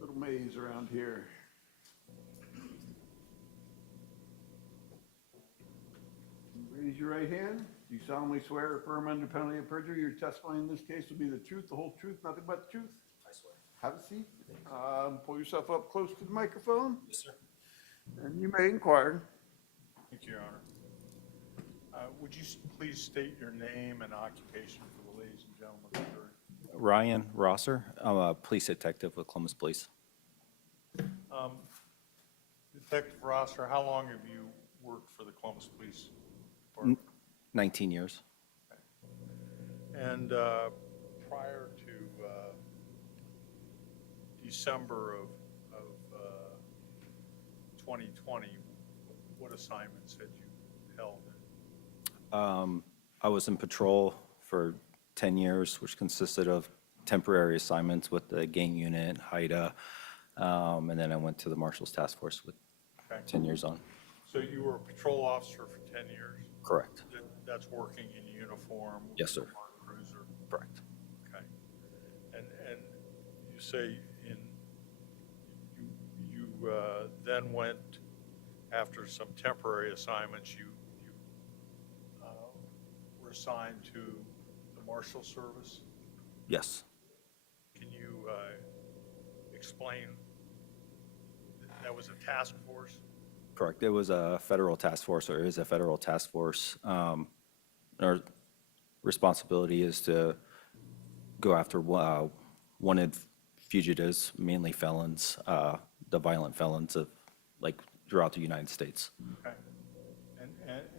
Little maze around here. Raise your right hand. Do you solemnly swear or affirm under penalty of perjury your testimony in this case will be the truth, the whole truth, nothing but the truth? I swear. Have a seat. Pull yourself up close to the microphone, Yes, sir. and you may inquire. Thank you, Your Honor. Would you please state your name and occupation for the ladies and gentlemen of the jury? Ryan Rosser. I'm a police detective with Columbus Police. Detective Rosser, how long have you worked for the Columbus Police Department? 19 years. And prior to December of 2020, what assignments had you held? I was in patrol for 10 years, which consisted of temporary assignments with the gang unit, HIDA, and then I went to the Marshals Task Force with Okay. 10 years on. So you were a patrol officer for 10 years? Correct. That's working in uniform? Yes, sir. With a marked cruiser? Correct. Okay. And you say you then went, after some temporary assignments, you were assigned to the Marshal Service? Yes. Can you explain? That was a task force? Correct. It was a federal task force, or is a federal task force. Our responsibility is to go after wanted fugitives, mainly felons, the violent felons of throughout the United States. Okay.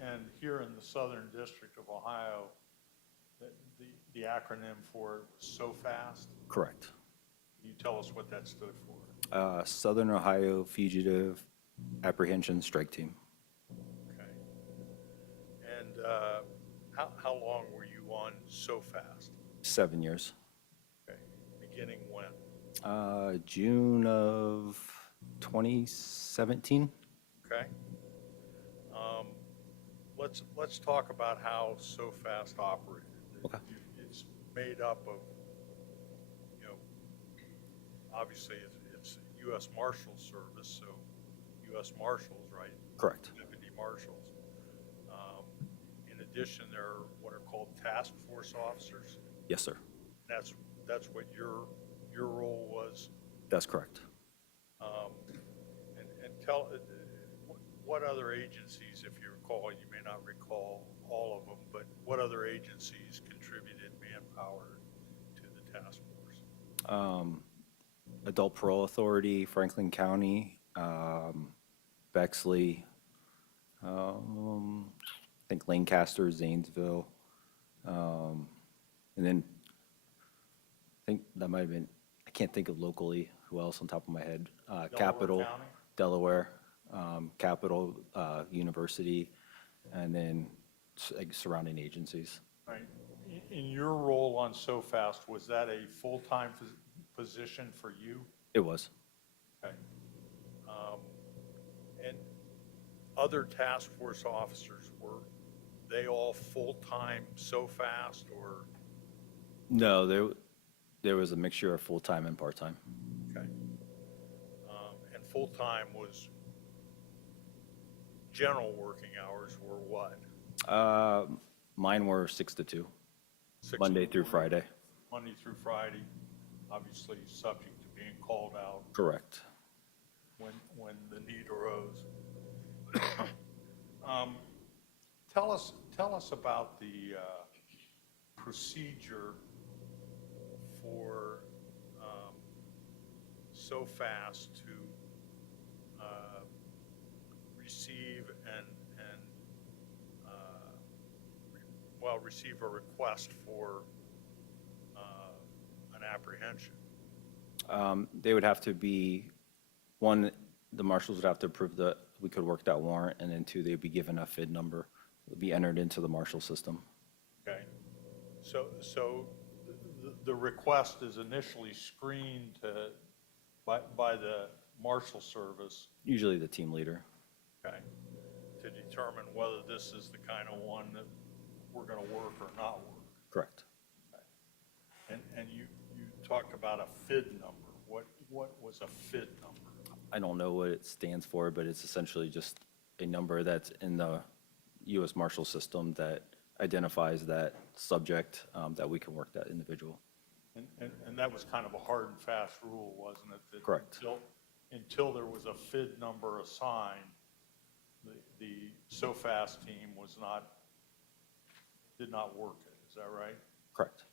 And here in the Southern District of Ohio, the acronym for it was SOFAST? Correct. Can you tell us what that stood for? Southern Ohio Fugitive Apprehension Strike Team. Okay. And how long were you on SOFAST? 7 years. Okay. Beginning when? June of 2017. Okay. Let's talk about how SOFAST operated. Okay. It's made up of, obviously it's U.S. Marshal Service, so U.S. Marshals, right? Correct. Deputy Marshals. In addition, there are what are called task force officers. Yes, sir. That's what your role was. That's correct. And tell what other agencies, if you recall, you may not recall all of them, but what other agencies contributed manpower to the task force? Adult Parole Authority, Franklin County, Bexley, I think Lancaster, Zanesville, and then I think that might have been, I can't think of locally who else on top of my head. Capital, County? Delaware, Capital University, and then surrounding agencies. Right. In your role on SOFAST, was that a full-time position for you? It was. Okay. And other task force officers, were they all full-time SOFAST or? No, there was a mixture of full-time and part-time. Okay. And full-time was, general working hours were what? Mine were 6 to 2, 6 Monday to through 4? Friday. Monday through Friday, obviously subject to being called out Correct. when the need arose. Tell us about the procedure for SOFAST to receive receive a request for an apprehension. They would have to be, one, the marshals would have to approve that we could work that warrant, and then two, they'd be given a FID number. It would be entered into the marshal system. Okay. So the request is initially screened by the marshal service, Usually the team leader. okay, to determine whether this is the kind of one that we're gonna work or not work. Correct. And you talked about a FID number. What was a FID number? I don't know what it stands for, but it's essentially just a number that's in the U.S. Marshal system that identifies that subject, that we can work that individual. And that was kind of a hard and fast rule, wasn't it? That Correct. Until there was a FID number assigned, the SOFAS team did not work it. Is that right? Correct.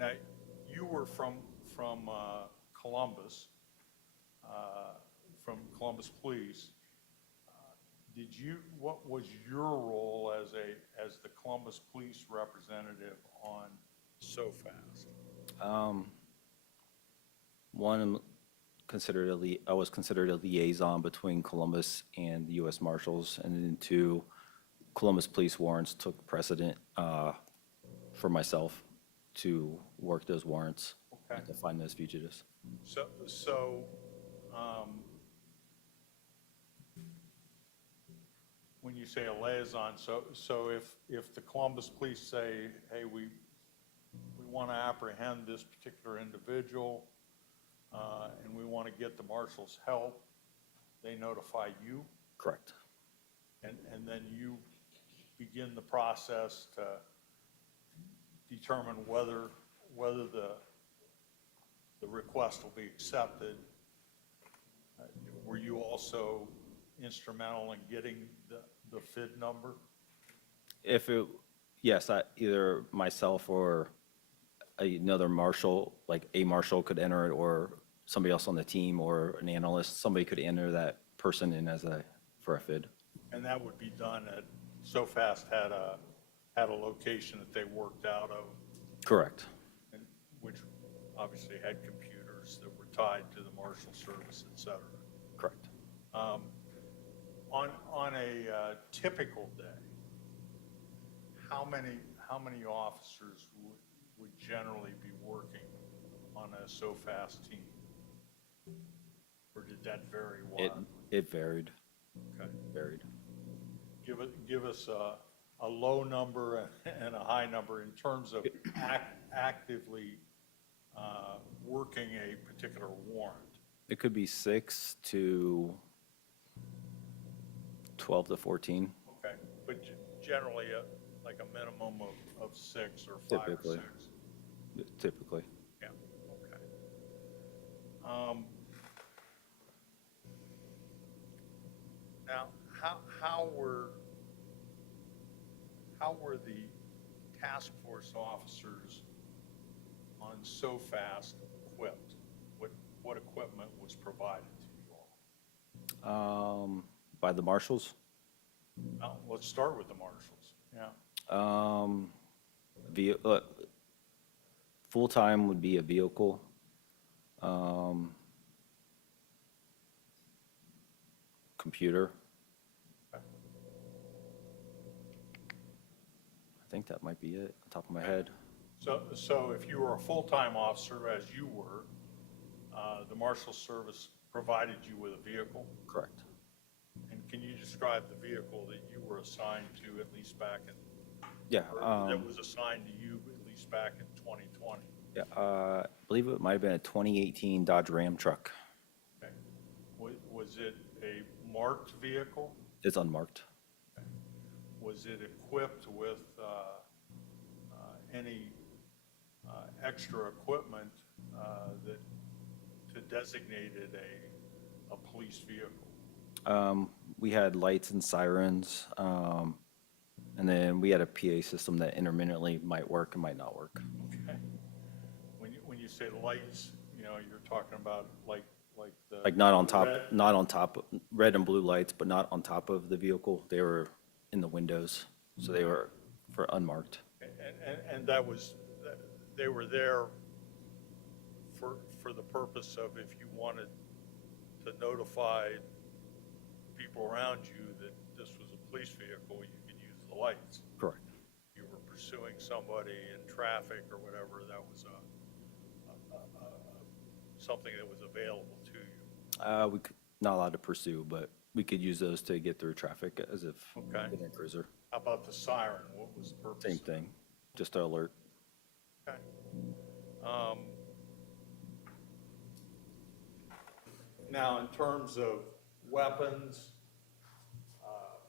Now, you were from Columbus, from Columbus Police. What was your role as the Columbus Police representative on SOFAS? One, I was considered a liaison between Columbus and the U.S. Marshals, and then two, Columbus Police warrants took precedent for myself to work those warrants Okay. and to find those fugitives. So, when you say a liaison, so if the Columbus Police say, hey, we want to apprehend this particular individual, and we want to get the marshal's help, they notify you, Correct. and then you begin the process to determine whether the request will be accepted. Were you also instrumental in getting the FID number? Yes, either myself or another marshal, like a marshal could enter it, or somebody else on the team, or an analyst, somebody could enter that person in for a FID. And that would be done at, SOFAS had a location that they worked out of, Correct. and which obviously had computers that were tied to the marshal service, et cetera. Correct. On a typical day, how many officers would generally be working on a SOFAS team? Or did that vary wildly? It varied. Okay. Varied. Give us a low number and a high number in terms of actively working a particular warrant. It could be 6 to 12 to 14. Okay, but generally like a minimum of 6 or 5 Typically. or 6. Typically. Yeah, okay. Now, how were the task force officers on SOFAS equipped? What equipment was provided to you all? By the marshals. Now, let's start with the marshals. Yeah. Full-time would be a vehicle. Computer. Okay. I think that might be it, on top of my head. So if you were a full-time officer, as you were, the marshal service provided you with a vehicle? Correct. And can you describe the vehicle that you were assigned to, at least back in, Yeah. or that was assigned to you at least back in 2020? Yeah. I believe it might have been a 2018 Dodge Ram truck. Okay. Was it a marked vehicle? It's unmarked. Okay. Was it equipped with any extra equipment that designated a police vehicle? We had lights and sirens, and then we had a PA system that intermittently might work and might not work. Okay. When you say lights, you're talking about like the Like not on top, red? red and blue lights, but not on top of the vehicle. They were in the windows, so they were for unmarked. And they were there for the purpose of, if you wanted to notify people around you that this was a police vehicle, you could use the lights. Correct. You were pursuing some somebody in traffic or whatever, that was something that was available to you. We could, not allowed to pursue, but we could use those to get through traffic as if Okay. in a cruiser. How about the siren? What was the purpose? Same thing, just to alert. Okay. Now, in terms of weapons,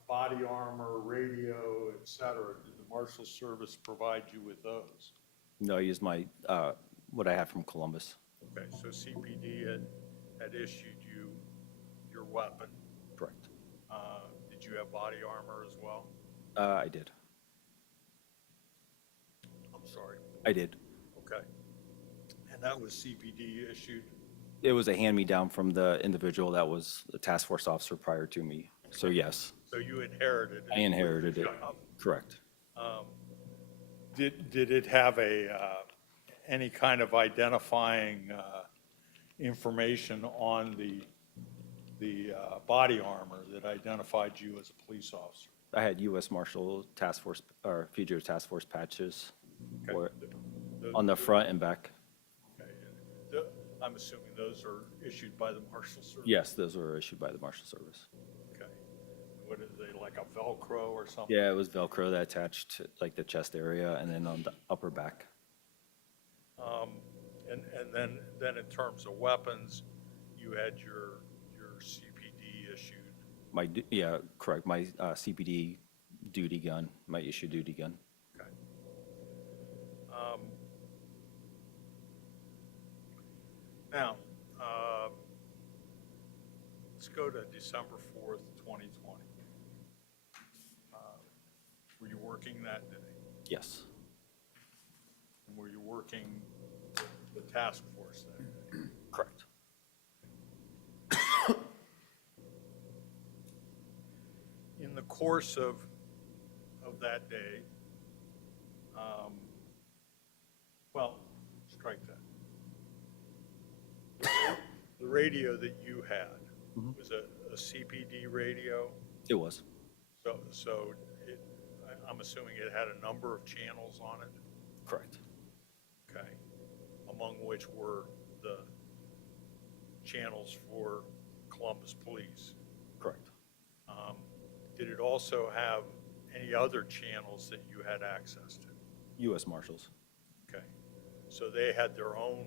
body armor, radio, et cetera, did the Marshal Service provide you with those? No, I used my, what I have from Columbus. Okay, so CPD had issued you your weapon. Correct. Did you have body armor as well? I did. I'm sorry. I did. Okay. And that was CPD issued? It was a hand-me-down from the individual that was a task force officer prior to me. So yes, So you inherited it? I inherited it. Job. Correct. Did it have any kind of identifying information on the body armor that identified you as a police officer? I had U.S. Marshal Task Force, or Fugitive Task Force patches Okay. for it, on the front and back. Okay. I'm assuming those are issued by the Marshal Service? Yes, those were issued by the Marshal Service. Okay. What are they, like a Velcro or something? Yeah, it was Velcro that attached to like the chest area and then on the upper back. And then in terms of weapons, you had your CPD issued. Yeah, correct. My CPD duty gun, my issue duty gun. Okay. Now, let's go to December 4th, 2020. Were you working that day? Yes, And were you working the task force that day? correct. In the course of that day, well, strike that. The radio that you had was a CPD radio, It was. so I'm assuming it had a number of channels on it, Correct. okay? Among which were the channels for Columbus Police. Correct. Did it also have any other channels that you had access to? U.S. Marshals. Okay, so they had their own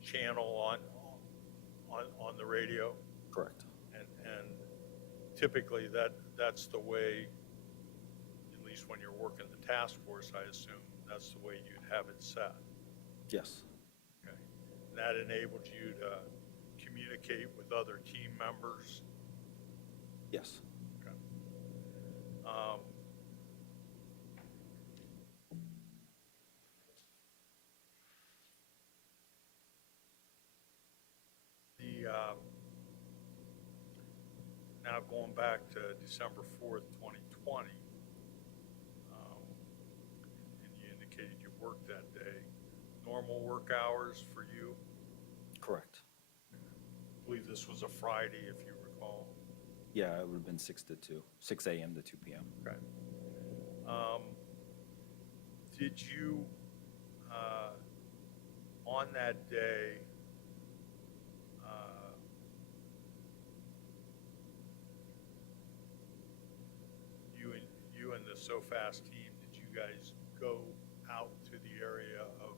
channel on the radio, Correct. and typically that's the way, at least when you're working the task force, I assume that's the way you'd have it set. Yes. Okay, and that enabled you to communicate with other team members. Yes. Okay. Now going back to December 4th, 2020, and you indicated you worked that day, normal work hours for you? Correct. I believe this was a Friday, if you recall. Yeah, it would have been 6 a.m. to 2 p.m. Okay. Did you, on that day, you and the SOFAS team, did you guys go out to the area of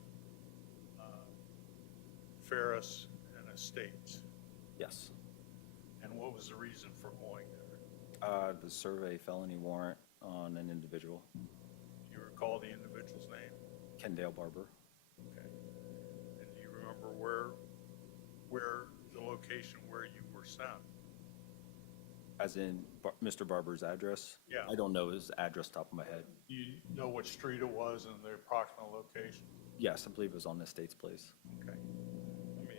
Ferris and Estates? Yes. And what was the reason for going there? The survey felony warrant on an individual, Do you recall the individual's name? Kendale Barber. Okay. And do you remember where the location where you were sent? As in Mr. Barber's address? Yeah. I don't know his address top of my head. Do you know what street it was and the approximate location? Yes, I believe it was on the Estates Place. Okay. Let me,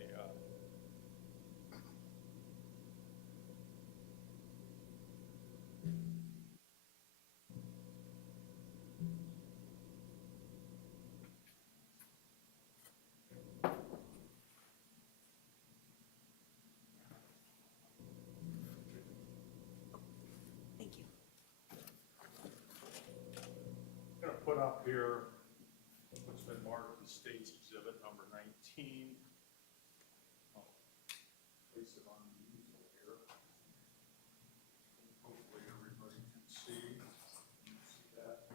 Thank you. I'm going to put up here what's been marked as State's Exhibit number 19. I'll place it on the easel here. Hopefully everybody can see. Can you see that?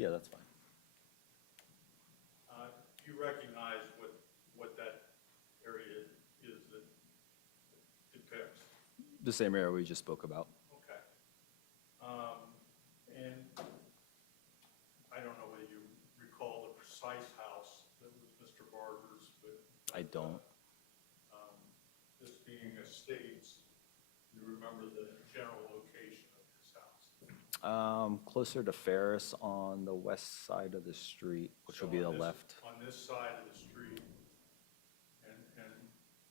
Yeah, that's fine. You recognize what that area is that depicts? The same area we just spoke about. Okay. And I don't know whether you recall the precise house that was Mr. Barber's, but. I don't. This being Estates, you remember the general location of his house? Closer to Ferris on the west side of the street, which So would be on the this- left. On this side of the street, and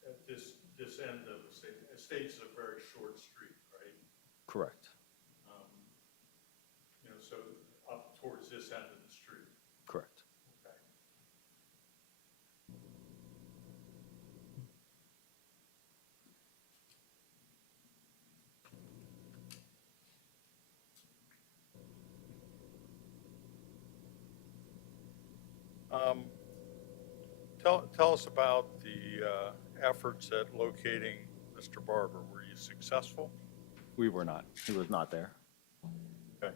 at this end of the state, Estates is a very short street, right? Correct. So up towards this end of the street. Correct. Okay. Tell us about the efforts at locating Mr. Barber. Were you successful? We were not. He was not there. Okay.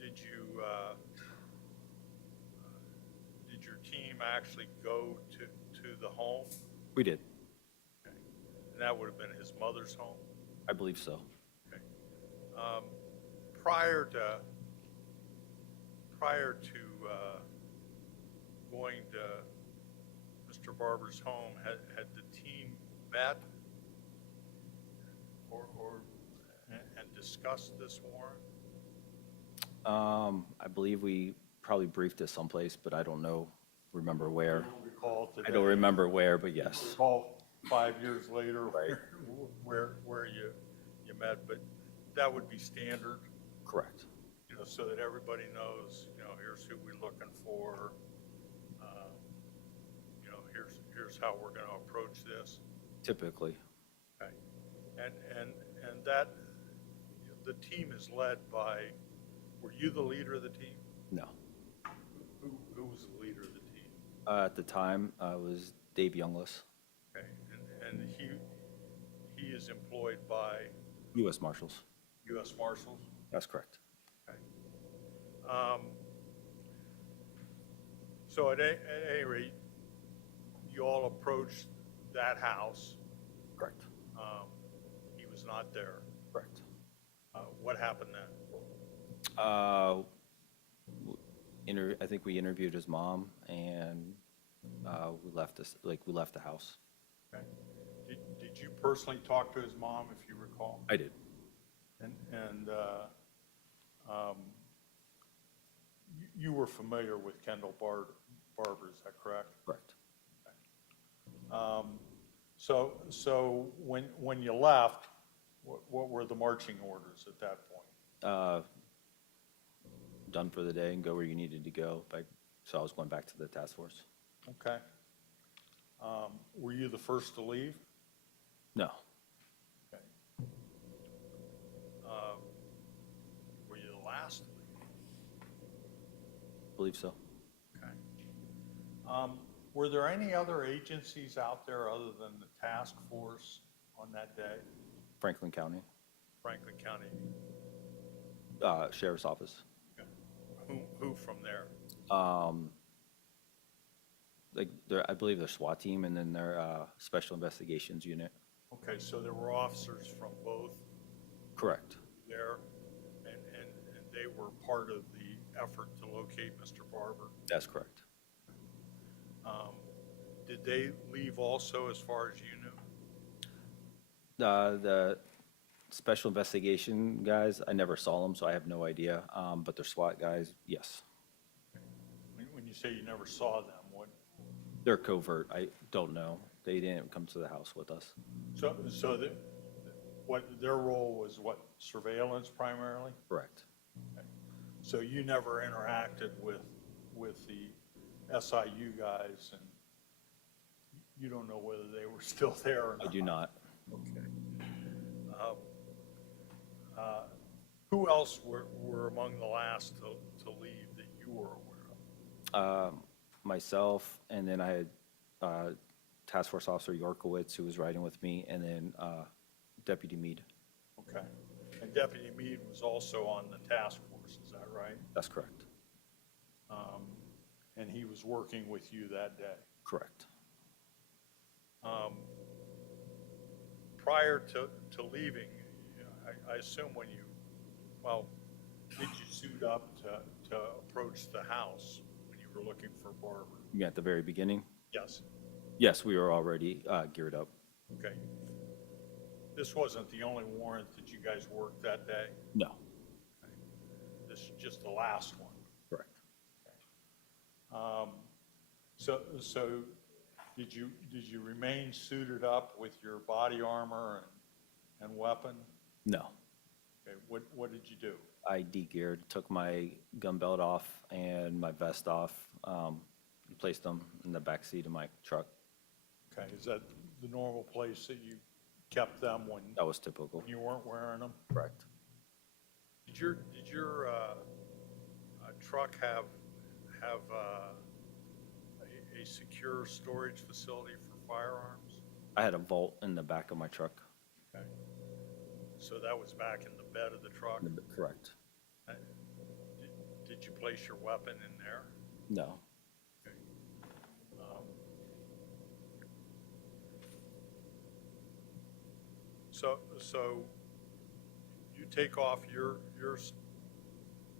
Did your team actually go to the home? We did. Okay. And that would have been his mother's home? I believe so. Okay. Prior to going to Mr. Barber's home, had the team met and discussed this warrant? I believe we probably briefed it someplace, but I don't know, remember where. I don't recall today. I don't remember where, but yes. Recall 5 years later Right. where you met, but that would be standard, Correct. so that everybody knows, here's who we're looking for. Here's how we're going to approach this. Typically. Okay. And that, the team is led by, were you the leader of the team? No. Who was the leader of the team? At the time, it was Dave Youngless, Okay, and he is employed by U.S. Marshals. U.S. Marshals? That's correct. Okay. So at any rate, you all approached that house. Correct. He was not there. Correct. What happened then? I think we interviewed his mom, and we left the house. Okay. Did you personally talk to his mom, if you recall? I did. And you were familiar with Kendall Barber, is that correct? Correct. So when you left, what were the marching orders at that point? Done for the day and go where you needed to go. So I was going back to the task force. Okay. Were you the first to leave? No. Okay. Were you the last to leave? Believe so. Okay. Were there any other agencies out there other than the task force on that day? Franklin County, Franklin County? Sheriff's Office. Okay. Who from there? I believe their SWAT team and then their Special Investigations Unit. Okay, so there were officers from both Correct. there, and they were part of the effort to locate Mr. Barber. That's correct. Did they leave also, as far as you knew? The Special Investigation guys, I never saw them, so I have no idea. But their SWAT guys, yes. When you say you never saw them, what? They're covert. I don't know. They didn't come to the house with us. So what their role was, what, surveillance primarily? Correct. Okay. So you never interacted with the SIU guys, and you don't know whether they were still there or not? I do not. Okay. Who else were among the last to leave that you were aware of? Myself, and then I had Task Force Officer Yorkowitz, who was riding with me, and then Deputy Meade. Okay. And Deputy Meade was also on the task force, is that right? That's correct. And he was working with you that day? Correct. Prior to leaving, you know, I assume when you, well, did you suit up to approach the house when you were looking for Barbara? You mean at the very beginning? Yes. Yes, we were already geared up. Okay. This wasn't the only warrant that you guys worked that day? No. Okay. This is just the last one? Correct. So did you remain suited up with your body armor and weapon? No. Okay, what did you do? I de-geared, took my gun belt off and my vest off, placed them in the back seat of my truck. Okay, is that the normal place that you kept them when That was typical. you weren't wearing them? Correct. Did your truck have a secure storage facility for firearms? I had a vault in the back of my truck. Okay. So that was back in the bed of the truck? Correct. Did you place your weapon in there? No. Okay. So you take off your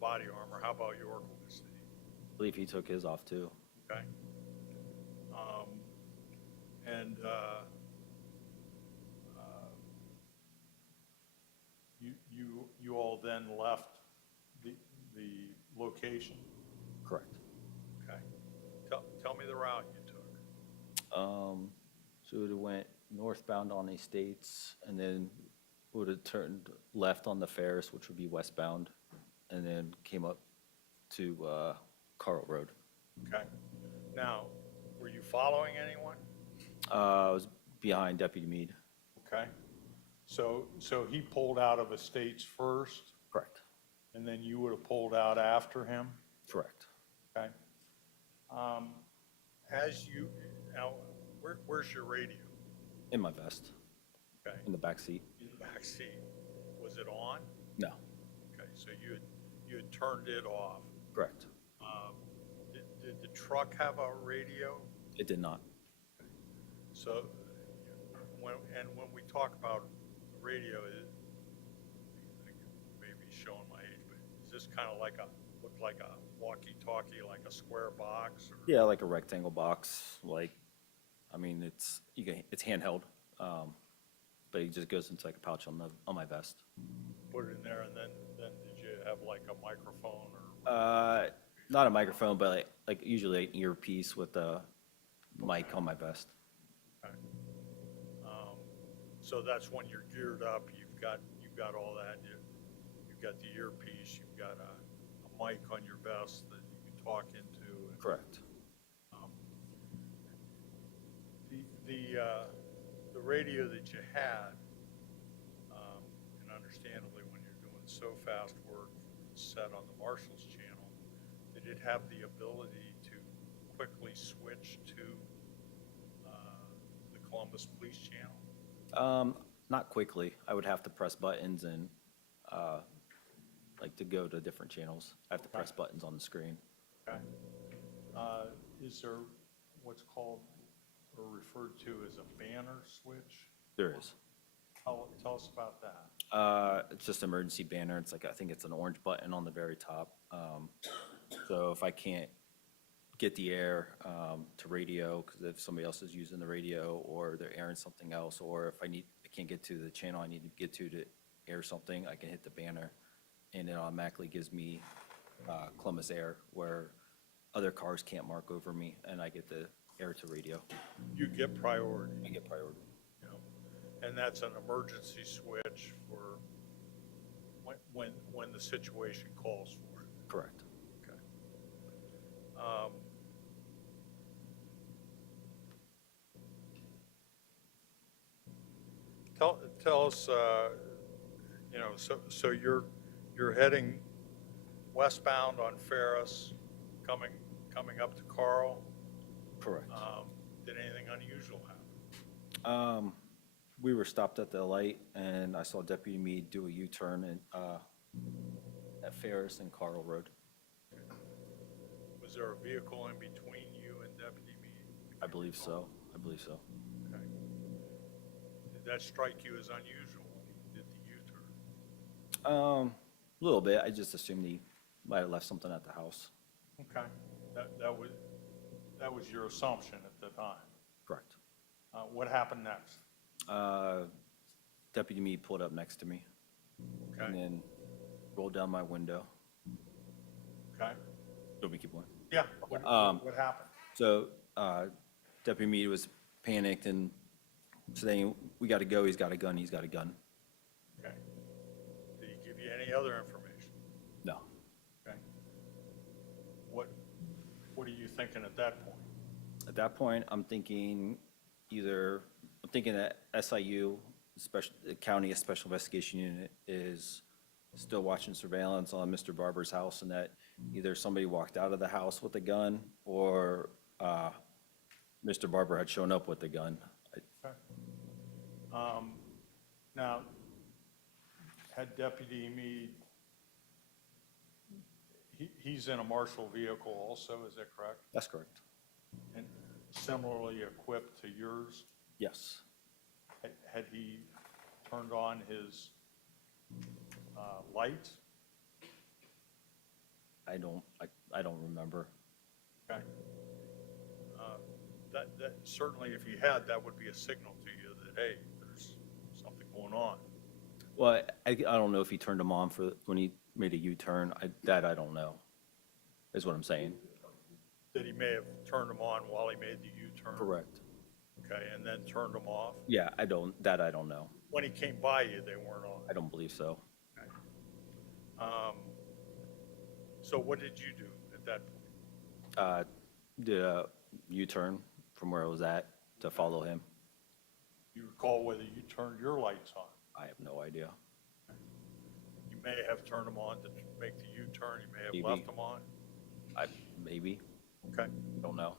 body armor, how about Yorkowitz? I believe he took his off too. Okay. And you all then left the location? Correct. Okay. Tell me the route you took. So it went northbound on Estates, and then would have turned left on the Ferris, which would be westbound, and then came up to Carl Road. Okay. Now, were you following anyone? I was behind Deputy Meade. Okay. So he pulled out of Estates first, Correct. and then you would have pulled out after him? Correct. Okay. Now, where's your radio? In my vest, Okay. in the back seat. In the back seat. Was it on? No. Okay, so you had turned it off. Correct. Did the truck have a radio? It did not. So, when we talk about radio, maybe showing my age, but is this kind of look like a walkie-talkie, like a square box? Or? Yeah, like a rectangle box. It's handheld, but it just goes into like a pouch on my vest. Put it in there, and then did you have like a microphone or? Not a microphone, but like usually an earpiece with a mic on my vest. Okay. So that's when you're geared up. You've got all that. You've got the earpiece. You've got a mic on your vest that you can talk into. And, Correct. the radio that you had, and understandably when you're doing so fast work set on the Marshals channel, did it have the ability to quickly switch to the Columbus Police channel? Not quickly. I would have to press buttons and to go to different channels. I have to press buttons on the screen. Okay. Is there what's called or referred to as a banner switch? There is. Tell us about that. It's just emergency banner. It's I think it's an orange button on the very top. So if I can't get the air to radio, because if somebody else is using the radio or they're airing something else, or if I can't get to the channel I need to get to air something, I can hit the banner, and it automatically gives me Columbus Air, where other cars can't mark over me, and I get the air to radio. You get priority. I get priority. You know, and that's an emergency switch for when the situation calls for it. Correct. Okay. Tell us, so you're you're heading westbound on Ferris, coming up to Carl. Correct. Did anything unusual happen? We were stopped at the light, and I saw Deputy Meade do a U-turn at Ferris and Carl Road. Was there a vehicle in between you and Deputy Meade? I believe so. I believe so. Okay. Did that strike you as unusual when he did the U-turn? A little bit. I just assumed he might have left something at the house. Okay. That was your assumption at the time. Correct. What happened next? Deputy Meade pulled up next to me and Okay. then rolled down my window. Okay. Let me keep going. Yeah. What happened? So Deputy Meade was panicked and saying, "We got to go. He's got a gun. He's got a gun." Okay. Did he give you any other information? No. Okay. What are you thinking at that point? At that point, I'm thinking that SIU, the County Special Investigation Unit, is still watching surveillance on Mr. Barber's house, and that either somebody walked out of the house with a gun or Mr. Barber had shown up with a gun. Okay. Now, had Deputy Meade, he's in a marshal vehicle also, is that correct? That's correct. And similarly equipped to yours? Yes. Had he turned on his lights? I don't remember. Okay. That certainly, if he had, that would be a signal to you that, hey, there's something going on. Well, I don't know if he turned them on when he made a U-turn. I don't know, is what I'm saying. That he may have turned them on while he made the U-turn? Correct. Okay, and then turned them off? Yeah, I don't know. When he came by you, they weren't on? I don't believe so. Okay. So what did you do at that point? Did a U-turn from where I was at to follow him. You recall whether you turned your lights on? I have no idea. You may have turned them on to make the U-turn, you may have Maybe. left them on? Maybe. Okay. Don't know.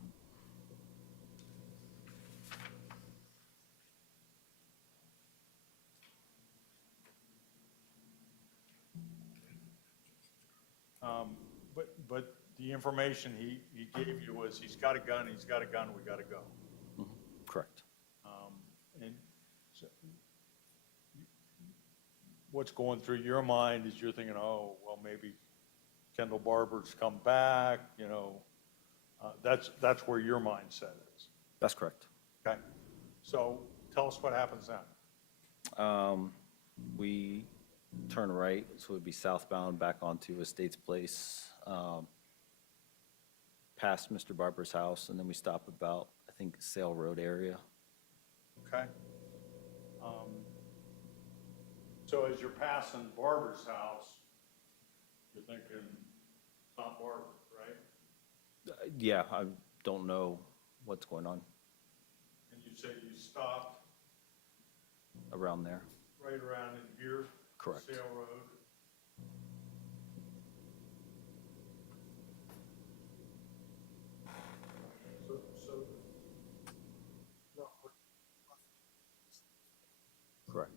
But the information he gave you was, he's got a gun, we gotta go. Correct. And so, what's going through your mind is you're thinking, oh, well, maybe Kendall Barber's come back, that's where your mindset is. That's correct. Okay, so tell us what happens then. We turn right, so it would be southbound back onto Estates Place, past Mr. Barber's house, and then we stop about, I think, Sale Road area. Okay. So as you're passing Barber's house, you're thinking, it's not Barber, right? Yeah, I don't know what's going on And you say you stopped around there. right around in here? Correct. Sale Road. So, no, Correct.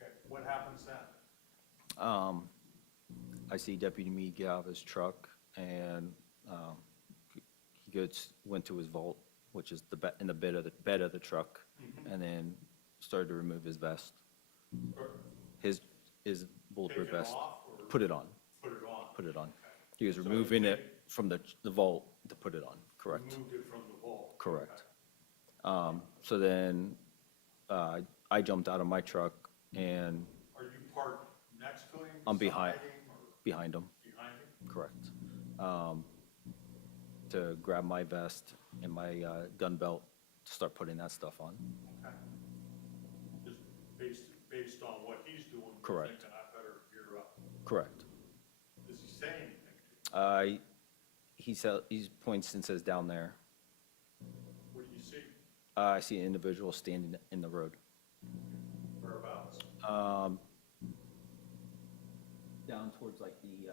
okay, what happens then? I see Deputy Meade get out of his truck, and he went to his vault, which is in the bed of the truck, and then started to remove his vest, his bulletproof Take it vest. off or Put it on. Put it on? Put it on. Okay. He was So removing you it from the vault to put it on. Correct. Removed it from the vault? Correct. Okay. So then I jumped out of my truck and Are you parked next to him? I'm behind- beside him, or behind him. behind him? Correct. To grab my vest and my gun belt to start putting that stuff on. Okay. Just based on what he's doing, you're Correct. thinking I better gear up. Correct. Does he say anything to you? He points and says down there. What do you see? I see an individual standing in the road. Whereabouts? down towards like the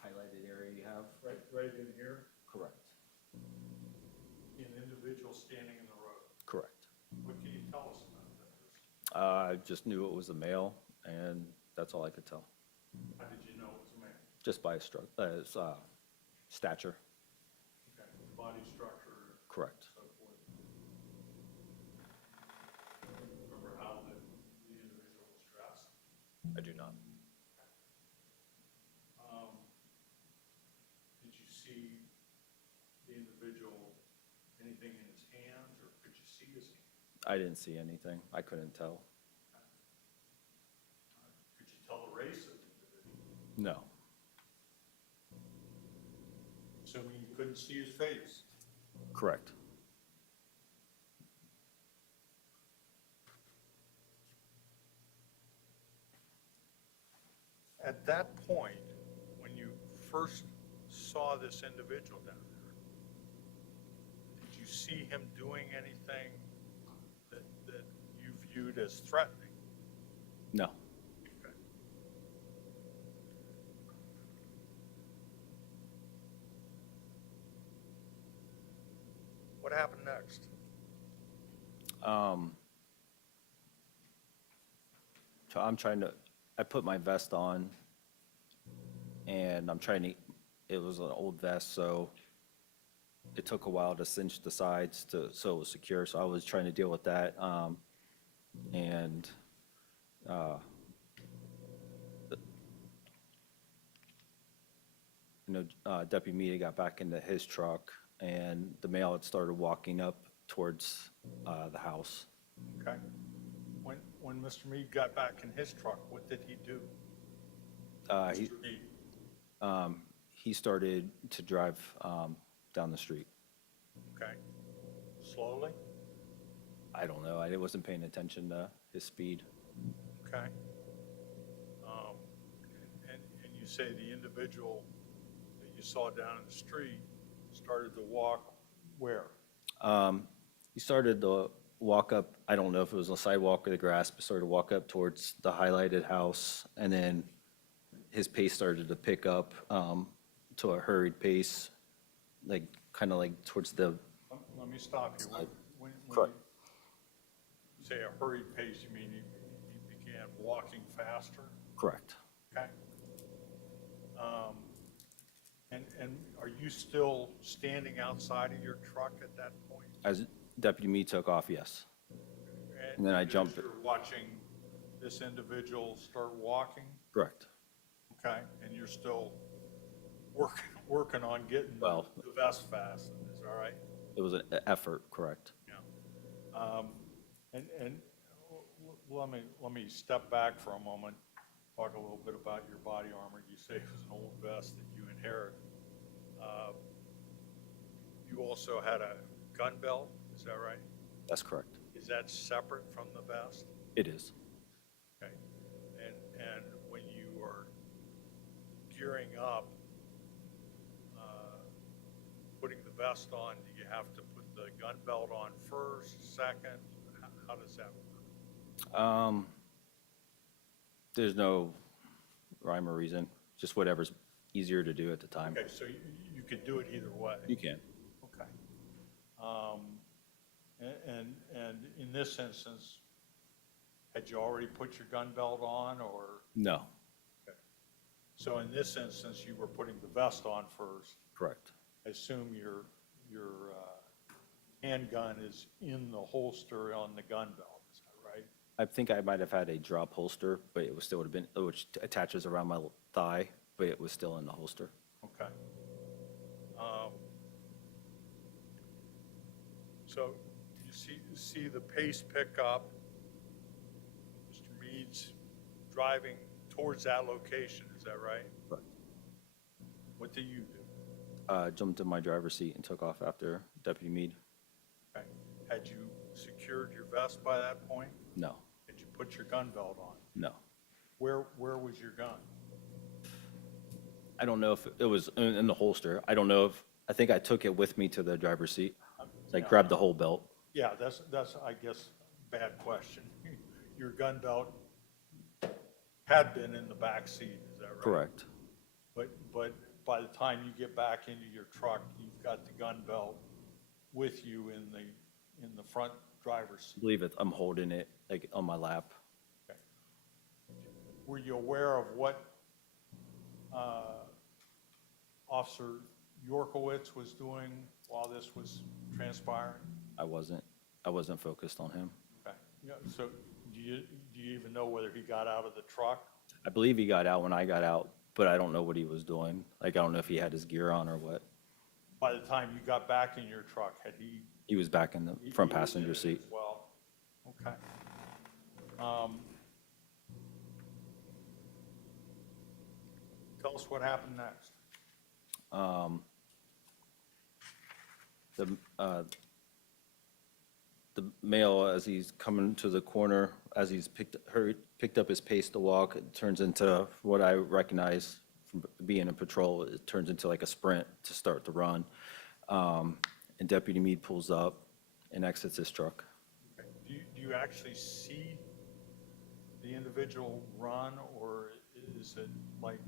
highlighted area you have. Right in here, Correct. an individual standing in the road. Correct. What can you tell us about that? I just knew it was a male, and that's all I could tell, How did you know it was a man? just by his stature. Okay, body structure, Correct. so forth. Remember how the individual was dressed? I do not. Did you see the individual, anything in his hands, or could you see his hands? I didn't see anything. I couldn't tell. Could you tell the race of the individual? No. Assuming you couldn't see his face. Correct. At that point, when you first saw this individual down there, did you see him doing anything that you viewed as threatening? No. Okay. What happened next? So I put my vest on, and it was an old vest, so it took a while to cinch the sides so it was secure, so I was trying to deal with that. And Deputy Meade got back into his truck, and the male had started walking up towards the house. Okay. When Mr. Meade got back in his truck, what did he do? Mr. Meade, He started to drive down the street. okay. Slowly? I don't know. I wasn't paying attention to his speed. Okay. And you say the individual that you saw down in the street started to walk where? He started to walk up, I don't know if it was on the sidewalk or the grass, but started to walk up towards the highlighted house. And then his pace started to pick up to a hurried pace, kind of like towards the, Let me stop you. When Correct. you say a hurried pace, you mean he began walking faster? correct. Okay. And are you still standing outside of your truck at that point? As Deputy Meade took off, yes. And then I as jumped. You're watching this individual start walking, Correct. okay? And you're still working on getting Well- the vest fastened, is that all right? It was an effort, correct. Yeah. And let me step back for a moment, talk a little bit about your body armor. You say it was an old vest that you inherited. You also had a gun belt, is that right? That's correct. Is that separate from the vest? It is. Okay. And when you are gearing up, putting the vest on, do you have to put the gun belt on first, second? How does that work? There's no rhyme or reason, just whatever's easier to do at the time. Okay, so you could do it either way? You can. Okay. And in this instance, had you already put your gun belt on, or? No, Okay. So in this instance, you were putting the vest on first. correct. I assume your handgun is in the holster on the gun belt, is that right? I think I might have had a drop holster, but it would have been, which attaches around my thigh, but it was still in the holster. Okay. So you see the pace pick up. Mr. Meade's driving towards that location, is that right? Correct. What do you do? Jumped in my driver's seat and took off after Deputy Meade. Okay. Had you secured your vest by that point? No, Had you put your gun belt on? no. Where was your gun? I don't know if it was in the holster. I don't know I think I took it with me to the driver's seat. I Yeah. grabbed the whole belt. Yeah, that's, I guess, bad question. Your gun belt had been in the back seat, is that right? Correct. But by the time you get back into your truck, you've got the gun belt with you in the front driver's I seat. believe I'm holding it like on my lap. Okay. Were you aware of what Officer Yorkowitz was doing while this was transpiring? I wasn't focused on him. Okay. Yeah, so do you even know whether he got out of the truck? I believe he got out when I got out, but I don't know what he was doing. Like, I don't know if he had his gear on or what. By the time you got back in your truck, had he? He was back in the front he was in passenger it seat. as well. Okay. Tell us what happened next. The male, as he's coming to the corner, as he's picked up his pace to walk, it turns into what I recognize from being in patrol. It turns into like a sprint to start the run. And Deputy Meade pulls up and exits his truck. Okay. Do you actually see the individual run, or is it like,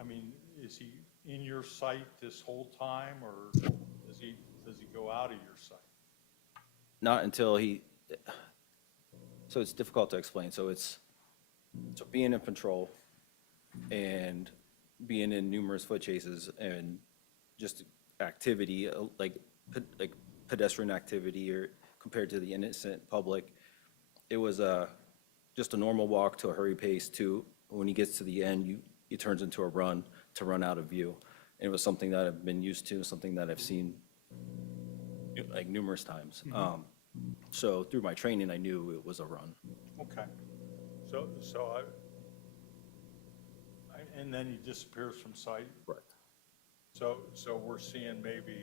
I mean, is he in your sight this whole time, or does he go out of your sight? Not until so it's difficult to explain. So being in patrol and being in numerous foot chases and just activity, like pedestrian activity or compared to the innocent public, it was just a normal walk to a hurry pace to when he gets to the end, it turns into a run to run out of view. And it was something that I've been used to, something that I've seen like numerous times. So through my training, I knew it was a run. Okay. So and then he disappears from sight. Right. So we're seeing maybe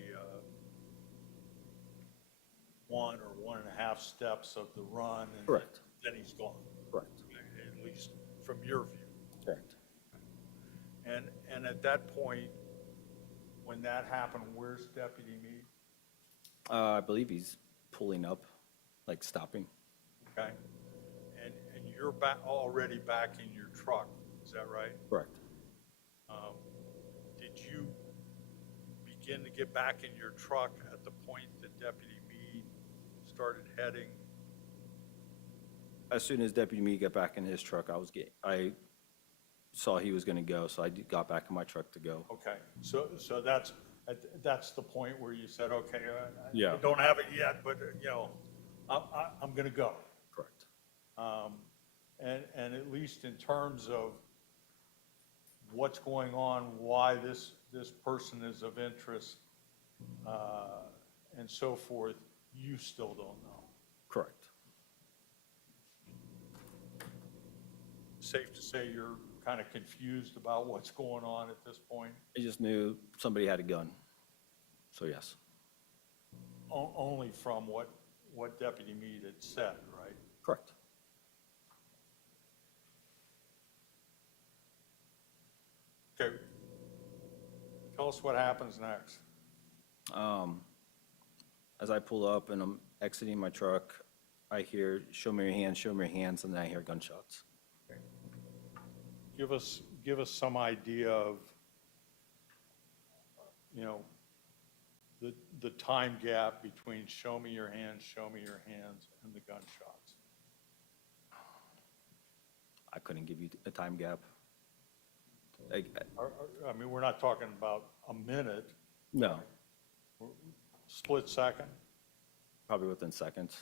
1 or 1.5 steps of the run, and Correct. then he's gone. Correct. At least from your view. Correct. And at that point, when that happened, where's Deputy Meade? I believe he's pulling up, like stopping. Okay. And you're already back in your truck, is that right? Correct. Did you begin to get back in your truck at the point that Deputy Meade started heading? As soon as Deputy Meade got back in his truck, I saw he was going to go, so I got back in my truck to go. Okay, so that's the point where you said, okay, Yeah. I don't have it yet, but I'm going to go. Correct. And at least in terms of what's going on, why this person is of interest, and so forth, you still don't know. Correct. Safe to say you're kind of confused about what's going on at this point? I just knew somebody had a gun, so yes. Only from what Deputy Meade had said, right? Correct. Okay. Tell us what happens next. As I pull up and I'm exiting my truck, I hear, "Show me your hands, and then I hear gunshots. Okay. Give us some idea of, the time gap between show me your hands, and the gunshots. I couldn't give you a time gap. I mean, we're not talking about a minute, No, split second. probably within seconds.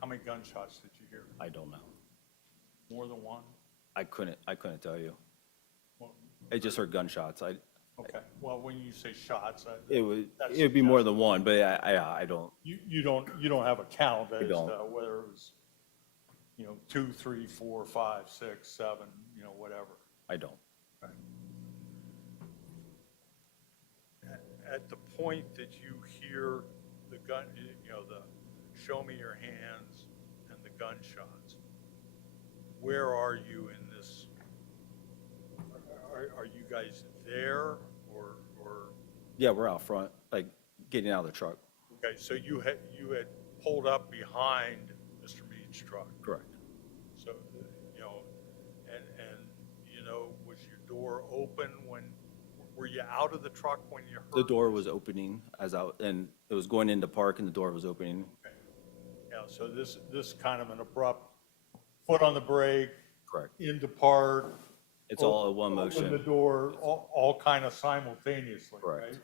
How many gunshots did you hear? I don't know. More than one? I couldn't tell you. Well, I just heard gunshots. okay, well, when you say shots, It would be more than one, but I don't. you don't have a count as to don't. whether it was, 2, 3, 4, 5, 6, 7, whatever. I don't. Okay. At the point that you hear the gun, the show me your hands and the gunshots, where are you in this? Are you guys there or? Yeah, we're out front, like getting out of the truck. Okay, so you had pulled up behind Mr. Meade's truck. Correct. So, door open when, were you out of the truck when you heard? The door was opening and it was going into park and the door was opening. Okay. Yeah, so this kind of an abrupt foot on the brake, Correct. into park. It's all in one Open the motion. door, all kind of simultaneously, Correct.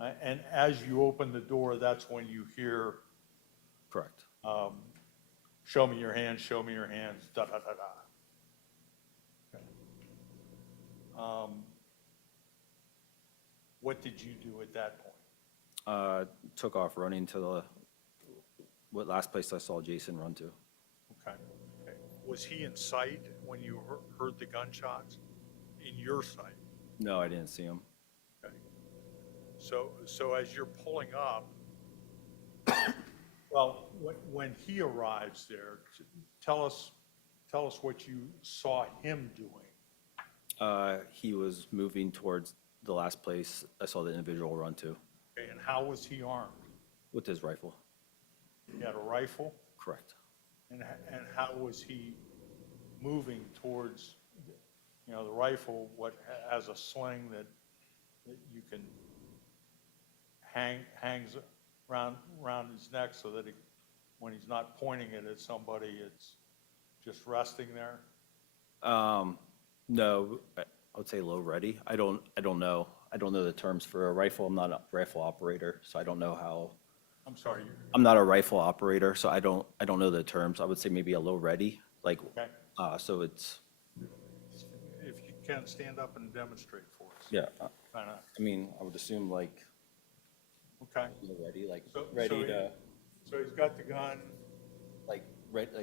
right? And as you open the door, that's when you hear, Correct. show me your hands, da, da, da, da. Okay. What did you do at that point? Took off running to what last place I saw Jason run to. Okay. Okay. Was he in sight when you heard the gunshots? In your sight? No, I didn't see him. Okay. So as you're pulling up, well, when he arrives there, tell us what you saw him doing. He was moving towards the last place I saw the individual run to Okay, and how was he armed? with his rifle. He had a rifle? Correct. And how was he moving towards, the rifle, what has a sling that you can hangs around his neck so that when he's not pointing it at somebody, it's just resting there? No, I would say low ready. I don't know. I don't know the terms for a rifle. I'm not a rifle operator, so I don't know how. I'm sorry. I'm not a rifle operator, so I don't know the terms. I would say maybe a low ready, like, Okay. so it's, If you can, stand up and demonstrate for us. yeah. Kind of, I mean, I would assume like okay. low ready, like So- ready so to, So he's got the gun. like,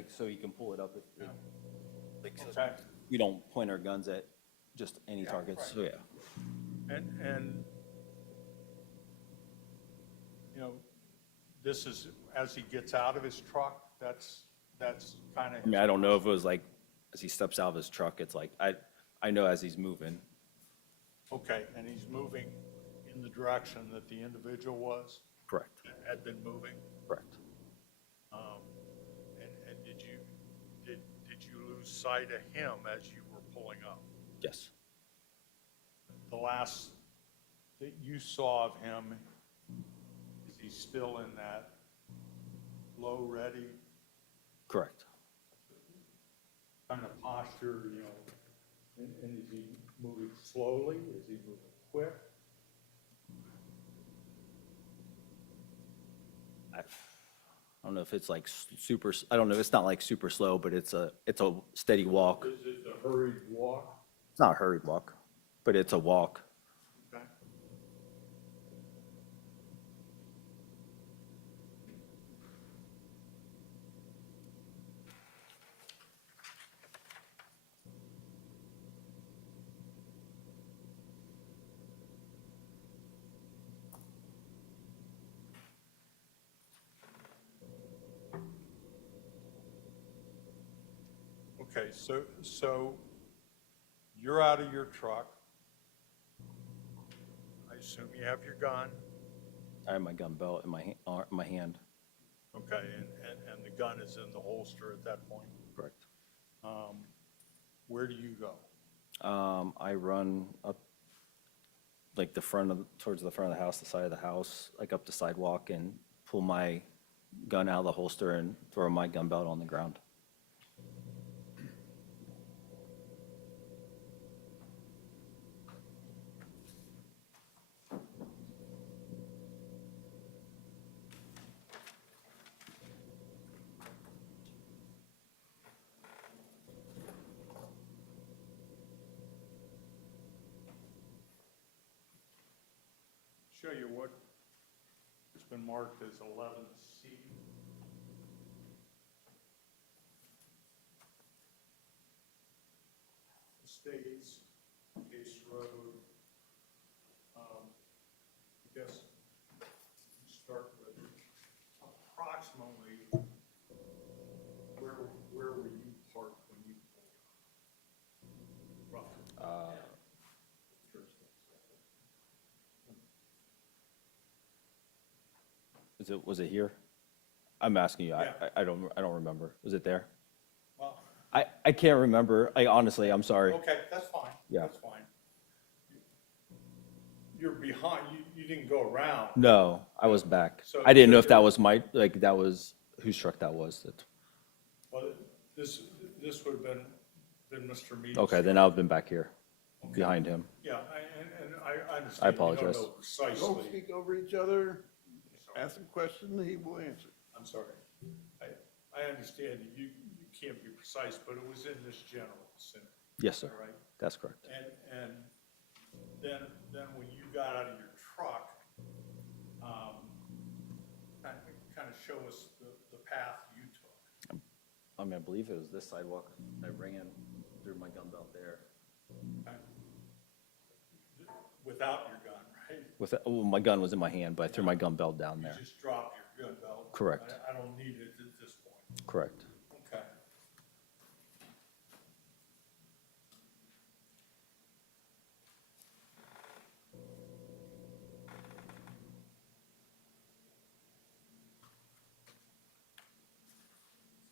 so you can pull it up if, like, so Okay. we don't point our guns at just any targets, so yeah. And, this is, as he gets out of his truck, that's kind of. I mean, I don't know if it was like, as he steps out of his truck, it's like, I know as he's moving. Okay, and he's moving in the direction that the individual Correct, had been moving? correct. And did you lose sight of him as you were pulling up? Yes, The last that you saw of him, is he still in that low ready correct. kind of posture, and is he moving slowly? Is he moving quick? I don't know if it's like super, I don't know, it's not like super slow, but it's a steady walk. Is it a hurried walk? It's not a hurried walk, but it's a walk. Okay. Okay, so you're out of your truck. I assume you have your gun, I have my gun belt in my hand. okay, and the gun is in the holster at that point. Correct. Where do you go? I run up like towards the front of the house, the side of the house, like up the sidewalk and pull my gun out of the holster and throw my gun belt on the ground. Show you what has been marked as 11C. Estates, Case Road. I guess start with approximately where were you parked when you pulled up? Roughly. Was it here? I'm asking you, Yeah. I don't remember. Was it there? Well, I can't remember. Honestly, I'm sorry. Okay, that's fine. Yeah. That's fine. You're behind, you didn't go around. No, I was back. So- I didn't know so if that you're- was my, like, that was, whose truck that was. Well, this would have been Mr. Meade's. Okay, then I've been back here, behind him. Yeah, and I understand. apologize. You don't know Don't precisely. speak over each other. Ask him a question, he will answer. I'm sorry. I understand you can't be precise, but it was in this general vicinity, Yes, sir. all right? That's correct. And then when you got out of your truck, kind of show us the path you took. I mean, I believe it was this sidewalk. I ran through my gun belt there. Okay? Without your gun, right? Well, my gun was in my hand, but I threw my gun belt down You there. just dropped your gun belt. Correct. I don't need it at this point. Correct. Okay.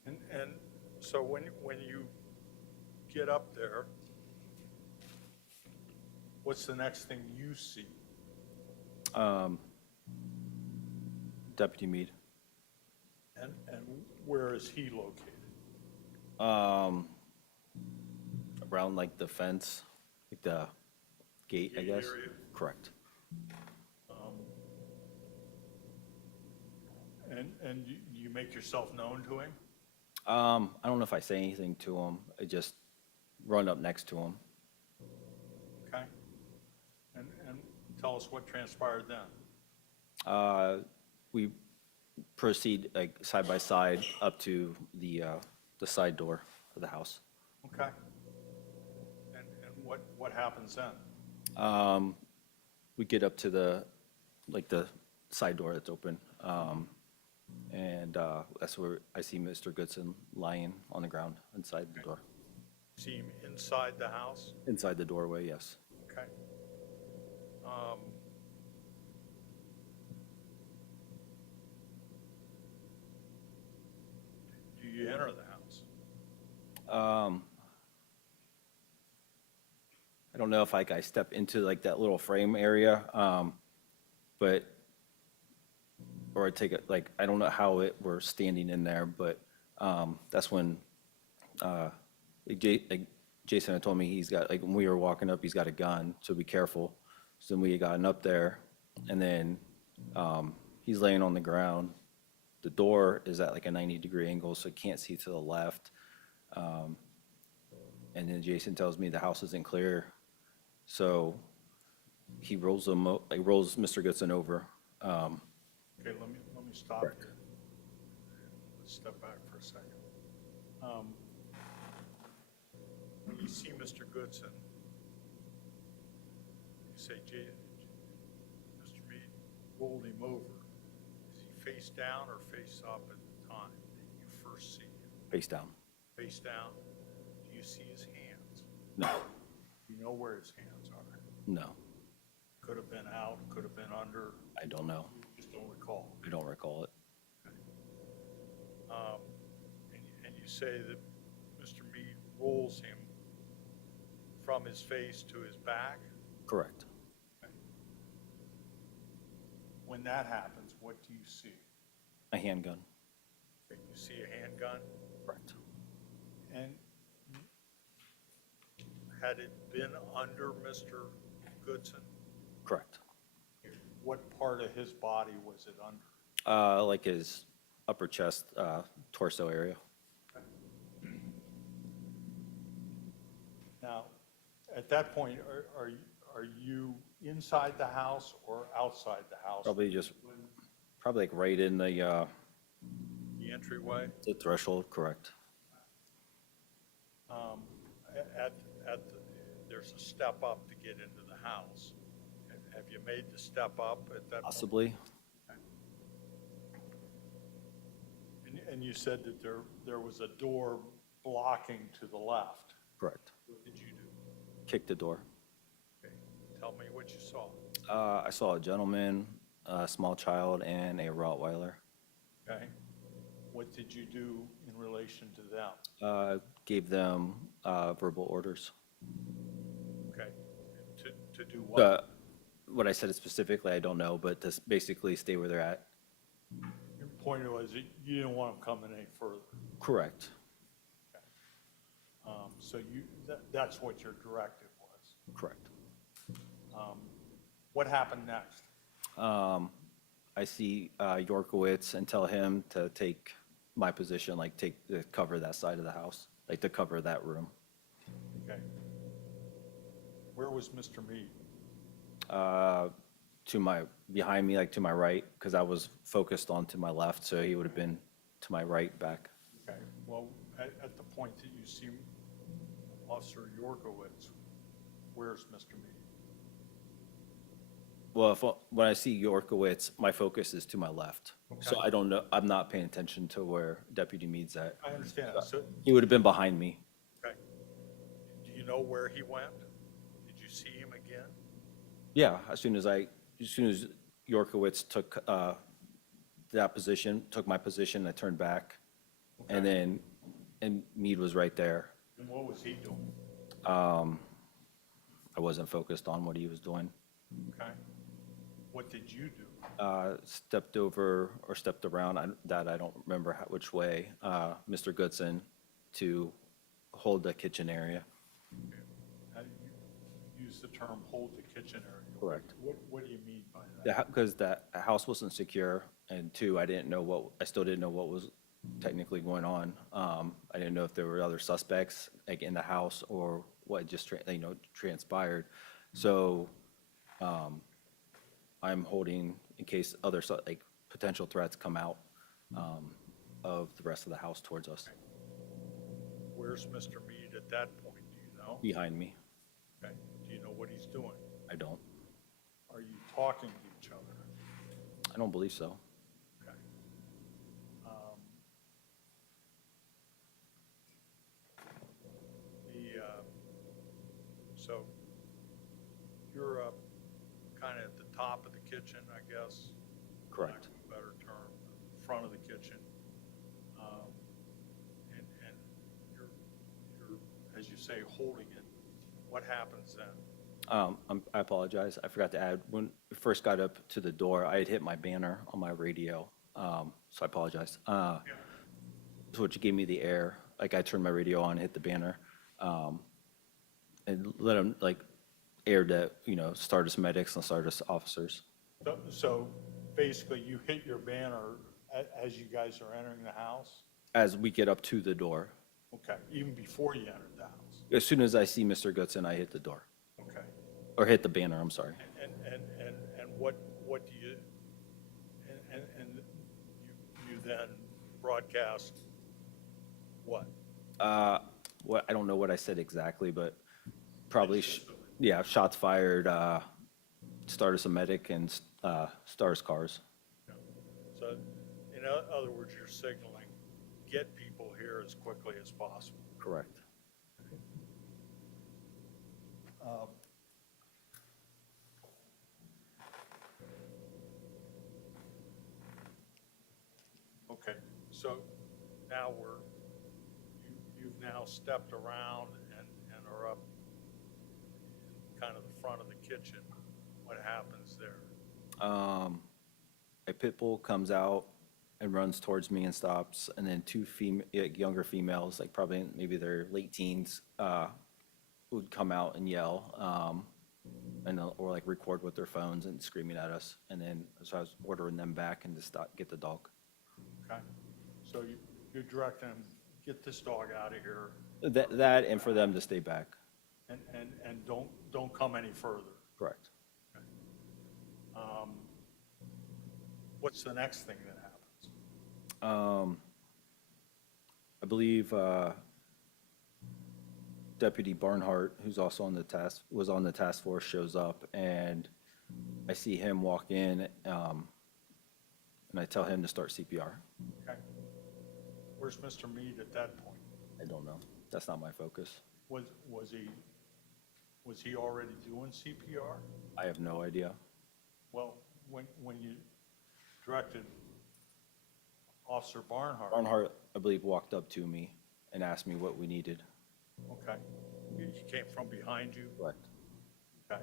And so when you get up there, what's the next thing you see? Deputy Meade. And where is he located? Around like the fence, like the gate, I Gate guess. area? Correct. And you make yourself known to him? I don't know if I say anything to him. I just run up next to him. Okay. And tell us what transpired then. We proceed like side by side up to the side door of the house. Okay. And what happens then? We get up to the side door that's open. And that's where I see Mr. Goodson lying on the ground inside the door. See him inside the house? Inside the doorway, yes. Okay. Do you enter the house? I don't know if I step into like that little frame area, but, or I take it, like, I don't know how we're standing in there, but that's when, like Jason had told me he's got, like, when we were walking up, he's got a gun, so be careful. So then we had gotten up there, and then he's laying on the ground. The door is at like a 90-degree angle, so can't see to the left. And then Jason tells me the house isn't clear, so he rolls Mr. Goodson over. Okay, let me stop Correct. here. Let's step back for a second. When you see Mr. Goodson, you say, Mr. Meade rolled him over. Is he face down or face up at the time that you first see him? Face down. Face down? Do you see his hands? No, Do you know where his hands are? no, Could have been out, could have been under, I don't know. you just don't recall. I don't recall it. And you say that Mr. Meade rolls him from his face to his back? Correct. When that happens, what do you see? A handgun. You see a handgun? Correct. And had it been under Mr. Goodson? Correct. What part of his body was it under? Like his upper chest, torso area. Now, at that point, are you inside the house or outside the house? Probably like right in the The entryway? threshold, correct. There's a step up to get into the house. Have you made the step up at that point? Possibly. And you said that there was a door blocking to the left. Correct. What did you do? Kick the door. Okay, tell me what you saw. I saw a gentleman, a small child, and a Rottweiler. Okay? What did you do in relation to them? gave them verbal orders. Okay, to do what? What I said specifically, I don't know, but to basically stay where they're at. Your point was that you didn't want them coming any further. Correct. So that's what your directive was. Correct. What happened next? I see Yorkowitz and tell him to take my position, like to cover that side of the house, like to cover that room. Okay. Where was Mr. Meade? Behind me, like to my right, because I was focused on to my left, so he would have been to my right back. Okay, well, at the point that you see Officer Yorkowitz, where's Mr. Meade? Well, when I see Yorkowitz, my focus is to my left. So Okay. I don't know, I'm not paying attention to where Deputy Meade's at. I understand that. So, He would have been behind me. okay. Do you know where he went? Did you see him again? Yeah, as soon as Yorkowitz took that position, took my position, I turned back. And then, Meade was right there. And what was he doing? I wasn't focused on what he was doing. Okay. What did you do? Stepped over or stepped around, I don't remember which way, Mr. Goodson to hold the kitchen area. How do you use the term hold the kitchen area? Correct. What do you mean by that? Because that house wasn't secure, and two, I still didn't know what was technically going on. I didn't know if there were other suspects, like, in the house or what just, transpired. So, I'm holding in case other, like, potential threats come out, of the rest of the house towards us, Where's Mr. Meade at that point? Do you know? behind me. Okay. Do you know what he's doing? I don't. Are you talking to each other? I don't believe so. Okay. So you're up kind of at the top of the kitchen, I guess. Correct. Lack of a better term, the front of the kitchen. And you're, as you say, holding it. What happens then? I apologize. I forgot to add, when we first got up to the door, I had hit my banner on my radio. So I apologize. So which gave me the air, like I turned my radio on, hit the banner, and let them like air to, Stardust medics and Stardust officers. So basically you hit your banner as you guys are entering the house? As we get up to the door, Okay, even before you entered the house? as soon as I see Mr. Goodson, I hit the door, Okay. or hit the banner, I'm sorry. And what do you, and you then broadcast what? What, I don't know what I said exactly, but probably, Just- yeah, shots fired, Stardust a medic and Stars cars. So, in other words, you're signaling, get people here as quickly as possible. Correct. Okay, so now you've now stepped around and are up in kind of the front of the kitchen. What happens there? A pit bull comes out and runs towards me and stops, and then two younger females, like probably maybe their late teens, would come out and yell, or like record with their phones and screaming at us. And then, so I was ordering them back and to stop, get the dog. Okay, so you're directing them, get this dog out of here That and for them to stay back. and don't come any further. Correct. What's the next thing that happens? I believe Deputy Barnhart, who's also on the was on the task force, shows up, and I see him walk in, and I tell him to start CPR. Okay. Where's Mr. Meade at that point? I don't know. That's not my focus. Was he already doing CPR? I have no idea. Well, when you directed Officer Barnhart. Barnhart, I believe, walked up to me and asked me what we needed. Okay. He came from behind you? Correct. Okay.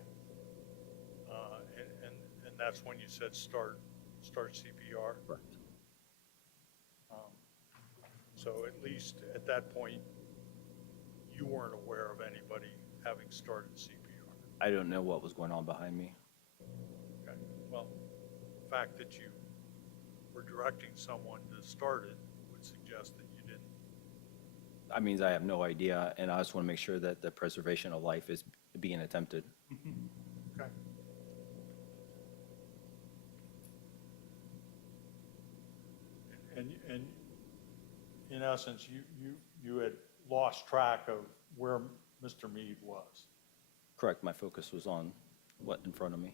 And that's when you said start CPR? Correct. So at least at that point, you weren't aware of anybody having started CPR? I don't know what was going on behind me. Okay. Well, the fact that you were directing someone to start it would suggest that you didn't. That means I have no idea, and I just want to make sure that the preservation of life is being attempted. Okay. And in essence, you had lost track of where Mr. Meade was. Correct, my focus was on what in front of me.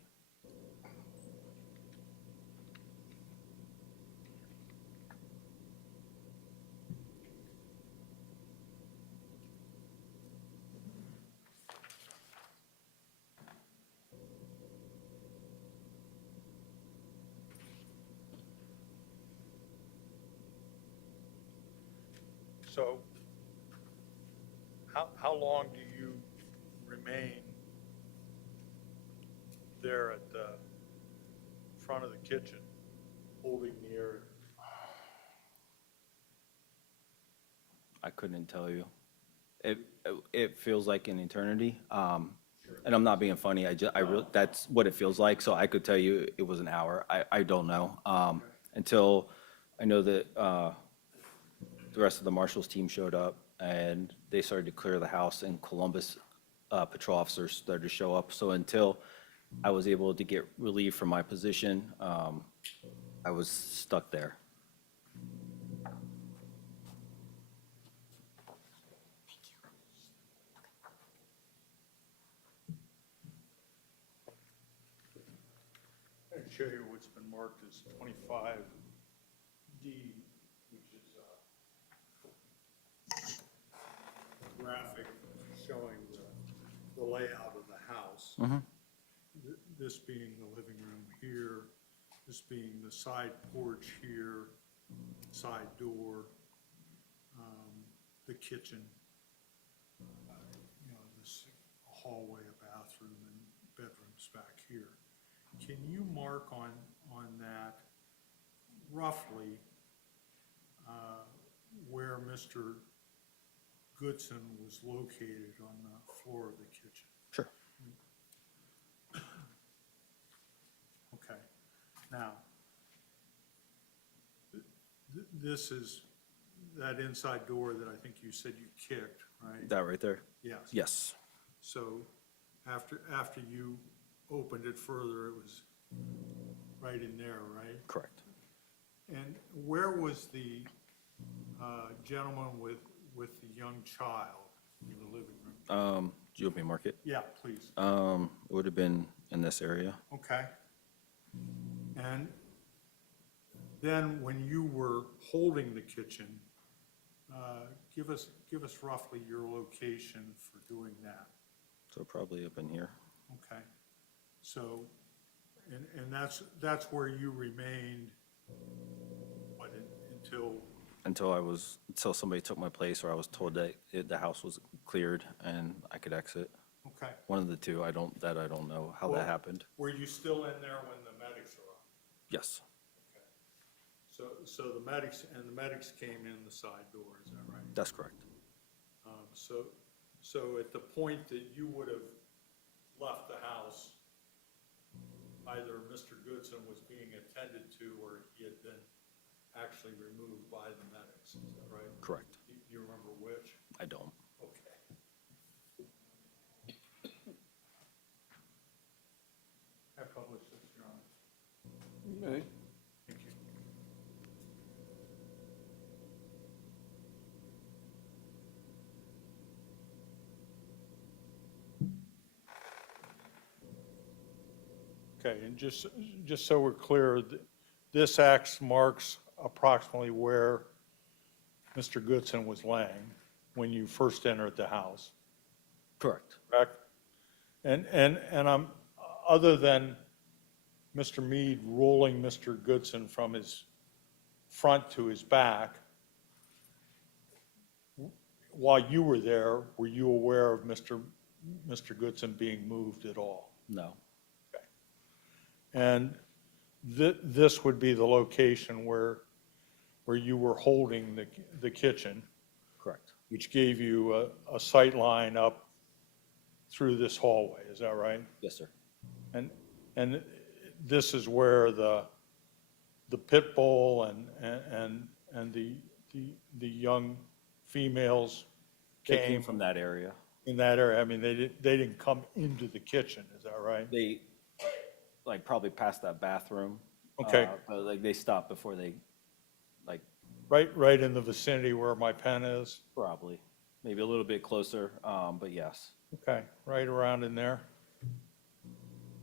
So how long do you remain there at the front of the kitchen, holding the area? I couldn't tell you. It feels like an eternity. And I'm not being funny. That's what it feels like. So I could tell you it was an hour. I don't know. Until I know that the rest of the marshal's team showed up and they started to clear the house, and Columbus patrol officers started to show up. So until I was able to get relief from my position, I was stuck there. I can show you what's been marked as 25D, which is a graphic showing the layout of the house. This being the living room here, this being the side porch here, side door, the kitchen, this hallway, a bathroom, and bedrooms back here. Can you mark on that roughly where Mr. Goodson was located on the floor of the kitchen? Sure. Okay. Now, this is that inside door that I think you said you kicked, right? That right there? Yes. Yes. So after you opened it further, it was right in there, right? Correct. And where was the gentleman with the young child in the living room? Do you want me to mark it? Yeah, please. It would have been in this area. Okay. And then when you were holding the kitchen, give us roughly your location for doing that. So probably up in here. Okay. So, and that's where you remained, what, Until somebody took my place, or I was told that the house was cleared and I could exit. okay. One of the two. I don't know how Well, that happened. Were you still in there when the medics arrived? Yes. Okay. So the medics came in the side door, is that right? That's correct. So at the point that you would have left the house, either Mr. Goodson was being attended to or he had been actually removed by the medics, is that right? Correct. Do you remember which? I don't. Okay. I published this, Your Honor. Okay. Thank you. Okay, and just so we're clear, this X marks approximately where Mr. Goodson was laying when you first entered the house, Correct. correct? And I'm, other than Mr. Meade rolling Mr. Goodson from his front to his back, while you were there, were you aware of Mr. Goodson being moved at all? No. And this would be the location where you were holding the kitchen, Correct. which gave you a sight line up through this hallway, is that right? Yes, sir. And this is where the pit bull and the young females They came came from that area. in that area. I mean, they didn't come into the kitchen, is that right? They, like, probably past that bathroom. Okay. But, like, they stopped before they, like, Right in the vicinity where my pen is? probably, maybe a little bit closer, but yes. Okay, right around in there?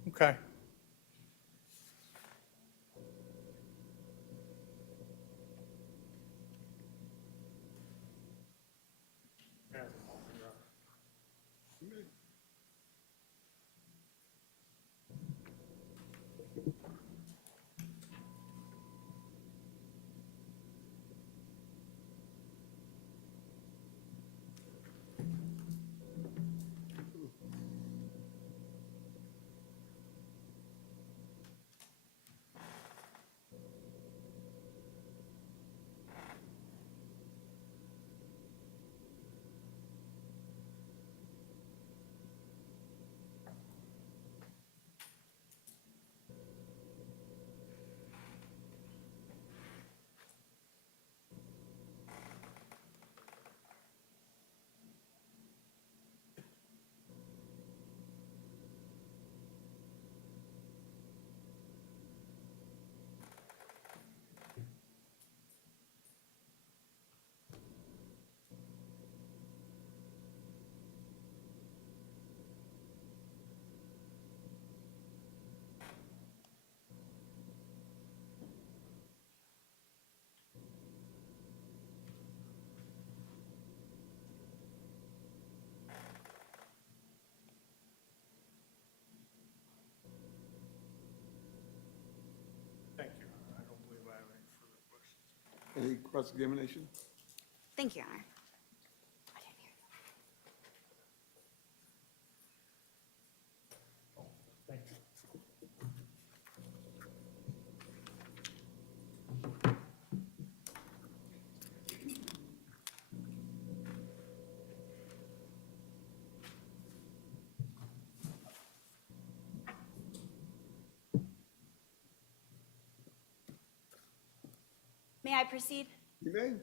Okay. Thank you. I don't believe I have any further questions. Any cross-examination? Thank you, Your Honor. I didn't hear you. Thank you. May I proceed? You may.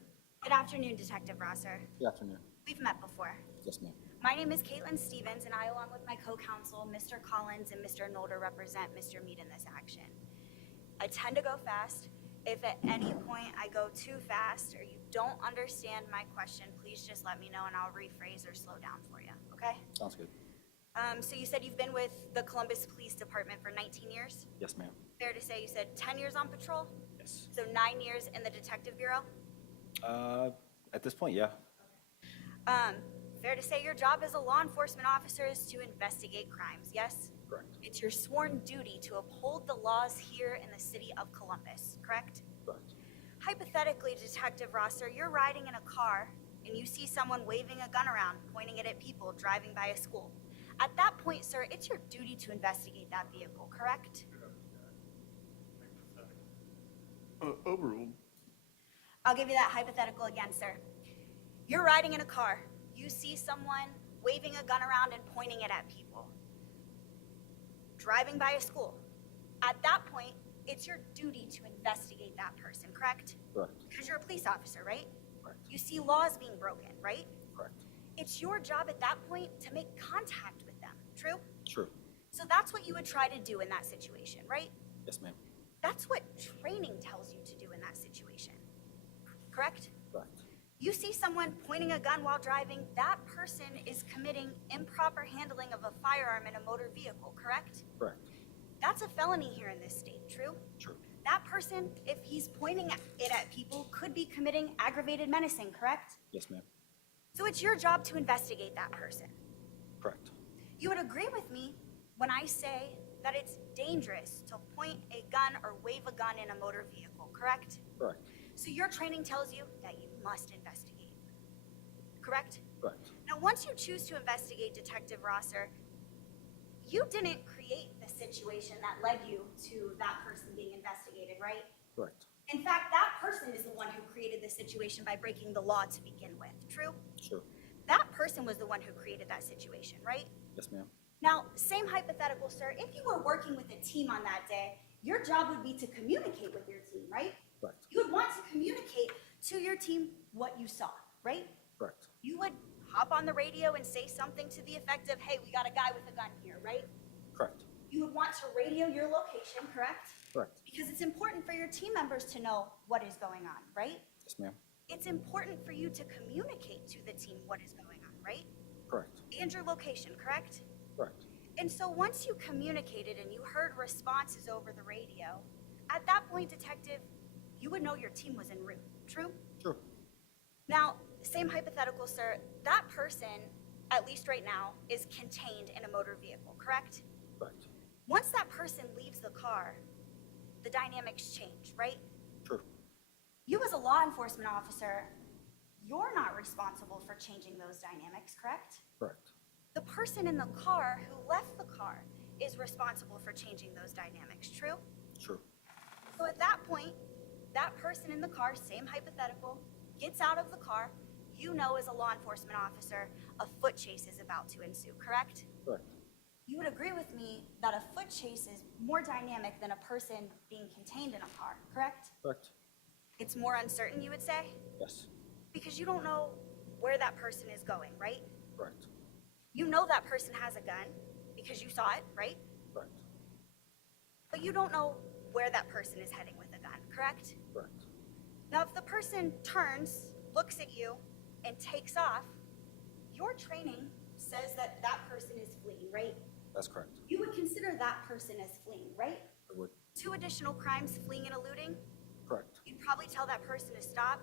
Good afternoon, Detective Rosser. Good afternoon. We've met before. Yes, ma'am. My name is Caitlin Stevens, and I, along with my co-counsel, Mr. Collins and Mr. Nolder, represent Mr. Meade in this action. I tend to go fast. If at any point I go too fast or you don't understand my question, please just let me know and I'll rephrase or slow down for you, okay? Sounds good. So you said you've been with the Columbus Police Department for 19 years? Yes, ma'am. Fair to say you said 10 years on patrol? Yes. So 9 years in the Detective Bureau? At this point, yeah. Fair to say your job as a law enforcement officer is to investigate crimes, yes? Correct. It's your sworn duty to uphold the laws here in the city of Columbus, correct? Correct. Hypothetically, Detective Rosser, you're riding in a car and you see someone waving a gun around, pointing it at people driving by a school. At that point, sir, it's your duty to investigate that vehicle, correct? Overruled. I'll give you that hypothetical again, sir. You're riding in a car. You see someone waving a gun around and pointing it at people. Driving by a school. At that point, it's your duty to investigate that person, correct? Correct. Because you're a police officer, right? Correct. You see laws being broken, right? Correct. It's your job at that point to make contact with them, true? True. So that's what you would try to do in that situation, right? Yes, ma'am. That's what training tells you to do in that situation, correct? Correct. You see someone pointing a gun while driving, that person is committing improper handling of a firearm in a motor vehicle, correct? Correct. That's a felony here in this state, true? True. That person, if he's pointing it at people, could be committing aggravated menacing, correct? Yes, ma'am. So it's your job to investigate that person. Correct. You would agree with me when I say that it's dangerous to point a gun or wave a gun in a motor vehicle, correct? Correct. So your training tells you that you must investigate, correct? Correct. Now, once you choose to investigate Detective Rosser, you didn't create the situation that led you to that person being investigated, right? Correct. In fact, that person is the one who created the situation by breaking the law to begin with, true? Sure. That person was the one who created that situation, right? Yes, ma'am. Now, same hypothetical, sir. If you were working with a team on that day, your job would be to communicate with your team, right? Correct. You would want to communicate to your team what you saw, right? Correct. You would hop on the radio and say something to the effect of, hey, we got a guy with a gun here, right? Correct. You would want to radio your location, correct? Correct. Because it's important for your team members to know what is going on, right? Yes, ma'am. It's important for you to communicate to the team what is going on, right? Correct. And your location, correct? Correct. And so once you communicated and you heard responses over the radio, at that point, detective, you would know your team was en route, true? True. Now, same hypothetical, sir, that person, at least right now, is contained in a motor vehicle, correct? Correct. Once that person leaves the car, the dynamics change, right? True. You as a law enforcement officer, you're not responsible for changing those dynamics, correct? Correct. The person in the car who left the car is responsible for changing those dynamics, true? True. So at that point, that person in the car, same hypothetical, gets out of the car. You know as a law enforcement officer, a foot chase is about to ensue, correct? Correct. You would agree with me that a foot chase is more dynamic than a person being contained in a car, correct? Correct. It's more uncertain, you would say? Yes. Because you don't know where that person is going, right? Correct. You know that person has a gun because you saw it, right? Correct. But you don't know where that person is heading with a gun, correct? Correct. Now, if the person turns, looks at you, and takes off, your training says that that person is fleeing, right? That's correct. You would consider that person as fleeing, right? I would. 2 additional crimes, fleeing and eluding. Correct. You'd probably tell that person to stop.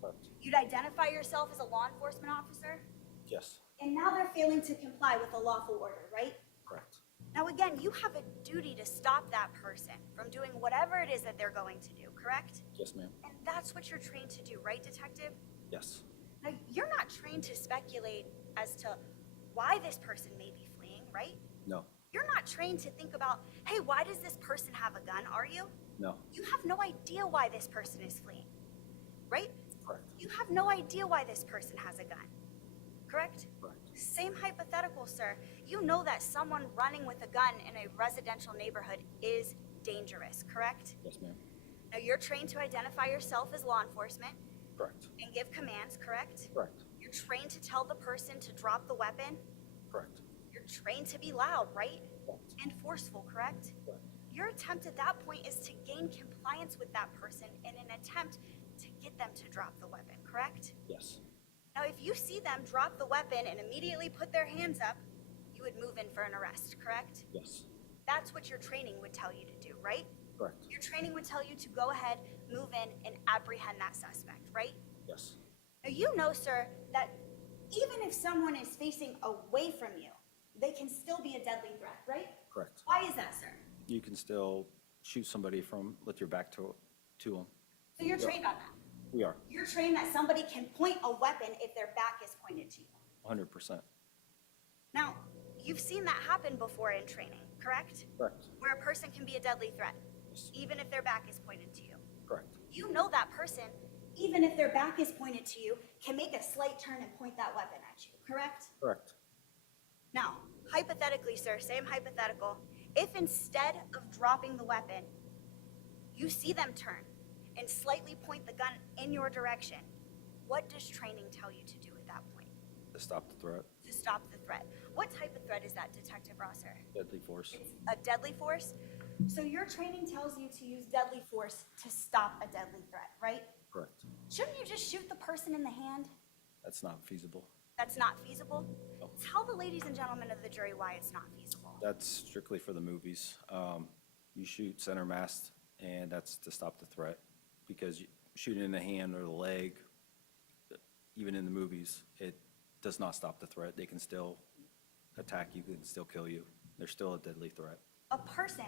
Correct. You'd identify yourself as a law enforcement officer. Yes. And now they're failing to comply with a lawful order, right? Correct. Now, again, you have a duty to stop that person from doing whatever it is that they're going to do, correct? Yes, ma'am. And that's what you're trained to do, right, detective? Yes. Now, you're not trained to speculate as to why this person may be fleeing, right? No. You're not trained to think about, hey, why does this person have a gun, are you? No. You have no idea why this person is fleeing, right? Correct. You have no idea why this person has a gun, correct? Correct. Same hypothetical, sir. You know that someone running with a gun in a residential neighborhood is dangerous, correct? Yes, ma'am. Now, you're trained to identify yourself as law enforcement Correct. and give commands, correct? Correct. You're trained to tell the person to drop the weapon. Correct. You're trained to be loud, right? Correct. And forceful, correct? Correct. Your attempt at that point is to gain compliance with that person in an attempt to get them to drop the weapon, correct? Yes. Now, if you see them drop the weapon and immediately put their hands up, you would move in for an arrest, correct? Yes. That's what your training would tell you to do, right? Correct. Your training would tell you to go ahead, move in, and apprehend that suspect, right? Yes. Now, you know, sir, that even if someone is facing away from you, they can still be a deadly threat, right? Correct. Why is that, sir? You can still shoot somebody with your back to them. So you're Yeah. trained on that. We are. You're trained that somebody can point a weapon if their back is pointed to you. 100%. Now, you've seen that happen before in training, correct? Correct. Where a person can be a deadly threat, Yes. even if their back is pointed to you. Correct. You know that person, even if their back is pointed to you, can make a slight turn and point that weapon at you, correct? Correct. Now, hypothetically, sir, same hypothetical, if instead of dropping the weapon, you see them turn and slightly point the gun in your direction, what does training tell you to do at that point? To stop the threat. To stop the threat. What type of threat is that, Detective Rosser? Deadly force. It's a deadly force? So your training tells you to use deadly force to stop a deadly threat, right? Correct. Shouldn't you just shoot the person in the hand? That's not feasible. That's not feasible? No. Tell the ladies and gentlemen of the jury why it's not feasible. That's strictly for the movies. You shoot center mass, and that's to stop the threat. Because shooting in the hand or the leg, even in the movies, it does not stop the threat. They can still attack you, can still kill you. They're still a deadly threat. A person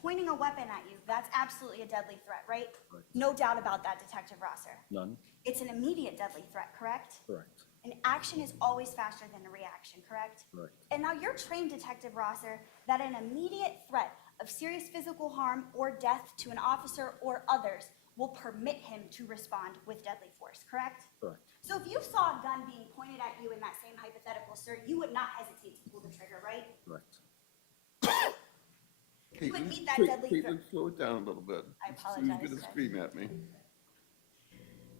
pointing a weapon at you, that's absolutely a deadly threat, right? Correct. No doubt about that, Detective Rosser. None? It's an immediate deadly threat, correct? Correct. An action is always faster than a reaction, correct? Correct. And now you're trained, Detective Rosser, that an immediate threat of serious physical harm or death to an officer or others will permit him to respond with deadly force, correct? Correct. So if you saw a gun being pointed at you in that same hypothetical, sir, you would not hesitate to pull the trigger, right? Correct. You would meet that Caitlin, deadly Caitlin, slow it down a little bit. I So apologize, you're gonna sir. scream at me.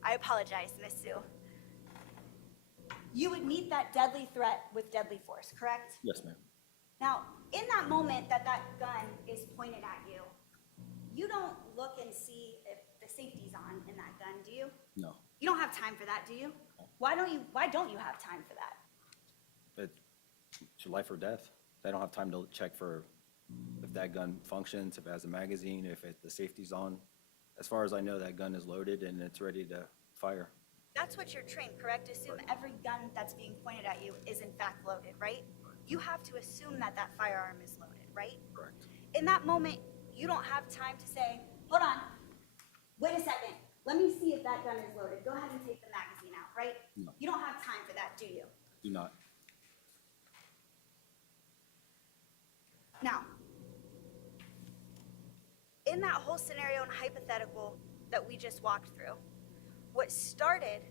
I apologize, Miss Sue. You would meet that deadly threat with deadly force, correct? Yes, ma'am. Now, in that moment that that gun is pointed at you, you don't look and see if the safety's on in that gun, do you? No. You don't have time for that, do you? Why don't you have time for that? It's your life or death. They don't have time to check for if that gun functions, if it has a magazine, if the safety's on. As far as I know, that gun is loaded and it's ready to fire. That's what you're trained, correct? Assume every gun that's being pointed at you is in fact loaded, right? You have to assume that that firearm is loaded, right? Correct. In that moment, you don't have time to say, hold on, wait a second, let me see if that gun is loaded. Go ahead and take the magazine out, right? No. You don't have time for that, do you? Do not. Now, in that whole scenario and hypothetical that we just walked through, what started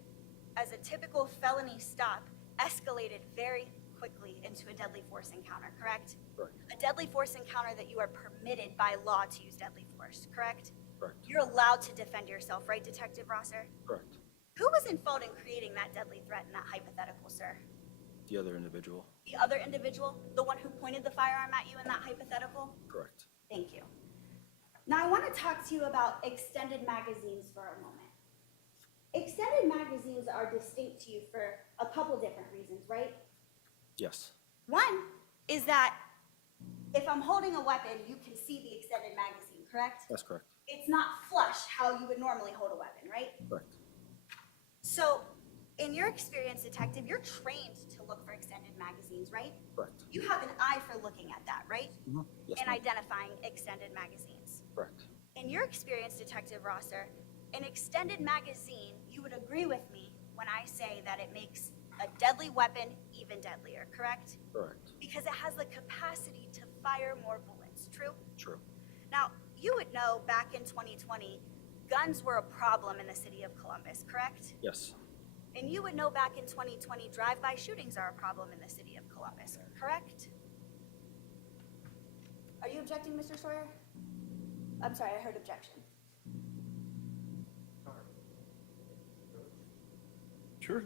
as a typical felony stop escalated very quickly into a deadly force encounter, correct? Correct. A deadly force encounter that you are permitted by law to use deadly force, correct? Correct. You're allowed to defend yourself, right, Detective Rosser? Correct. Who was in fault in creating that deadly threat in that hypothetical, sir? The other individual. The other individual, the one who pointed the firearm at you in that hypothetical? Correct. Thank you. Now I want to talk to you about extended magazines for a moment. Extended magazines are distinct to you for a couple different reasons, right? Yes. One is that if I'm holding a weapon, you can see the extended magazine, correct? That's correct. It's not flush how you would normally hold a weapon, right? Correct. So in your experience, detective, you're trained to look for extended magazines, right? Correct. You have an eye for looking at that, right? Yes, And ma'am. identifying extended magazines. Correct. In your experience, Detective Rosser, an extended magazine, you would agree with me when I say that it makes a deadly weapon even deadlier, correct? Correct. Because it has the capacity to fire more bullets, true? True. Now, you would know back in 2020, guns were a problem in the city of Columbus, correct? Yes. And you would know back in 2020, drive-by shootings are a problem in the city of Columbus, correct? Are you objecting, Mr. Sawyer? I'm sorry, I heard objection. Sure.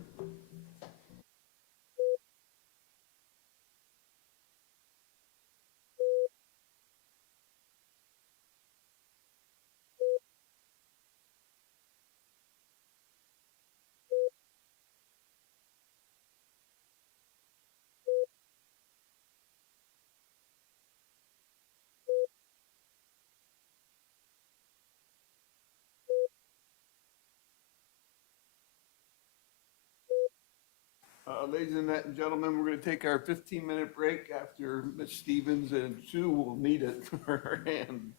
Ladies and gentlemen, we're going to take our 15-minute break after Ms. Stevens and Sue will need it for her hand.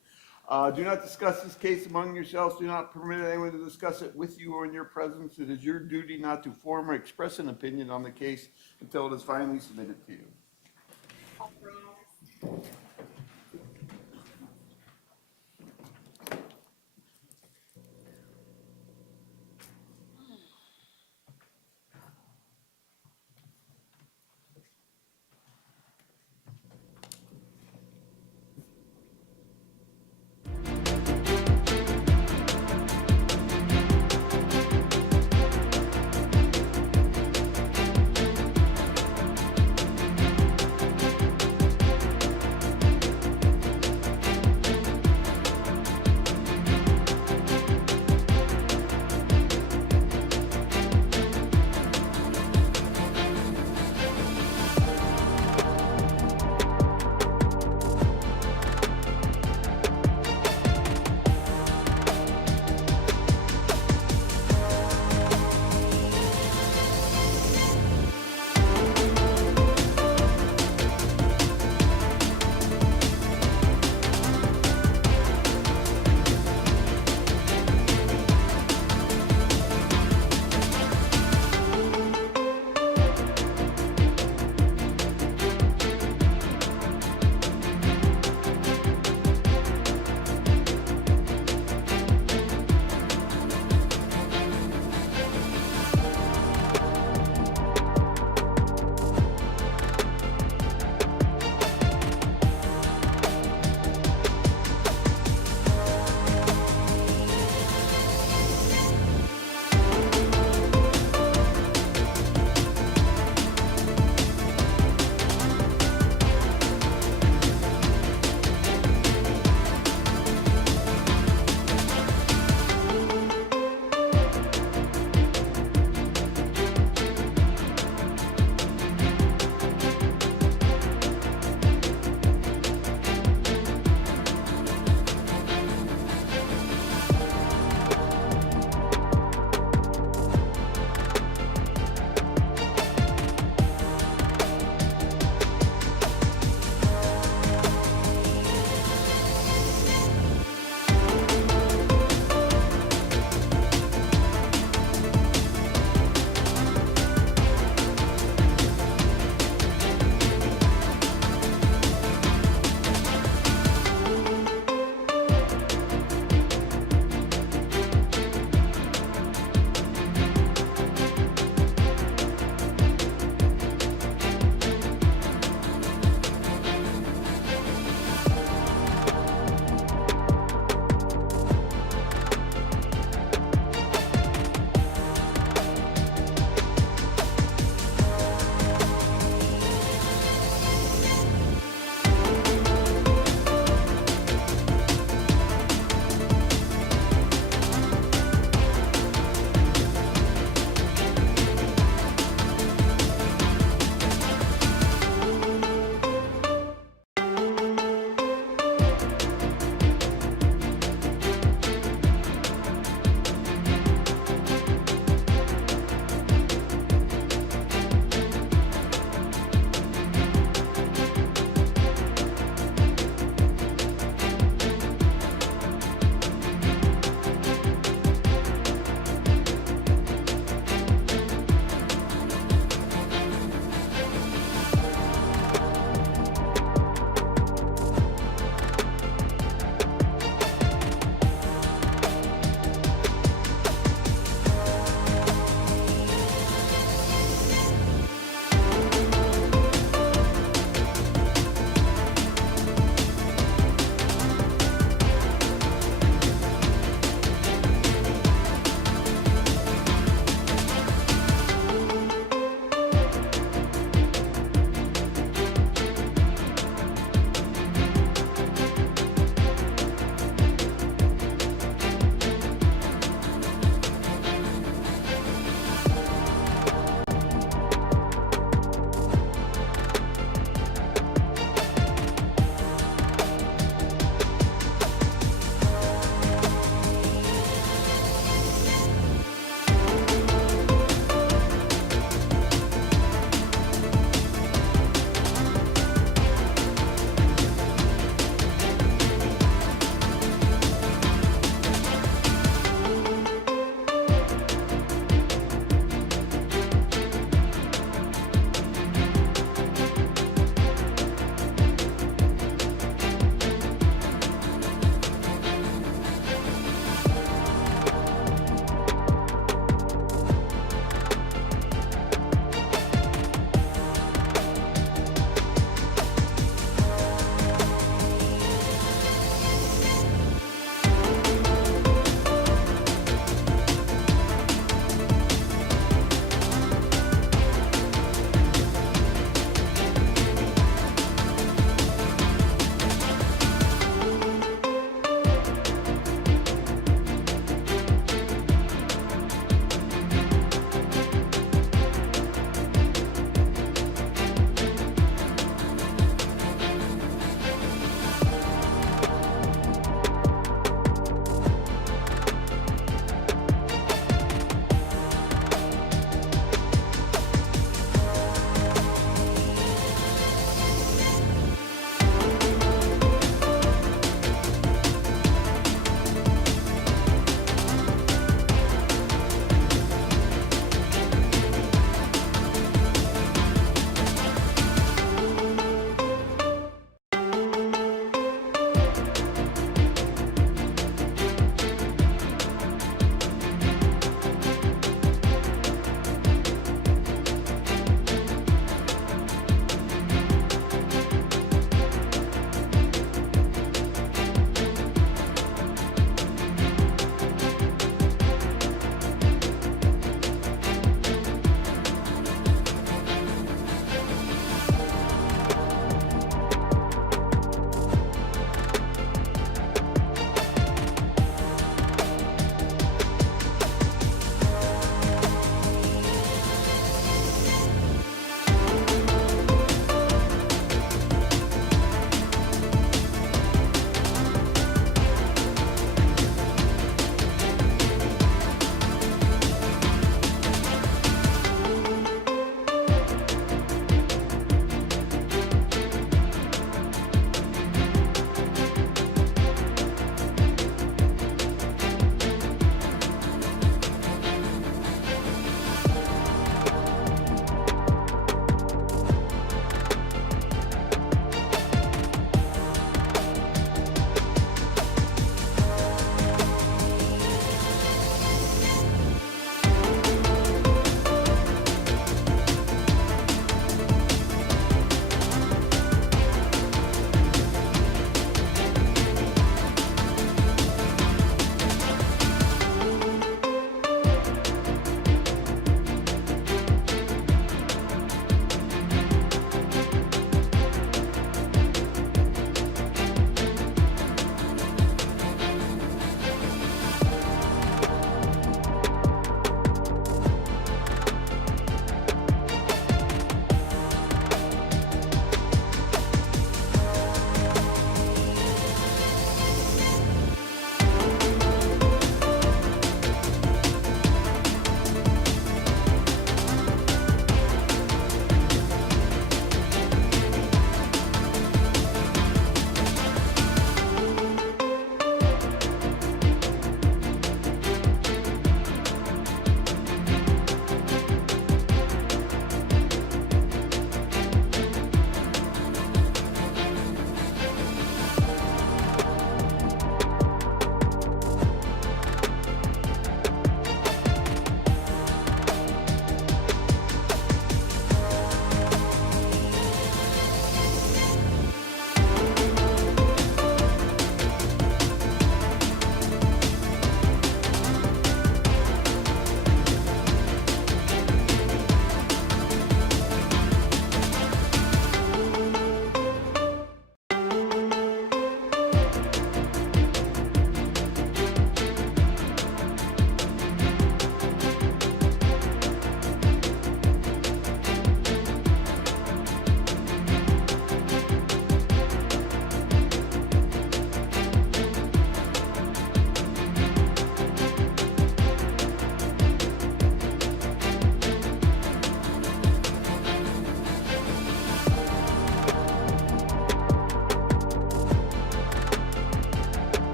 Do not discuss this case among yourselves. Do not permit anyone to discuss it with you or in your presence. It is your duty not to form or express an opinion on the case until it is finally submitted to you.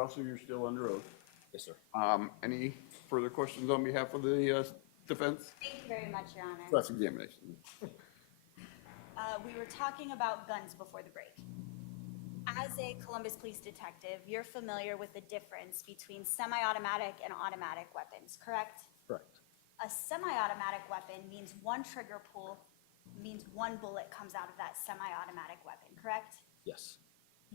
Officer, you're still under oath. Yes, sir. Any further questions on behalf of the defense? Thank you very much, Your Honor. Cross-examination. We were talking about guns before the break. As a Columbus Police detective, you're familiar with the difference between semi-automatic and automatic weapons, correct? Correct. A semi-automatic weapon means one trigger pull, means one bullet comes out of that semi-automatic weapon, correct? Yes.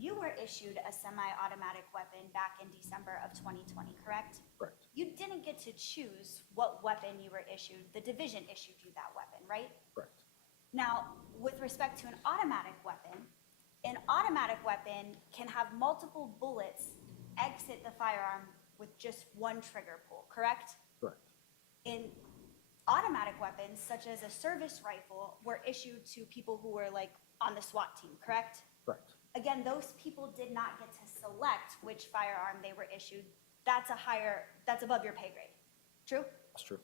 You were issued a semi-automatic weapon back in December of 2020, correct? Correct. You didn't get to choose what weapon you were issued. The division issued you that weapon, right? Correct. Now, with respect to an automatic weapon can have multiple bullets exit the firearm with just one trigger pull, correct? Correct. In automatic weapons, such as a service rifle, were issued to people who were like on the SWAT team, correct? Correct. Again, those people did not get to select which firearm they were issued. That's above your pay grade. True? That's true.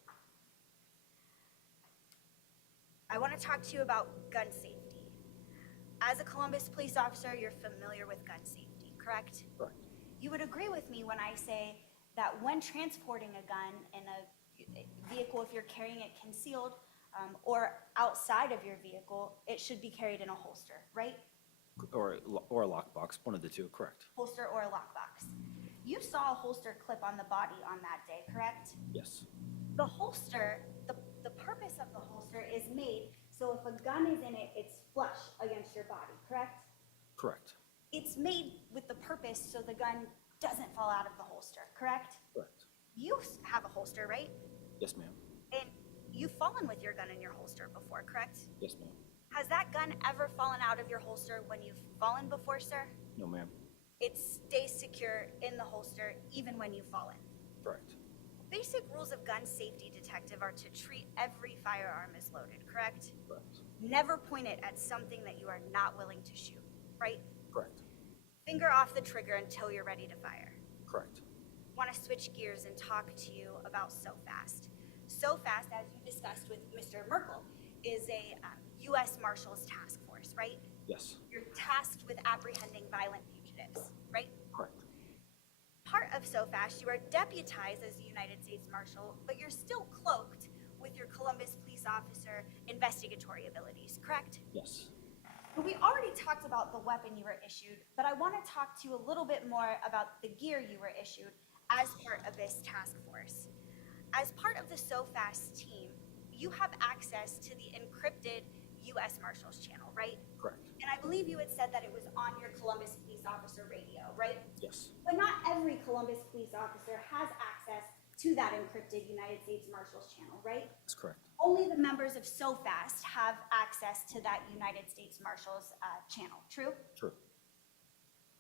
I want to talk to you about gun safety. As a Columbus police officer, you're familiar with gun safety, correct? Correct. You would agree with me when I say that when transporting a gun in a vehicle, if you're carrying it concealed or outside of your vehicle, it should be carried in a holster, right? Or a lockbox, one of the two, correct. Holster or a lockbox. You saw a holster clip on the body on that day, correct? Yes. The holster, the purpose of the holster is made so if a gun is in it, it's flush against your body, correct? Correct. It's made with the purpose so the gun doesn't fall out of the holster, correct? Correct. You have a holster, right? Yes, ma'am. And you've fallen with your gun in your holster before, correct? Yes, ma'am. Has that gun ever fallen out of your holster when you've fallen before, sir? No, ma'am. It stays secure in the holster even when you've fallen. Correct. Basic rules of gun safety, detective, are to treat every firearm as loaded, correct? Correct. Never point it at something that you are not willing to shoot, right? Correct. Finger off the trigger until you're ready to fire. Correct. I want to switch gears and talk to you about SOFAST. SOFAST, as you discussed with Mr. Merkel, is a U.S. Marshals task force, right? Yes. You're tasked with apprehending violent fugitives, right? Correct. Part of SOFAST, you are deputized as a United States Marshal, but you're still cloaked with your Columbus police officer investigatory abilities, correct? Yes. But we already talked about the weapon you were issued, but I want to talk to you a little bit more about the gear you were issued as part of this task force. As part of the SOFAST team, you have access to the encrypted U.S. Marshals channel, right? Correct. And I believe you had said that it was on your Columbus police officer radio, right? Yes. But not every Columbus police officer has access to that encrypted United States Marshals channel, right? That's correct. Only the members of SOFAST have access to that United States Marshals channel, true? True.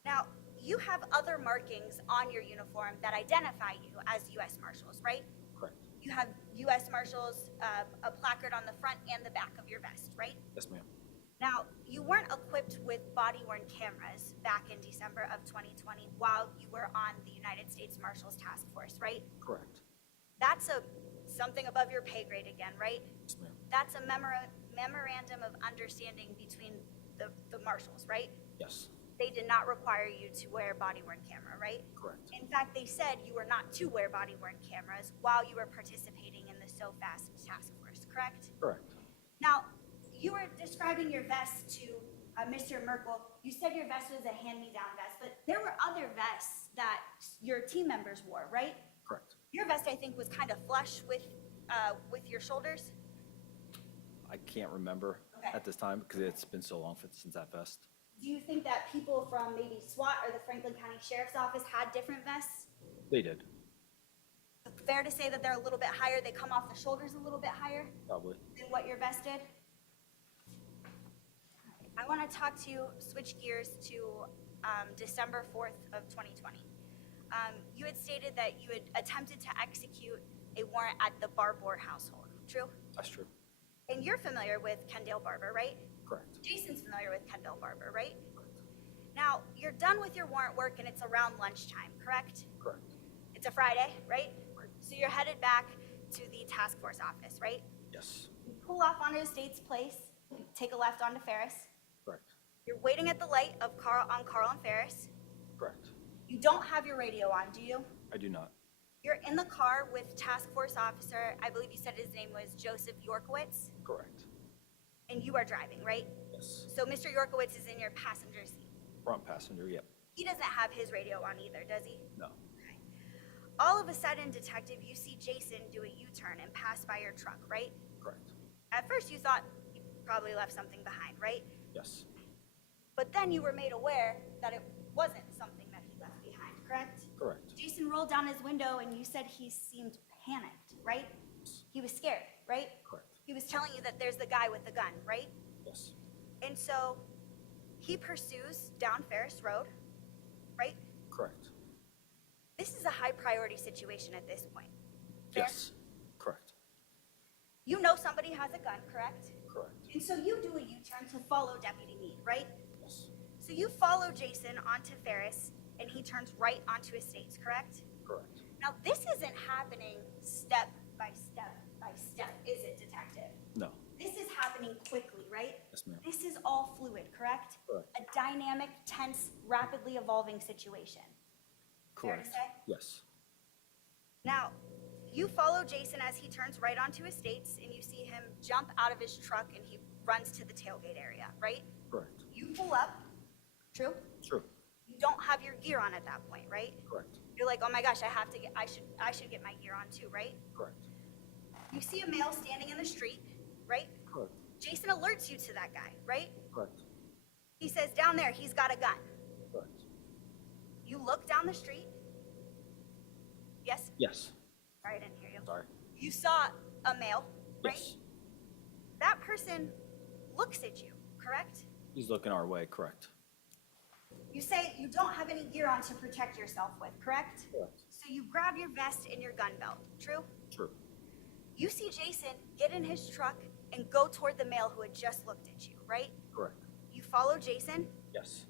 Now, you have other markings on your uniform that identify you as U.S. Marshals, right? Correct. You have U.S. Marshals, a placard on the front and the back of your vest, right? Yes, ma'am. Now, you weren't equipped with body-worn cameras back in December of 2020 while you were on the United States Marshals Task Force, right? Correct. That's something above your pay grade again, right? Yes, ma'am. That's a memorandum of understanding between the marshals, right? Yes. They did not require you to wear a body-worn camera, right? Correct. In fact, they said you were not to wear body-worn cameras while you were participating in the SOFAST task force, correct? Correct. Now, you were describing your vest to Mr. Merkel. You said your vest was a hand-me-down vest, but there were other vests that your team members wore, right? Correct. Your vest, I think, was kind of flush with your shoulders. I can't remember at this time because it's been so long since that vest. Do you think that people from maybe SWAT or the Franklin County Sheriff's Office had different vests? They did. Fair to say that they're a little bit higher, they come off the shoulders a little bit higher Probably. than what your vest did? I want to talk to you, switch gears to December 4th of 2020. You had stated that you had attempted to execute a warrant at the Barbour household, true? That's true. And you're familiar with Kendall Barbour, right? Correct. Jason's familiar with Kendall Barbour, right? Now, you're done with your warrant work and it's around lunchtime, correct? Correct. It's a Friday, right? So you're headed back to the task force office, right? Yes. You pull off onto Estates Place, you take a left onto Ferris. Correct. You're waiting at the light of Carl and Ferris. Correct. You don't have your radio on, do you? I do not. You're in the car with task force officer, I believe you said his name was Joseph Yorkowitz, Correct. and you are driving, right? Yes. So Mr. Yorkowitz is in your passenger seat. Front passenger, yep. He doesn't have his radio on either, does he? No. Okay. All of a sudden, detective, you see Jason do a U-turn and pass by your truck, right? Correct. At first you thought he probably left something behind, right? Yes. But then you were made aware that it wasn't something that he left behind, correct? Correct. Jason rolled down his window and you said he seemed panicked, right? He was scared, right? Correct. He was telling you that there's the guy with the gun, right? Yes. And so he pursues down Ferris Road, right? Correct. This is a high priority situation at this point. Fair? Yes. Correct. You know somebody has a gun, correct? Correct. And so you do a U-turn to follow Deputy Meade, right? Yes. So you follow Jason onto Ferris and he turns right onto Estates, correct? Correct. Now this isn't happening step by step by step, is it, detective? No. This is happening quickly, right? Yes, ma'am. This is all fluid, correct? Correct. A dynamic, tense, rapidly evolving situation. Fair to Correct. say? Yes. Now, you follow Jason as he turns right onto Estates and you see him jump out of his truck and he runs to the tailgate area, right? Correct. You pull up, true? True. You don't have your gear on at that point, right? Correct. You're like, oh my gosh, I should get my gear on too, right? Correct. You see a male standing in the street, right? Correct. Jason alerts you to that guy, right? Correct. He says, down there, he's got a gun. Correct. You look down the street. Yes? Yes. Sorry, I didn't hear you. Sorry. You saw a male, right? Yes. That person looks at you, correct? He's looking our way. Correct. You say you don't have any gear on to protect yourself with, correct? Correct. So you grab your vest and your gun belt, true? True. You see Jason get in his truck and go toward the male who had just looked at you, right? Correct. You follow Jason. Yes.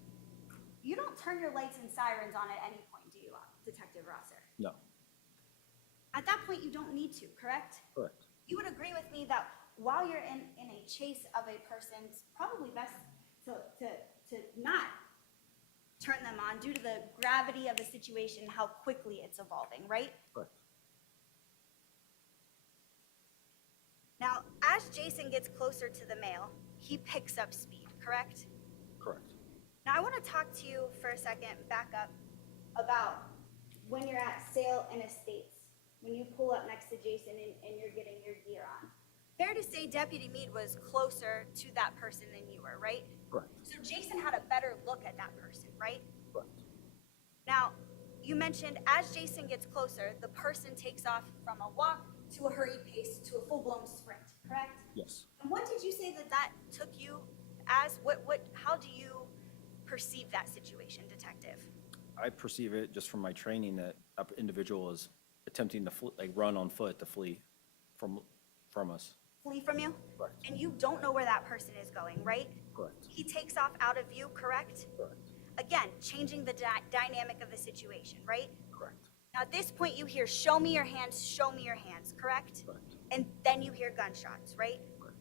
You don't turn your lights and sirens on at any point, do you, Detective Rosser? No. At that point, you don't need to, correct? Correct. You would agree with me that while you're in a chase of a person, it's probably best to not turn them on due to the gravity of the situation, how quickly it's evolving, right? Correct. Now, as Jason gets closer to the male, he picks up speed, correct? Correct. Now, I want to talk to you for a second, back up, about when you're at Sale and Estates, when you pull up next to Jason and you're getting your gear on. Fair to say Deputy Meade was closer to that person than you were, right? Correct. So Jason had a better look at that person, right? Correct. Now, you mentioned as Jason gets closer, the person takes off from a walk to a hurried pace to a full-blown sprint, correct? Yes. And what did you say that took you as? How do you perceive that situation, detective? I perceive it just from my training that an individual is attempting to run on foot to flee from us. Flee from you? Correct. And you don't know where that person is going, right? Correct. He takes off out of view, correct? Correct. Again, changing the dynamic of the situation, right? Correct. Now, at this point, you hear, show me your hands, correct? Correct. And then you hear gunshots, right? Correct.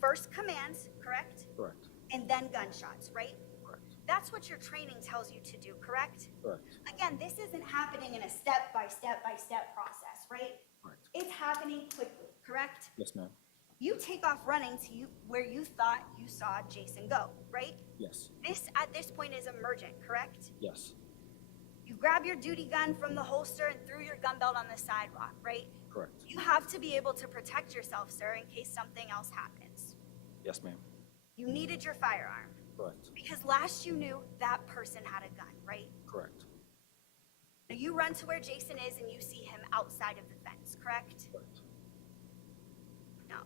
First commands, correct? Correct. And then gunshots, right? Correct. That's what your training tells you to do, correct? Correct. Again, this isn't happening in a step-by-step process, right? Correct. It's happening quickly, correct? Yes, ma'am. You take off running to where you thought you saw Jason go, right? Yes. This, at this point, is emergent, correct? Yes. You grab your duty gun from the holster and threw your gun belt on the sidewalk, right? Correct. You have to be able to protect yourself, sir, in case something else happens. Yes, ma'am. You needed your firearm. Correct. Because last you knew, that person had a gun, right? Correct. Now you run to where Jason is and you see him outside of the fence, correct? Correct. Now,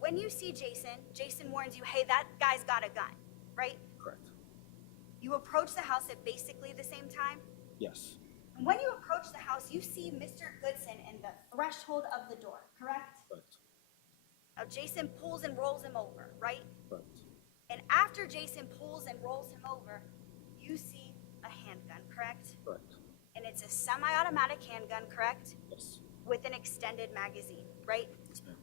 when you see Jason, Jason warns you, hey, that guy's got a gun, right? Correct. You approach the house at basically the same time. Yes. And when you approach the house, you see Mr. Goodson in the threshold of the door, correct? Correct. Now Jason pulls and rolls him over, right? Correct. And after Jason pulls and rolls him over, you see a handgun, correct? Correct. And it's a semi-automatic handgun, correct? Yes. With an extended magazine, right? Yes, ma'am.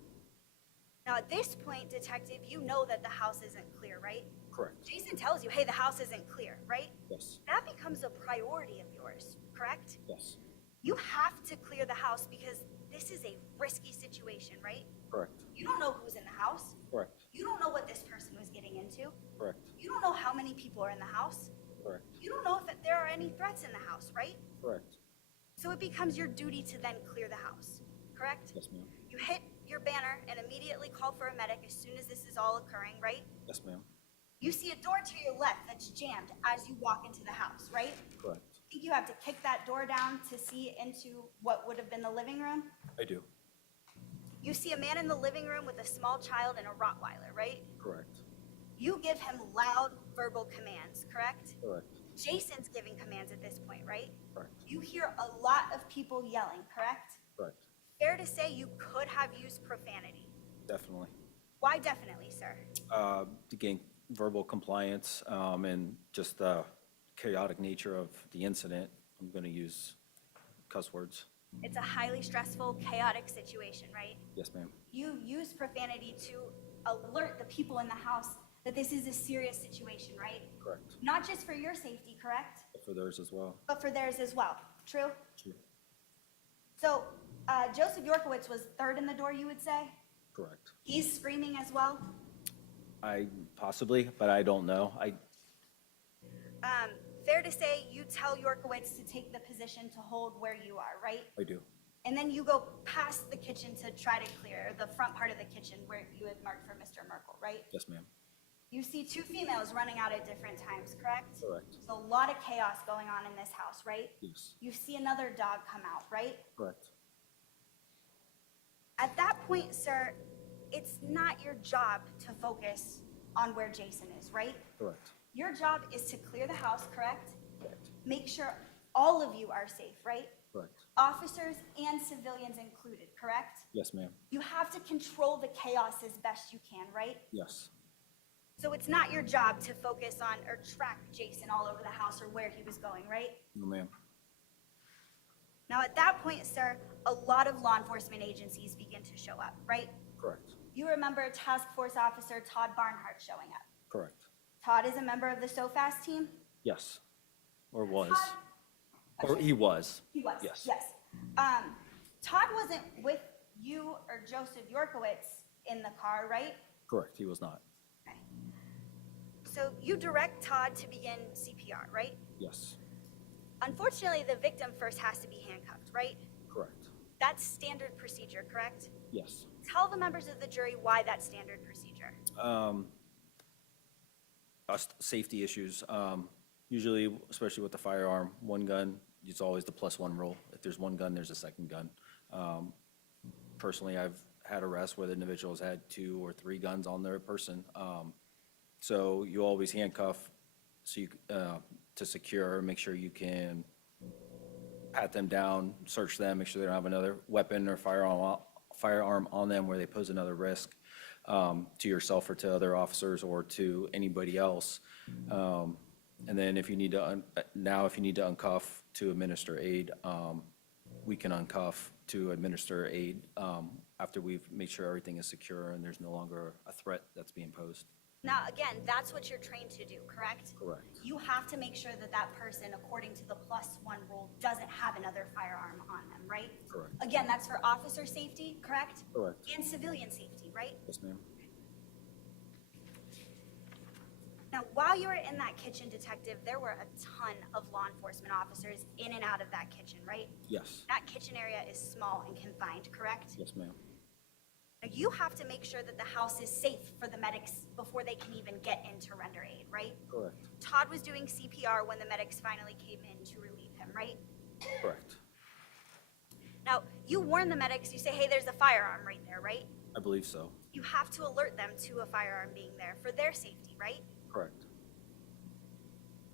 Now, at this point, detective, you know that the house isn't clear, right? Correct. Jason tells you, hey, the house isn't clear, right? Yes. That becomes a priority of yours, correct? Yes. You have to clear the house because this is a risky situation, right? Correct. You don't know who's in the house. Correct. You don't know what this person was getting into. Correct. You don't know how many people are in the house. Correct. You don't know if there are any threats in the house, right? Correct. So it becomes your duty to then clear the house, correct? Yes, ma'am. You hit your banner and immediately call for a medic as soon as this is all occurring, right? Yes, ma'am. You see a door to your left that's jammed as you walk into the house, right? Correct. Think you have to kick that door down to see into what would have been the living room? I do. You see a man in the living room with a small child and a Rottweiler, right? Correct. You give him loud verbal commands, correct? Correct. Jason's giving commands at this point, right? Correct. You hear a lot of people yelling, correct? Correct. Fair to say you could have used profanity. Definitely. Why definitely, sir? To gain verbal compliance, and just the chaotic nature of the incident, I'm going to use cuss words. It's a highly stressful, chaotic situation, right? Yes, ma'am. You use profanity to alert the people in the house that this is a serious situation, right? Correct. Not just for your safety, correct? But for theirs as well. But for theirs as well. True? True. So, Joseph Yorkowitz was third in the door, you would say? Correct. He's screaming as well? Possibly, but I don't know. Fair to say you tell Yorkowitz to take the position to hold where you are, right? I do. And then you go past the kitchen to try to clear the front part of the kitchen where you had marked for Mr. Merkel, right? Yes, ma'am. You see two females running out at different times, correct? Correct. So a lot of chaos going on in this house, right? Yes. You see another dog come out, right? Correct. At that point, sir, it's not your job to focus on where Jason is, right? Correct. Your job is to clear the house, correct? Correct. Make sure all of you are safe, right? Correct. Officers and civilians included, correct? Yes, ma'am. You have to control the chaos as best you can, right? Yes. So it's not your job to focus on or track Jason all over the house or where he was going, right? No, ma'am. Now, at that point, sir, a lot of law enforcement agencies begin to show up, right? Correct. You remember Task Force Officer Todd Barnhart showing up. Correct. Todd is a member of the SOFAST team? Yes. Or was. Todd- Or he was. He was, Yes. yes. Todd wasn't with you or Joseph Yorkowitz in the car, right? Correct. He was not. Okay. So you direct Todd to begin CPR, right? Yes. Unfortunately, the victim first has to be handcuffed, right? Correct. That's standard procedure, correct? Yes. Tell the members of the jury why that's standard procedure. Safety issues. Usually, especially with the firearm, one gun, it's always the +1 rule. If there's one gun, there's a second gun. Personally, I've had arrests where the individuals had 2 or 3 guns on their person. So you always handcuff so you, to secure, make sure you can pat them down, search them, make sure they don't have another weapon or firearm on them where they pose another risk to yourself or to other officers or to anybody else. And then if you need to, if you need to uncuff to administer aid, we can uncuff to administer aid after we've made sure everything is secure and there's no longer a threat that's being posed. Now, again, that's what you're trained to do, correct? Correct. You have to make sure that that person, according to the +1 rule, doesn't have another firearm on them, right? Correct. Again, that's for officer safety, correct? Correct. And civilian safety, right? Yes, ma'am. Now, while you were in that kitchen, detective, there were a ton of law enforcement officers in and out of that kitchen, right? Yes. That kitchen area is small and confined, correct? Yes, ma'am. Now, you have to make sure that the house is safe for the medics before they can even get in to render aid, right? Correct. Todd was doing CPR when the medics finally came in to relieve him, right? Correct. Now, you warn the medics, you say, hey, there's a firearm right there, right? I believe so. You have to alert them to a firearm being there for their safety, right? Correct.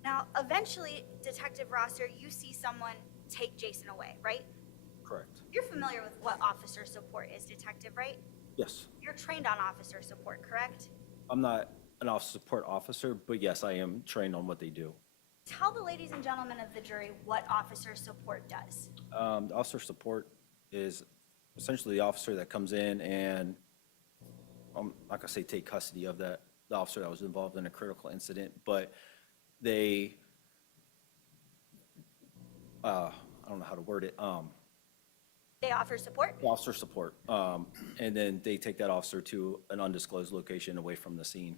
Now, eventually, Detective Rosser, you see someone take Jason away, right? Correct. You're familiar with what officer support is, detective, right? Yes. You're trained on officer support, correct? I'm not an officer support officer, but yes, I am trained on what they do. Tell the ladies and gentlemen of the jury what officer support does. The officer support is essentially the officer that comes in and I'm not gonna say take custody of the officer that was involved in a critical incident, but they, I don't know how to word it, They offer support? officer support. And then they take that officer to an undisclosed location away from the scene.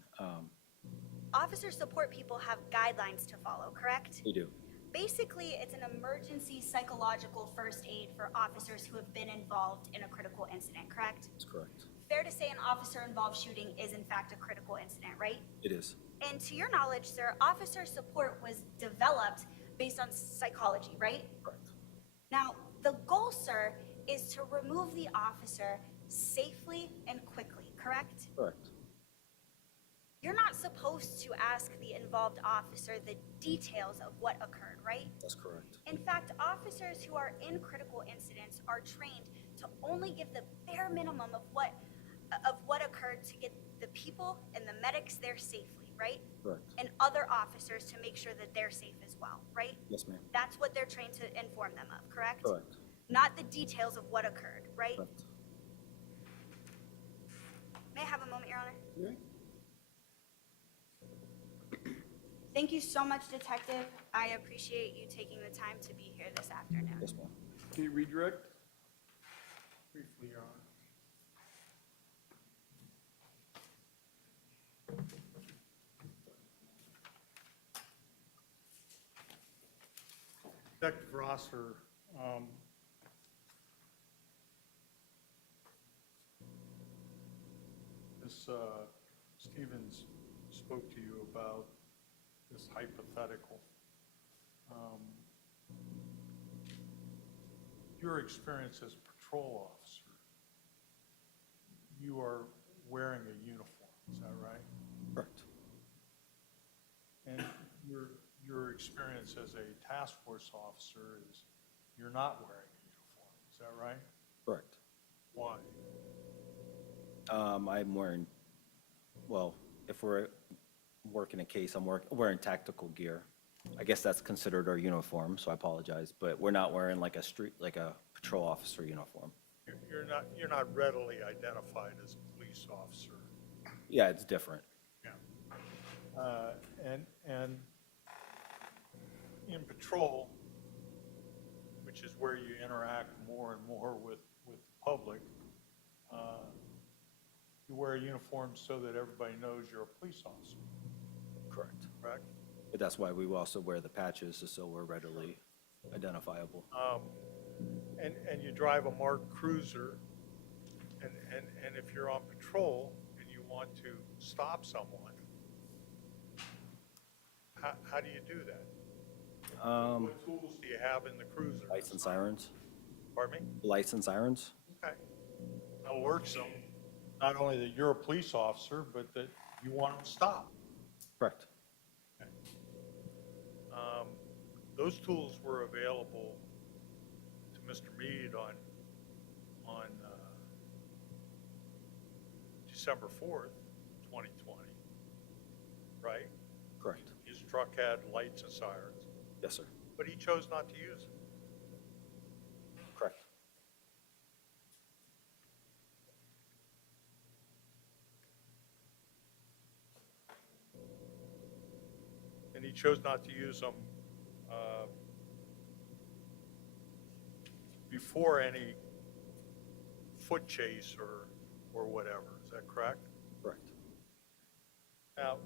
Officer support people have guidelines to follow, correct? They do. Basically, it's an emergency psychological first aid for officers who have been involved in a critical incident, correct? That's correct. Fair to say an officer-involved shooting is in fact a critical incident, right? It is. And to your knowledge, sir, officer support was developed based on psychology, right? Correct. Now, the goal, sir, is to remove the officer safely and quickly, correct? Correct. You're not supposed to ask the involved officer the details of what occurred, right? That's correct. In fact, officers who are in critical incidents are trained to only give the bare minimum of what occurred to get the people and the medics there safely, right? Correct. And other officers to make sure that they're safe as well, right? Yes, ma'am. That's what they're trained to inform them of, correct? Correct. Not the details of what occurred, right? Correct. May I have a moment, Your Honor? Thank you so much, Detective. I appreciate you taking the time to be here this afternoon. Yes, ma'am. Can you redirect? Briefly, Your Honor. Detective Rosser, Ms. Stevens spoke to you about this hypothetical. Your experience as patrol officer, you are wearing a uniform, is that right? Correct. And your experience as a task force officer is you're not wearing a uniform, is that right? Correct. Why? I'm wearing, well, if we're working a case, I'm wearing tactical gear. I guess that's considered our uniform, so I apologize, but we're not wearing like a patrol officer uniform. You're not readily identified as a police officer. Yeah, it's different. Yeah. And in patrol, which is where you interact more and more with the public, you wear a uniform so that everybody knows you're a police officer, Correct. correct? But that's why we also wear the patches, just so we're readily identifiable. And you drive a marked cruiser, and if you're on patrol and you want to stop someone, how do you do that? What tools do you have in the cruiser? Lights and sirens. Pardon me? Lights and sirens. Okay. That alerts them, not only that you're a police officer, but that you want them stopped. Correct. Okay. Those tools were available to Mr. Meade on December 4th, 2020, right? Correct. His truck had lights and sirens, Yes, sir. but he chose not to use them. Correct. And he chose not to use them before any foot chase or whatever. Is that correct? Correct. Now,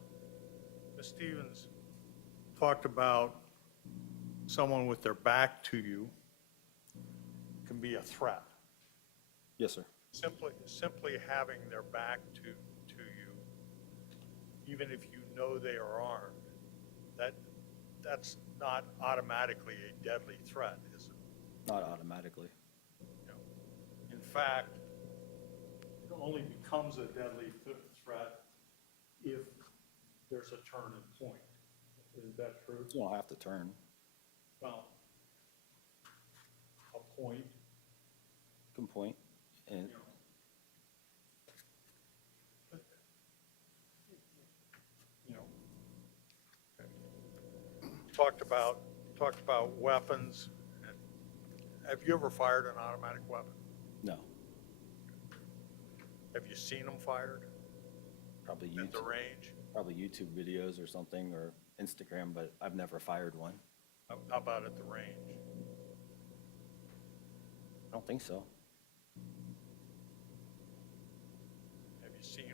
Ms. Stevens talked about someone with their back to you can be a threat. Yes, sir. Simply having their back to you, even if you know they are armed, that's not automatically a deadly threat, is it? Not automatically. You know, in fact, it only becomes a deadly threat if there's a turning point. Is that true? You don't have to turn. Well, a point, Good point. And you know. You know. Okay. Talked about weapons. Have you ever fired an automatic weapon? no, Have you seen them fired? Probably at the YouTube, range? probably YouTube videos or something, or Instagram, but I've never fired one. How about at the range? I don't think so. Have you seen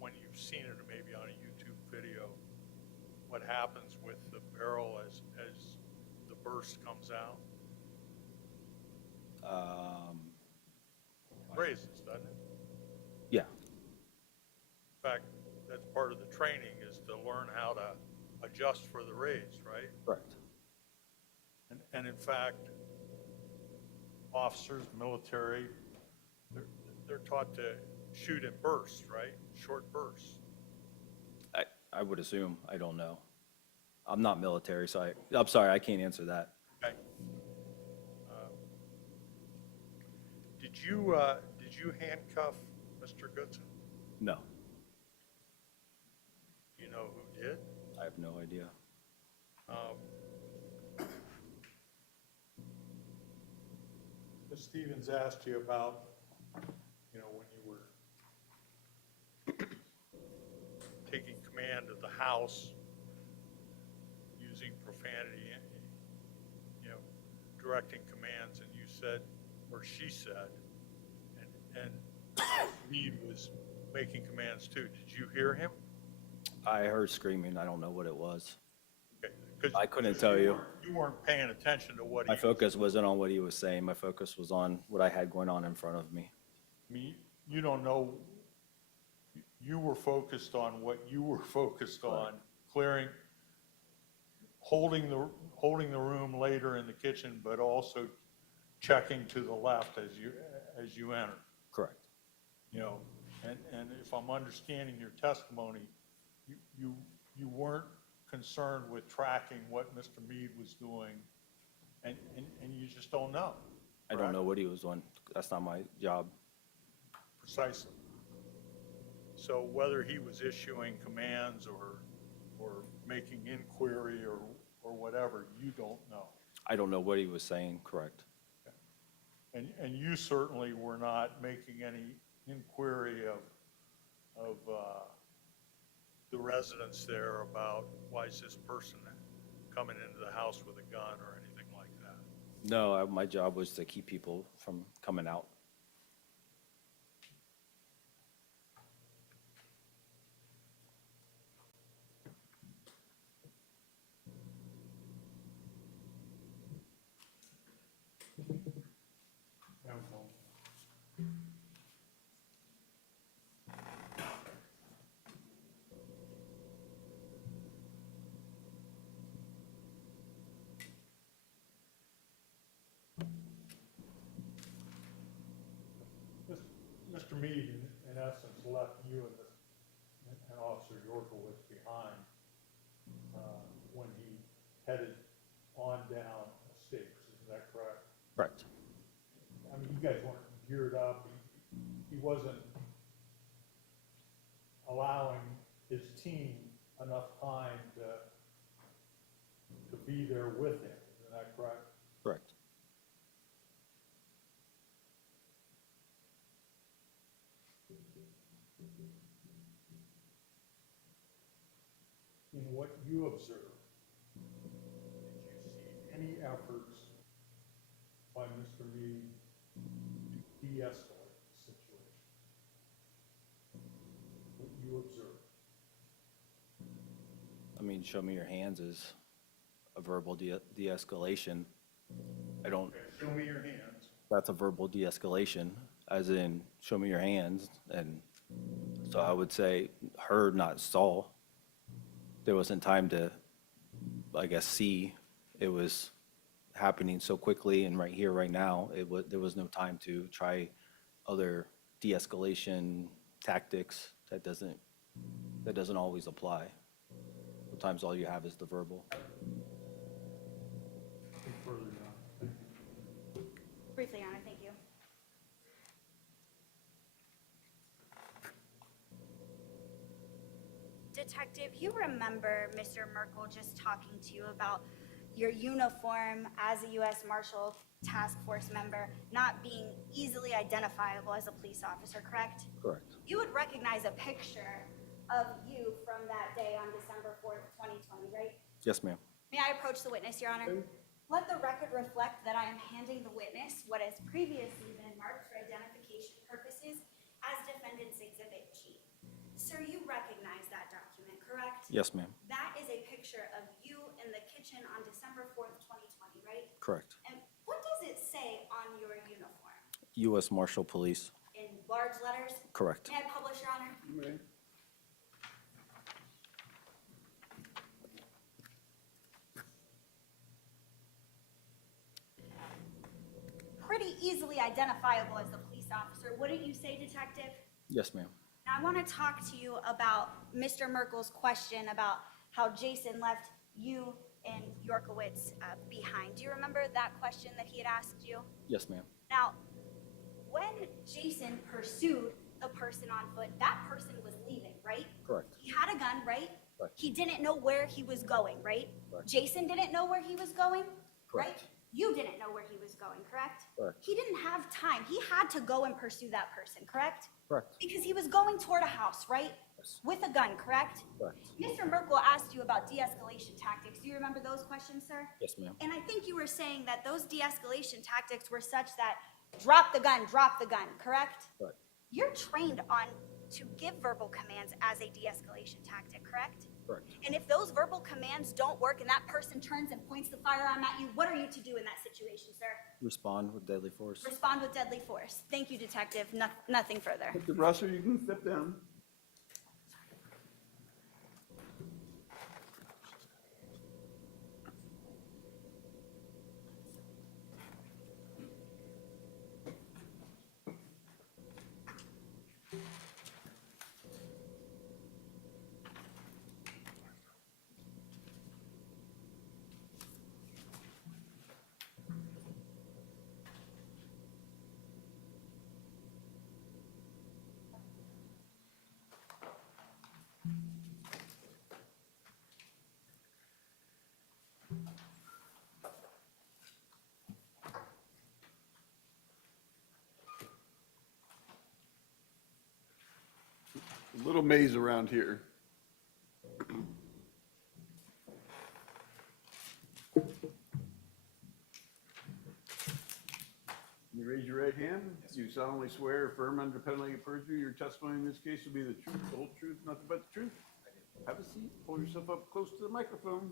when you've seen it maybe on a YouTube video, what happens with the barrel as the burst comes out? It raises, doesn't it? Yeah, In fact, that's part of the training is to learn how to adjust for the raise, right? correct. And in fact, officers, military, they're taught to shoot in bursts, right? Short bursts. I would assume, I don't know. I'm not military, so I'm sorry, I can't answer that. Okay. Did you handcuff Mr. Goodson? No, Do you know who did? I have no idea. Ms. Stevens asked you about, when you were taking command of the house, using profanity, directing commands, and you said, or she said, and Meade was making commands too. Did you hear him? I heard screaming, I don't know what it was. Okay, 'cause I couldn't tell you. You weren't paying attention to what My he focus wasn't on what he was saying, my focus was on what I had going on in front of me. You don't know, you were focused on what you were focused on, clearing, holding the room later in the kitchen, but also checking to the left as you enter, Correct. and if I'm understanding your testimony, you weren't concerned with tracking what Mr. Meade was doing, and you just don't know. I don't know what he was doing, that's not my job. Precisely. So whether he was issuing commands or making inquiry or whatever, you don't know. I don't know what he was saying, correct. And you certainly were not making any inquiry of the residents there about why is this person coming into the house with a gun or anything like that. No, my job was to keep people from coming out. Mr. Meade, in essence, left you and Officer Yorkowitz behind when he headed on down Stakes, isn't that correct? Correct. I mean, you guys weren't geared up. He wasn't allowing his team enough time to be there with him, isn't that correct? Correct. In what you observed, did you see any efforts by Mr. Meade to de-escalate the situation? What you observed? I mean, show me your hands is a verbal de-escalation. I don't, Okay, show me your hands. that's a verbal de-escalation, as in, show me your hands, and so I would say heard, not saw. There wasn't time to, I guess, see. It was happening so quickly and right here, right now, there was no time to try other de-escalation tactics. That doesn't always apply. Sometimes all you have is the verbal. Further down. Briefly, Your Honor, thank you. Detective, you remember Mr. Merkel just talking to you about your uniform as a U.S. Marshal task force member not being easily identifiable as a police officer, correct? Correct. You would recognize a picture of you from that day on December 4th, 2020, right? Yes, ma'am. May I approach the witness, Your Honor? Let the record reflect that I am handing the witness what has previously been marked for identification purposes as Defendant's Exhibit G. Sir, you recognize that document, correct? Yes, ma'am. That is a picture of you in the kitchen on December 4th, 2020, right? Correct. And what does it say on your uniform? U.S. Marshal Police. In large letters? Correct. May I publish, Your Honor? Right. Pretty easily identifiable as the police officer, wouldn't you say, Detective? Yes, ma'am. Now, I want to talk to you about Mr. Merkel's question about how Jason left you and Yorkowitz behind. Do you remember that question that he had asked you? Yes, ma'am. Now, when Jason pursued the person on foot, that person was leaving, right? Correct. He had a gun, right? Correct. He didn't know where he was going, right? Correct. Jason didn't know where he was going, right? Correct. You didn't know where he was going, correct? Correct. He didn't have time. He had to go and pursue that person, correct? Correct. Because he was going toward a house, right? Yes. With a gun, correct? Correct. Mr. Merkel asked you about de-escalation tactics. Do you remember those questions, sir? Yes, ma'am. And I think you were saying that those de-escalation tactics were such that drop the gun, correct? Correct. You're trained on to give verbal commands as a de-escalation tactic, correct? Correct. And if those verbal commands don't work and that person turns and points the firearm at you, what are you to do in that situation, sir? Respond with deadly force. Respond with deadly force. Thank you, Detective. Nothing further. Mr. Russell, you can step down. A little maze around here. You raise your right hand. You solemnly swear, affirm under penalty of perjury, your testimony in this case will be the truth, the whole truth, nothing but the truth. Have a seat. Pull yourself up close to the microphone.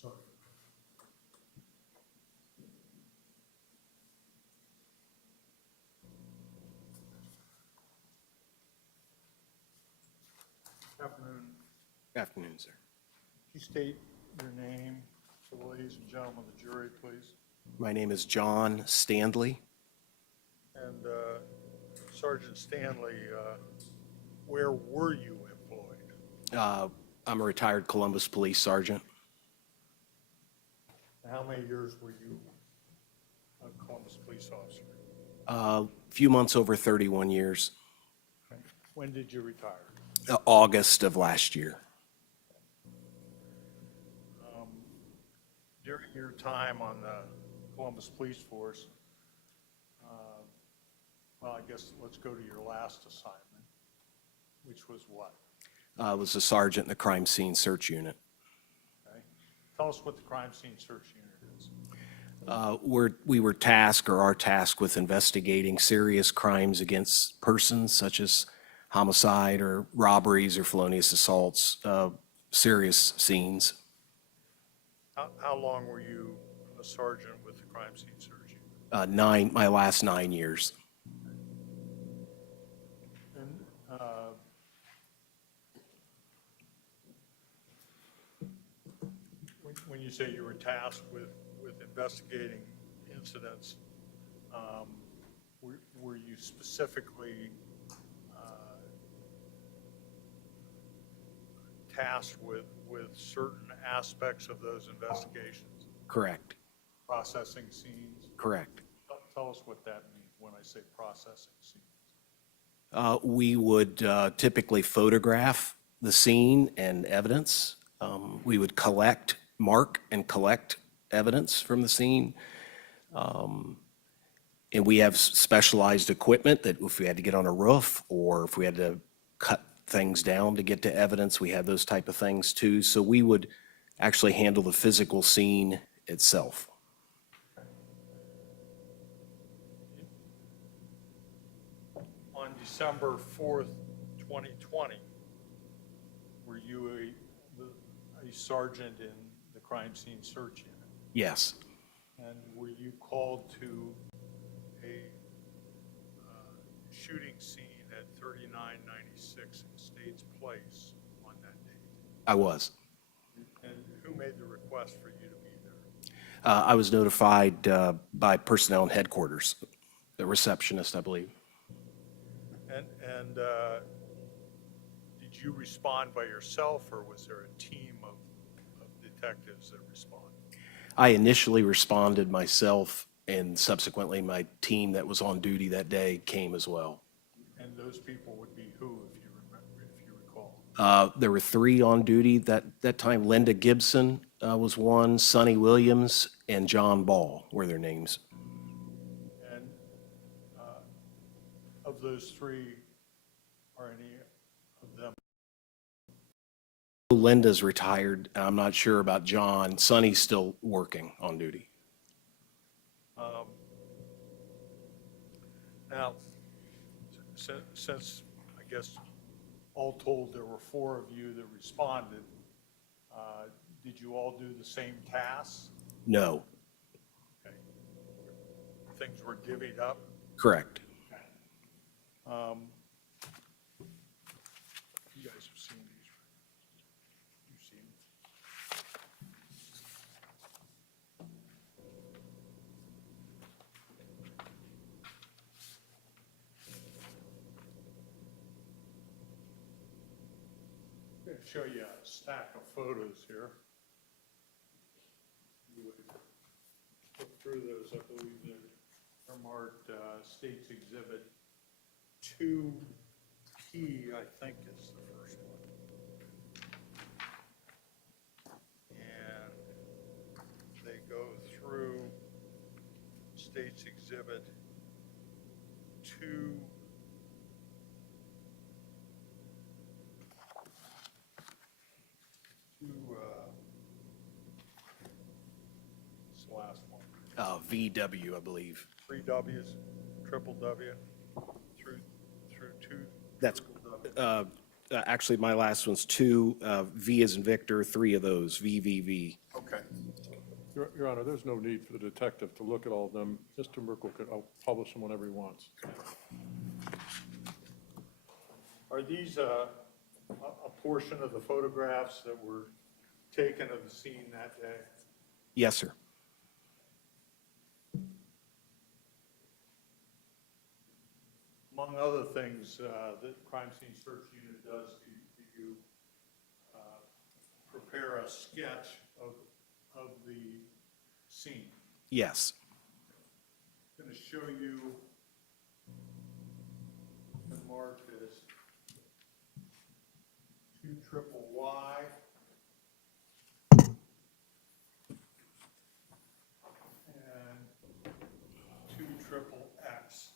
Sorry. Afternoon. Afternoon, sir. Could you state your name for the ladies and gentlemen of the jury, please? My name is John Stanley. And Sergeant Stanley, where were you employed? I'm a retired Columbus Police Sergeant. How many years were you a Columbus police officer? A few months over 31 years. When did you retire? August of last year. During your time on the Columbus Police Force, well, I guess let's go to your last assignment, which was what? I was a sergeant in the crime scene search unit. Okay. Tell us what the crime scene search unit is. We were tasked or are tasked with investigating serious crimes against persons such as homicide or robberies or felonious assaults, serious scenes. How long were you a sergeant with the crime scene search unit? My last 9 years. when you say you were tasked with investigating incidents, were you specifically tasked with certain aspects of those investigations, Correct, processing scenes? correct. Tell us what that means when I say processing scenes. We would typically photograph the scene and evidence. We would mark and collect evidence from the scene. And we have specialized equipment that if we had to get on a roof or if we had to cut things down to get to evidence, we have those type of things too. So we would actually handle the physical scene itself. On December 4th, 2020, were you a sergeant in the crime scene search unit? Yes, And were you called to a shooting scene at 3996 States Place on that date? I was. And who made the request for you to be there? I was notified by personnel in headquarters, the receptionist, I believe. And did you respond by yourself, or was there a team of detectives that responded? I initially responded myself, and subsequently my team that was on duty that day came as well. And those people would be who, if you remember, if you recall? There were 3 on duty that time. Linda Gibson was one, Sonny Williams, and John Ball were their names. And of those 3, are any of them? Linda's retired. I'm not sure about John. Sonny's still working on duty. Now, since I guess all told there were 4 of you that responded, did you all do the same tasks? No, Okay. Things were divvied up? correct. You guys have seen these, right? You've seen them? I'm going to show you a stack of photos here. You would look through those. I believe they're marked States Exhibit 2P, I think is the first one. And they go through States Exhibit 2. It's the last one. VW, I believe. 3 W's, triple W, through 2. That's, triple W. actually, my last one's 2, V as in Victor, 3 of those, VVV. Okay. Your Honor, there's no need for the detective to look at all of them. Mr. Merkel could publish them whenever he wants. Are these a portion of the photographs that were taken of the scene that day? Yes, sir. Among other things that Crime Scene Search Unit does, do you prepare a sketch of the scene? Yes. I'm going to show you the mark as 2 triple Y. And 2 triple X.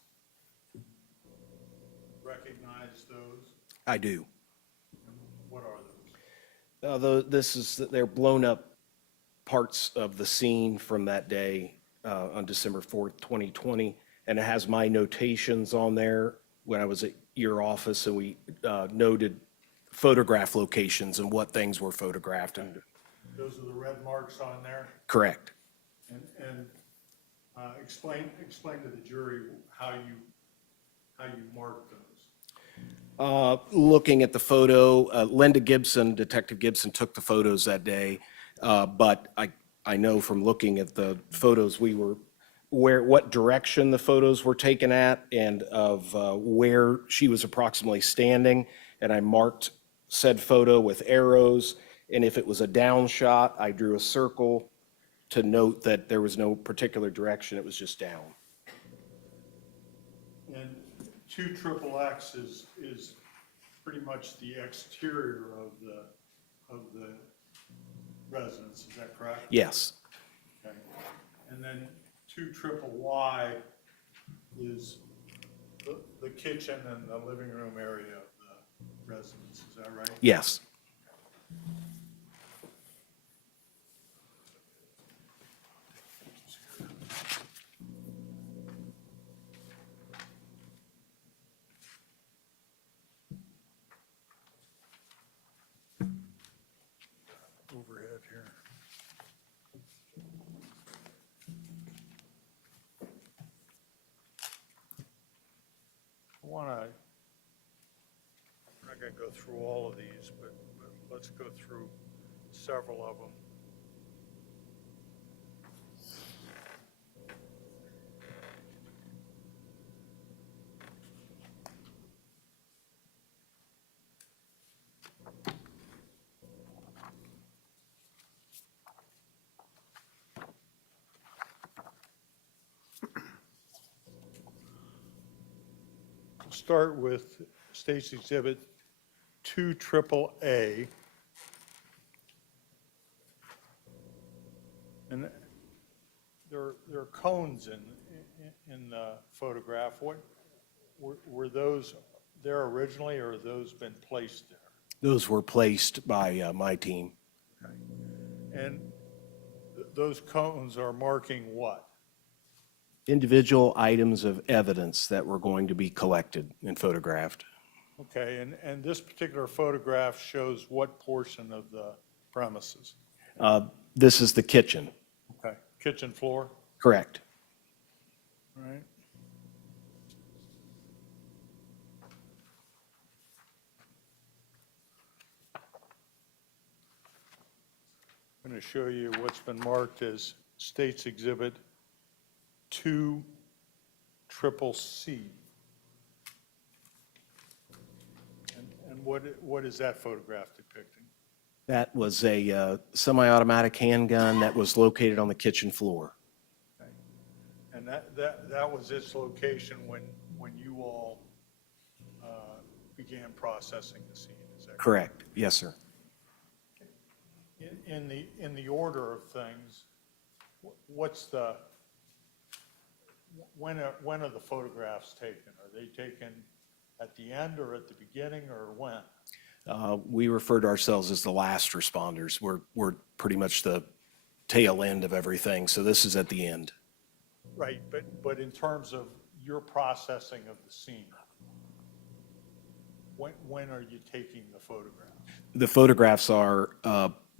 Recognize those? I do. What are those? They're blown up parts of the scene from that day on December 4th, 2020, and it has my notations on there when I was at your office, and we noted photograph locations and what things were photographed. And Those are the red marks on there? correct. And explain to the jury how you marked those. Looking at the photo, Linda Gibson, Detective Gibson, took the photos that day. But I know from looking at the photos, what direction the photos were taken at and of where she was approximately standing. And I marked said photo with arrows. And if it was a down shot, I drew a circle to note that there was no particular direction, it was just down. And 2XX is pretty much the exterior of the residence, is that correct? Yes, Okay. And then 2YYY is the kitchen and the living room area of the residence, is that right? yes. Overhead here. I'm not gonna go through all of these, but let's go through several of them. Start with State's Exhibit 2AA. And there are cones in the photograph. What, were those there originally, or have those been placed there? Those were placed by my team. Okay. And those cones are marking what? Individual items of evidence that were going to be collected and photographed. Okay, and this particular photograph shows what portion of the premises? This is the kitchen, Okay, kitchen floor, correct? all right? I'm going to show you what's been marked as State's Exhibit 2CCC. And what is that photograph depicting? That was a semi-automatic handgun that was located on the kitchen floor. Okay. And that was its location when you all began processing the scene, is that correct? Correct, yes, sir. In the order of things, what's the, when are the photographs taken? Are they taken at the end or at the beginning, or when? We refer to ourselves as the last responders. We're pretty much the tail end of everything, so this is at the end. Right, but in terms of your processing of the scene, when are you taking the photographs? The photographs are,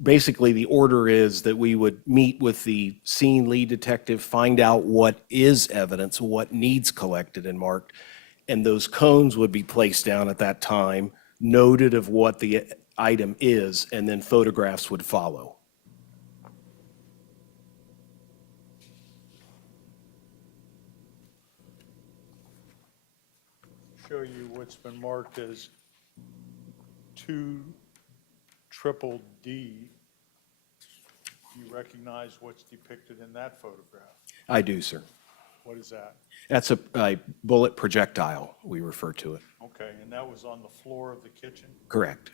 basically the order is that we would meet with the scene lead detective, find out what is evidence, what needs collected and marked, and those cones would be placed down at that time, noted of what the item is, and then photographs would follow. Show you what's been marked as 2DDD. Do you recognize what's depicted in that photograph? I do, sir. What is that? That's a bullet projectile, we refer to it. Okay, and that was on the floor of the kitchen? Correct.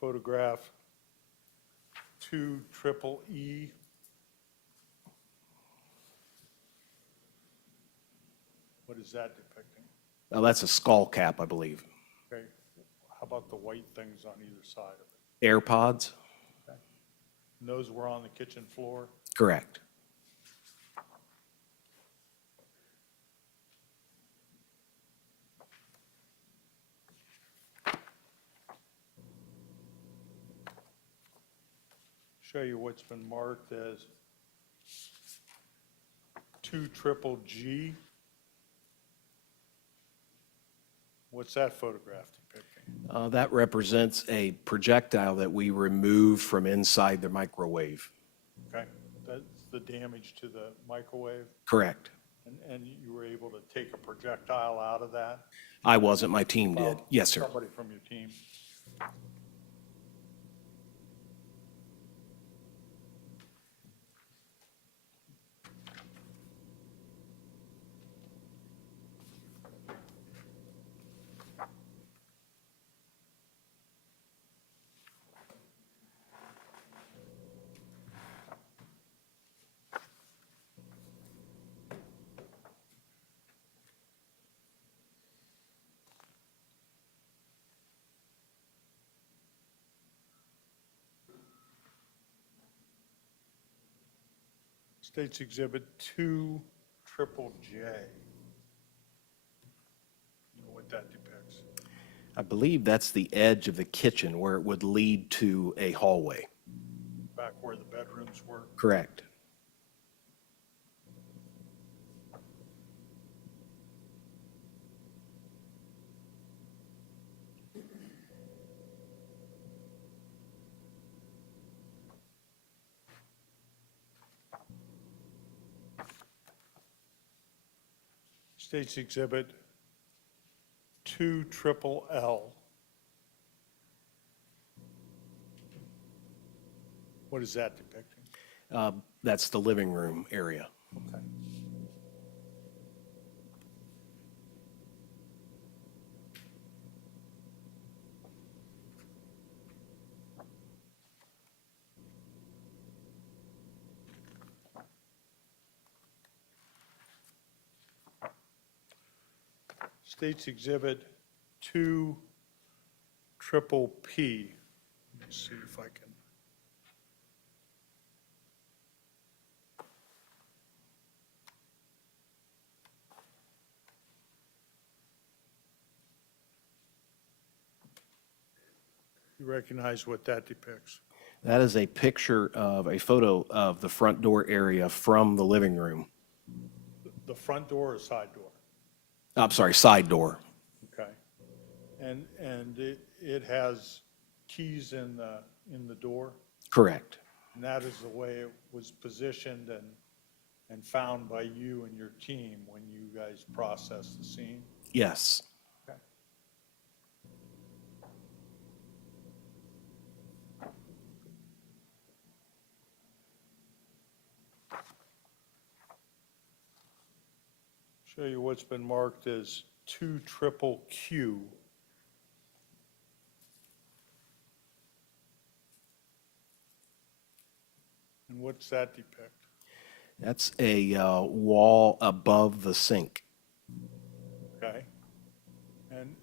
Photograph 2EEE. What is that depicting? Now, that's a skull cap, I believe. Okay, how about the white things on either side of it? AirPods? Okay. And those were on the kitchen floor? Correct. Show you what's been marked as 2 triple G. What's that photograph depicting? That represents a projectile that we removed from inside the microwave. Okay, that's the damage to the microwave, Correct. and you were able to take a projectile out of that? I wasn't, my team did. Well, Yes, sir. Somebody from your team. State's Exhibit 2 triple J. You know what that depicts? I believe that's the edge of the kitchen where it would lead to a hallway. Back where the bedrooms were? Correct. State's Exhibit 2 triple L. What is that depicting? That's the living room area. Okay. State's Exhibit 2 triple P. Let me see if I can. You recognize what that depicts? That is a picture of a photo of the front door area from the living room. The front door or side door? I'm sorry, side door. Okay. And it has keys in the door? Correct. And that is the way it was positioned and found by you and your team when you guys processed the scene? Yes. Okay. Show you what's been marked as 2 triple Q. And what's that depict? That's a wall above the sink. Okay.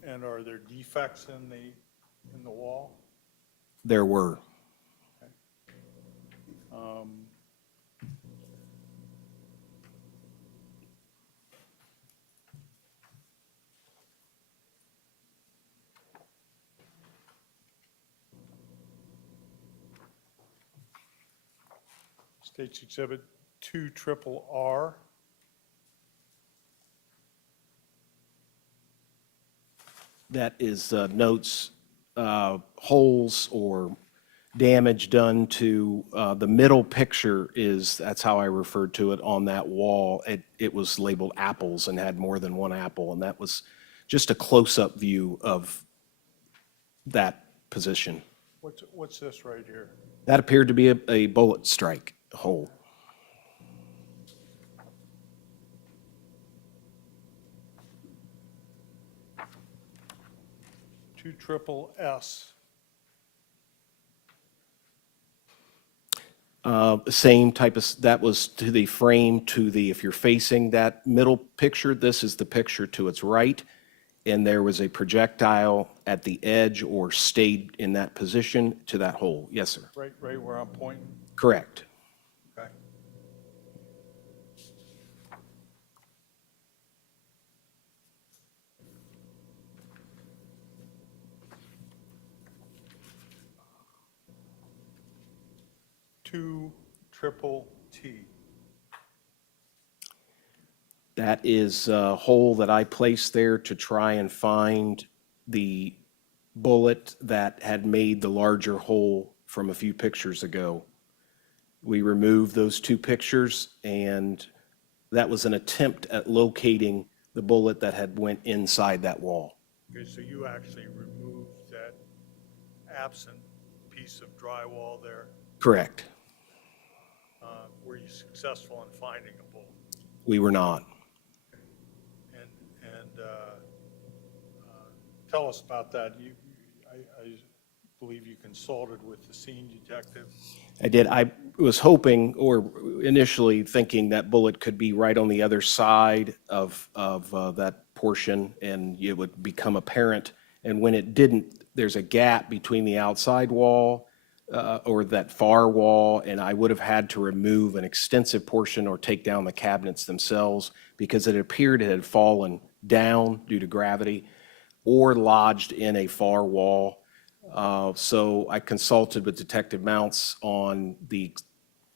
And are there defects in the wall? There were. State's Exhibit 2 triple R. That is notes, holes or damage done to, the middle picture is, that's how I referred to it on that wall. It was labeled apples and had more than one apple, and that was just a close-up view of that position. What's this right here? That appeared to be a bullet strike hole. Two triple S. Same type of, that was to the frame, to the, if you're facing that middle picture, this is the picture to its right, and there was a projectile at the edge or stayed in that position to that hole. Yes, sir. Right where I'm pointing? Correct. Okay. Two triple T. That is a hole that I placed there to try and find the bullet that had made the larger hole from a few pictures ago. We removed those two pictures, and that was an attempt at locating the bullet that had went inside that wall. Okay, so you actually removed that absent piece of drywall there. Correct. Were you successful in finding a bullet? We were not. And tell us about that. I believe you consulted with the scene detective. I did. I was hoping, or initially thinking, that bullet could be right on the other side of that portion, and it would become apparent. And when it didn't, there's a gap between the outside wall or that far wall, and I would have had to remove an extensive portion or take down the cabinets themselves because it appeared it had fallen down due to gravity or lodged in a far wall. So I consulted with Detective Mounts on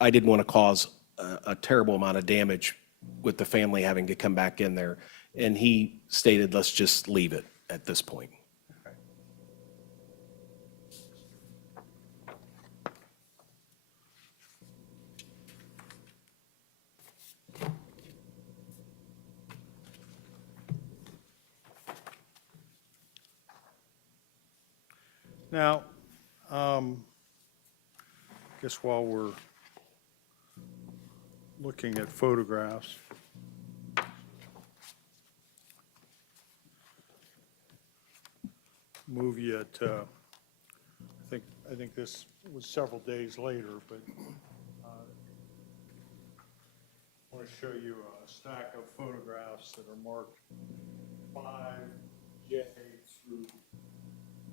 I didn't want to cause a terrible amount of damage with the family having to come back in there. And he stated, let's just leave it at this point. Now, I guess while we're looking at photographs, move you to, I think this was several days later, but I want to show you a stack of photographs that are marked 5J through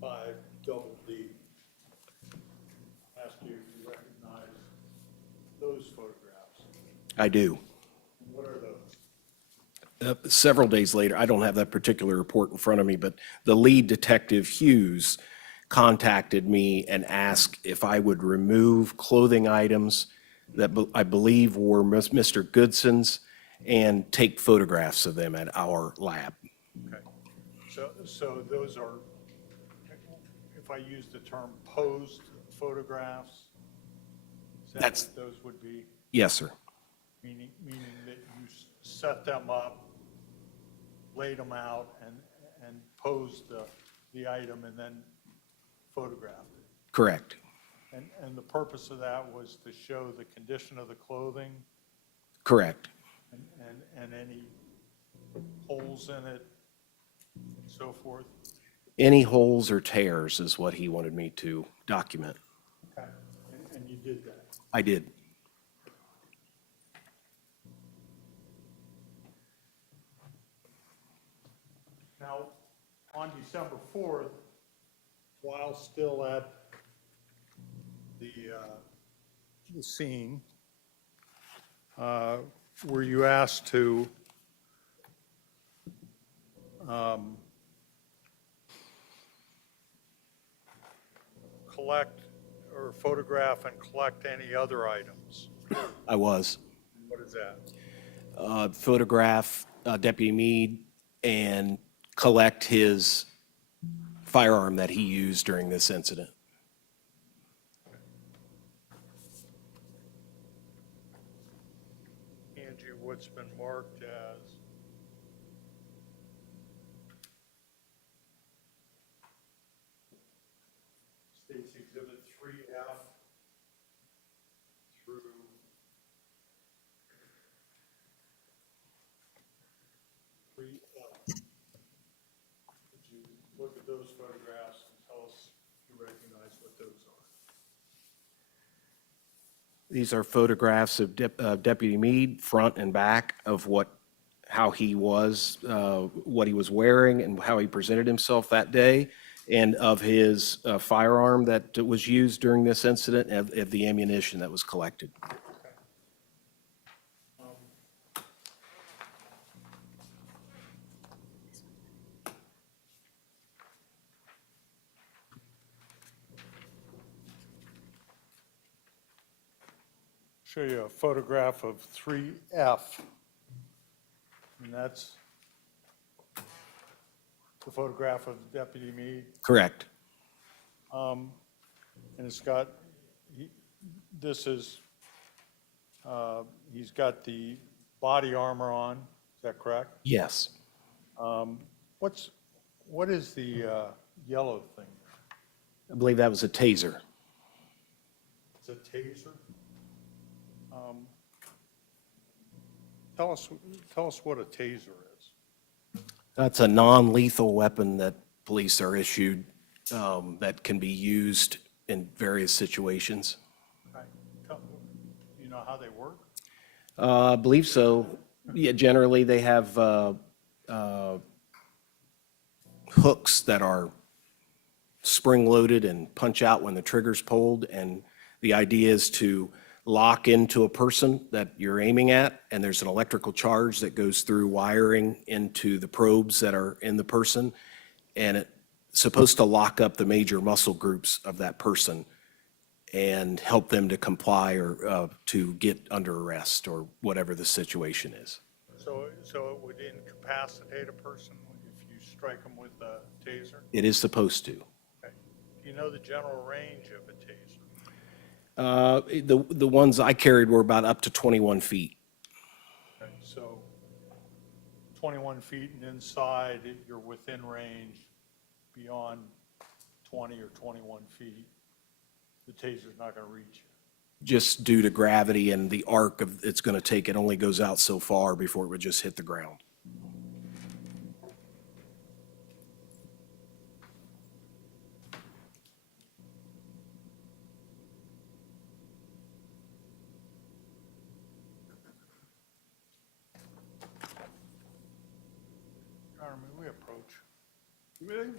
5DD. Ask you if you recognize those photographs. I do. What are those? Several days later, I don't have that particular report in front of me, but the lead detective, Hughes, contacted me and asked if I would remove clothing items that I believe were Mr. Goodson's and take photographs of them at our lab. Okay. So those are, if I use the term posed photographs, is that That's- what those would be? Yes, sir. Meaning that you set them up, laid them out, and posed the item and then photographed it. Correct. And the purpose of that was to show the condition of the clothing Correct. and any holes in it and so forth? Any holes or tears is what he wanted me to document. Okay. And you did that? I did. Now, on December 4th, while still at the scene, were you asked to collect or photograph and collect any other items? I was. What is that? Photograph Deputy Meade and collect his firearm that he used during this incident. Angie, what's been marked as State's Exhibit 3F through 3F. Could you look at those photographs and tell us if you recognize what those are? These are photographs of Deputy Meade, front and back, of how he was, what he was wearing, and how he presented himself that day, and of his firearm that was used during this incident, and of the ammunition that was collected. Show you a photograph of 3F. And that's the photograph of Deputy Meade. Correct. And it's got, this is, he's got the body armor on, is that correct? Yes. What is the yellow thing? I believe that was a taser. It's a taser? Tell us what a taser is. That's a non-lethal weapon that police are issued that can be used in various situations. Okay. You know how they work? I believe so. Yeah, generally they have hooks that are spring-loaded and punch out when the trigger's pulled, and the idea is to lock into a person that you're aiming at, and there's an electrical charge that goes through wiring into the probes that are in the person, and it's supposed to lock up the major muscle groups of that person and help them to comply or to get under arrest or whatever the situation is. So it would incapacitate a person if you strike them with a taser? It is supposed to. Okay. Do you know the general range of a taser? The ones I carried were about up to 21 feet. Okay, so 21 feet and inside, you're within range. Beyond 20 or 21 feet, the taser's not going to reach you. Just due to gravity and the arc of it's going to take, it only goes out so far before it would just hit the ground. Your Honor, may we approach? Really?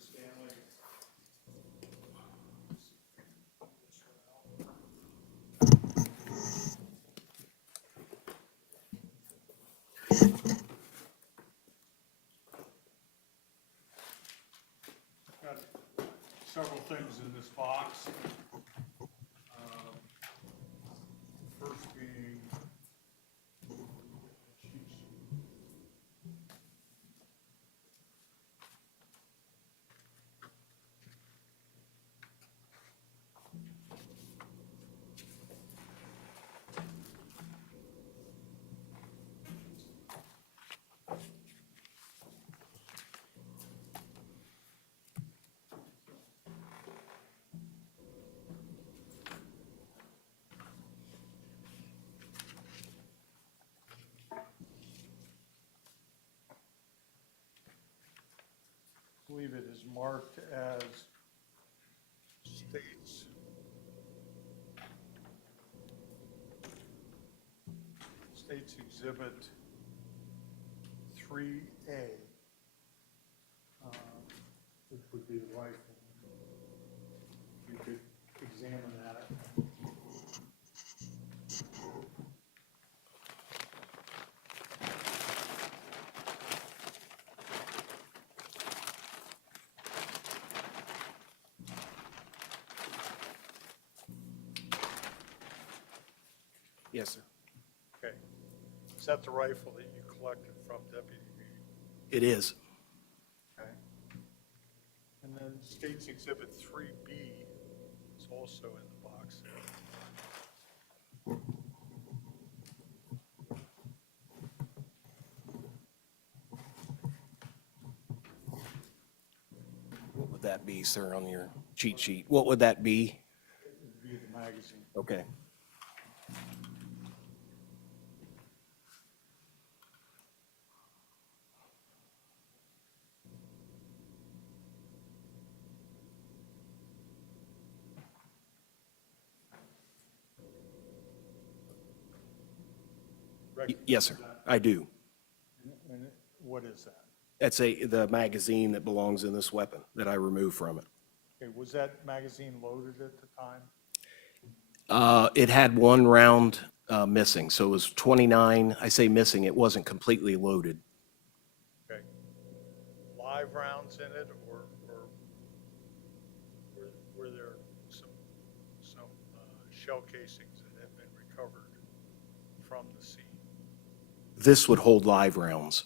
Stanley. Got several things in this box. First being cheat sheet. I believe it is marked as States Exhibit 3A, which would be the rifle. You could examine that. Yes, sir. Okay. Is that the rifle that you collected from Deputy Meade? It is. Okay. And then State's Exhibit 3B is also in the box there. What would that be, sir, on your cheat sheet? What would that be? It would be the magazine. Okay. Yes, sir, I do. And what is that? That's the magazine that belongs in this weapon that I removed from it. Okay, was that magazine loaded at the time? It had one round missing, so it was 29. I say missing, it wasn't completely loaded. Okay. Live rounds in it, or were there some shell casings that had been recovered from the scene? This would hold live rounds.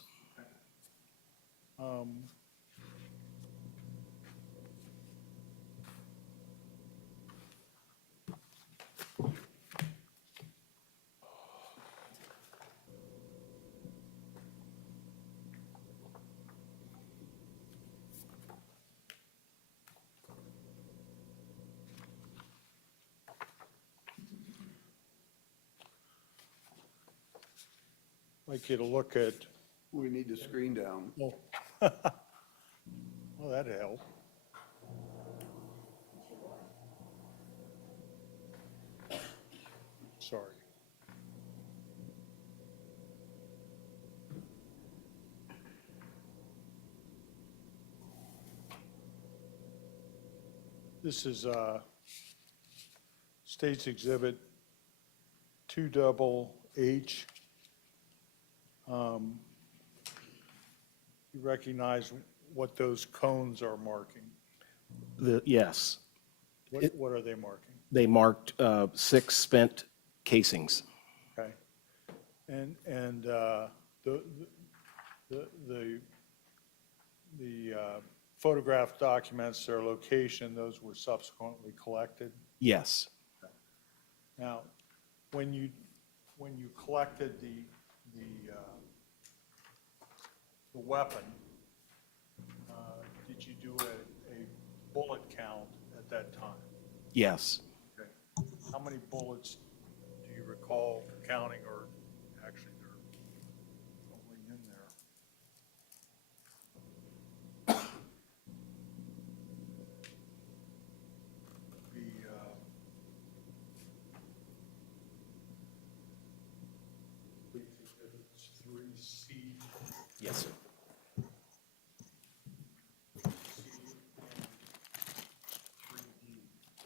I'd like you to look at, We need the screen down. well, well, that'd help. Sorry. This is State's Exhibit 2H. You recognize what those cones are marking? Yes, What are they marking? they marked 6 spent casings. Okay. And the photograph documents their location, those were subsequently collected? Yes, Now, when you collected the weapon, did you do a bullet count at that time? yes. Okay. How many bullets do you recall counting, or actually they're going in there? Please exhibits 3C. Yes, sir.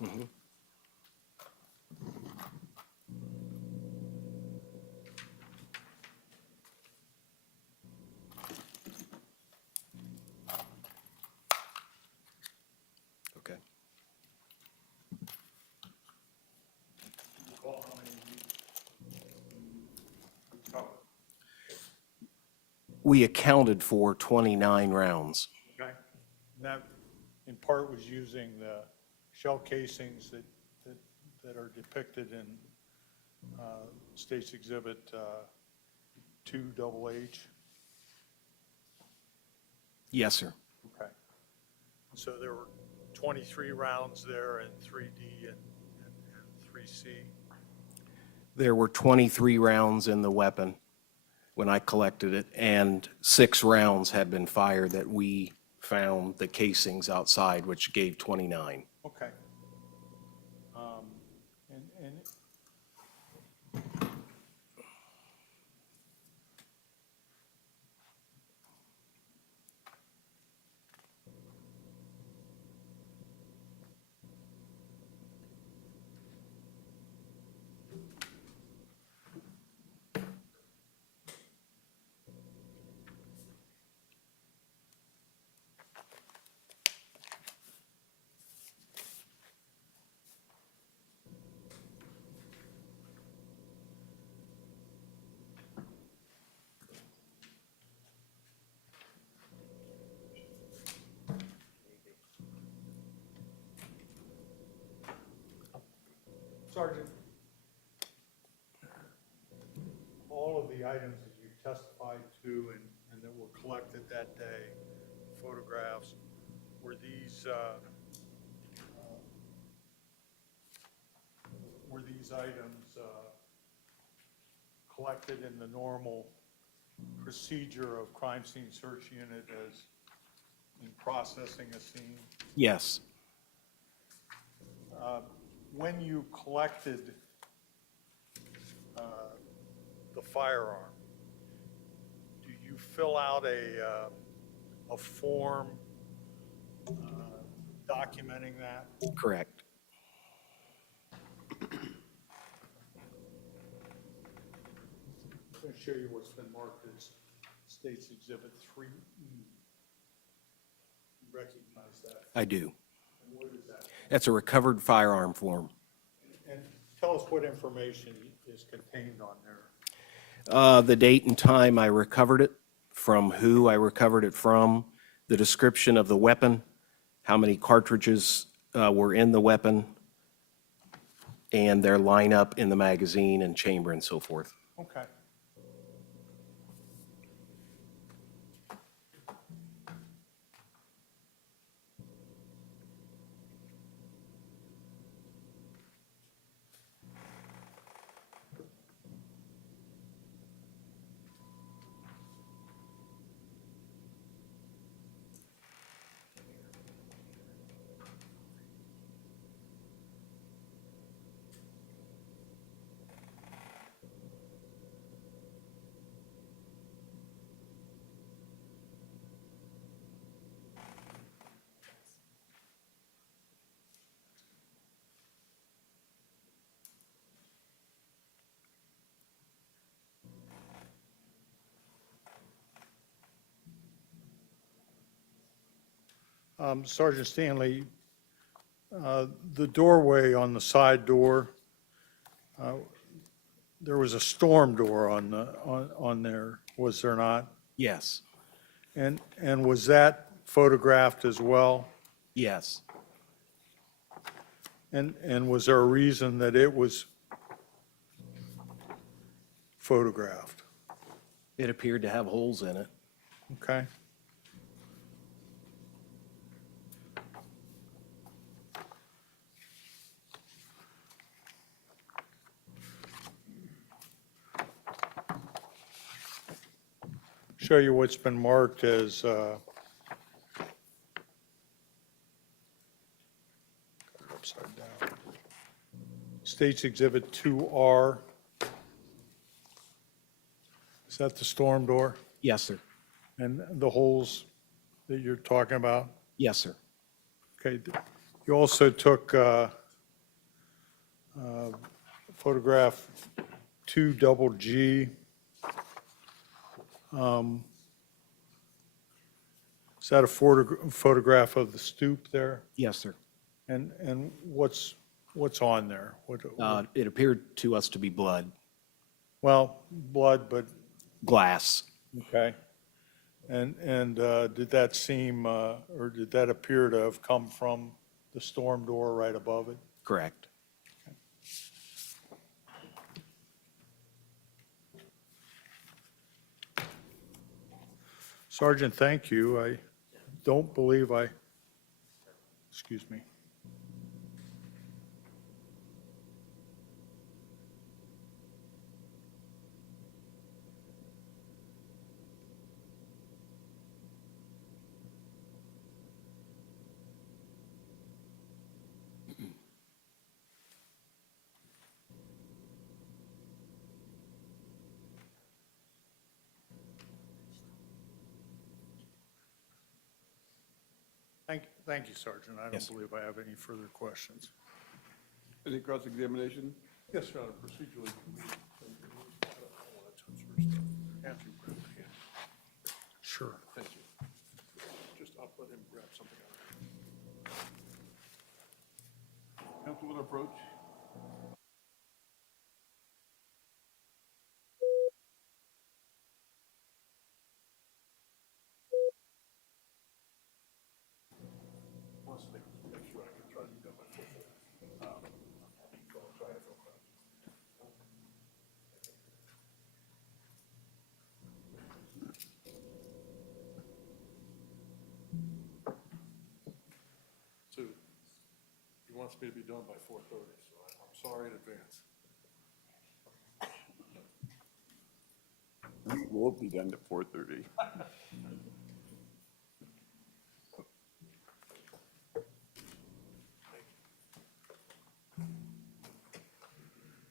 Mhm. Okay. Recall how many you recovered? We accounted for 29 rounds. Okay. And that, in part, was using the shell casings that are depicted in State's Exhibit 2H? Yes, sir. Okay. So there were 23 rounds there in 3D and 3C? There were 23 rounds in the weapon when I collected it, and 6 rounds had been fired that we found the casings outside, which gave 29. Okay. And Sergeant, all of the items that you testified to and that were collected that day, photographs, were these items collected in the normal procedure of crime scene search unit as in processing a scene? Yes. When you collected the firearm, do you fill out a form documenting that? Correct. I'm going to show you what's been marked as State's Exhibit 3E. You recognize that? I do. And what is that? That's a recovered firearm form. And tell us what information is contained on there. The date and time I recovered it, from who I recovered it from, the description of the weapon, how many cartridges were in the weapon, and their lineup in the magazine and chamber and so forth. Okay. Sergeant Stanley, the doorway on the side door, there was a storm door on there, was there not? Yes. And was that photographed as well? Yes. And was there a reason that it was photographed? It appeared to have holes in it. Okay. Show you what's been marked as upside down. State's Exhibit 2R. Is that the storm door? Yes, sir. And the holes that you're talking about? Yes, sir. Okay. You also took photograph 2GG. Is that a photograph of the stoop there? Yes, sir. And what's on there? It appeared to us to be blood, Well, blood, but, glass. okay. And did that seem, or did that appear to have come from the storm door right above it? Correct. Sergeant, thank you. I don't believe excuse me. Thank you, Sergeant. I Yes. don't believe I have any further questions. Any cross-examination? Yes, Your Honor, procedurally. Andrew, grab the hand. Sure. Thank you. Just, I'll let him grab something out of it. Counsel will approach. Wants to make sure I can try to do that by foot. I'll try it wants me to be done by 4:30, so I'm sorry in advance. We will be done at 4:30.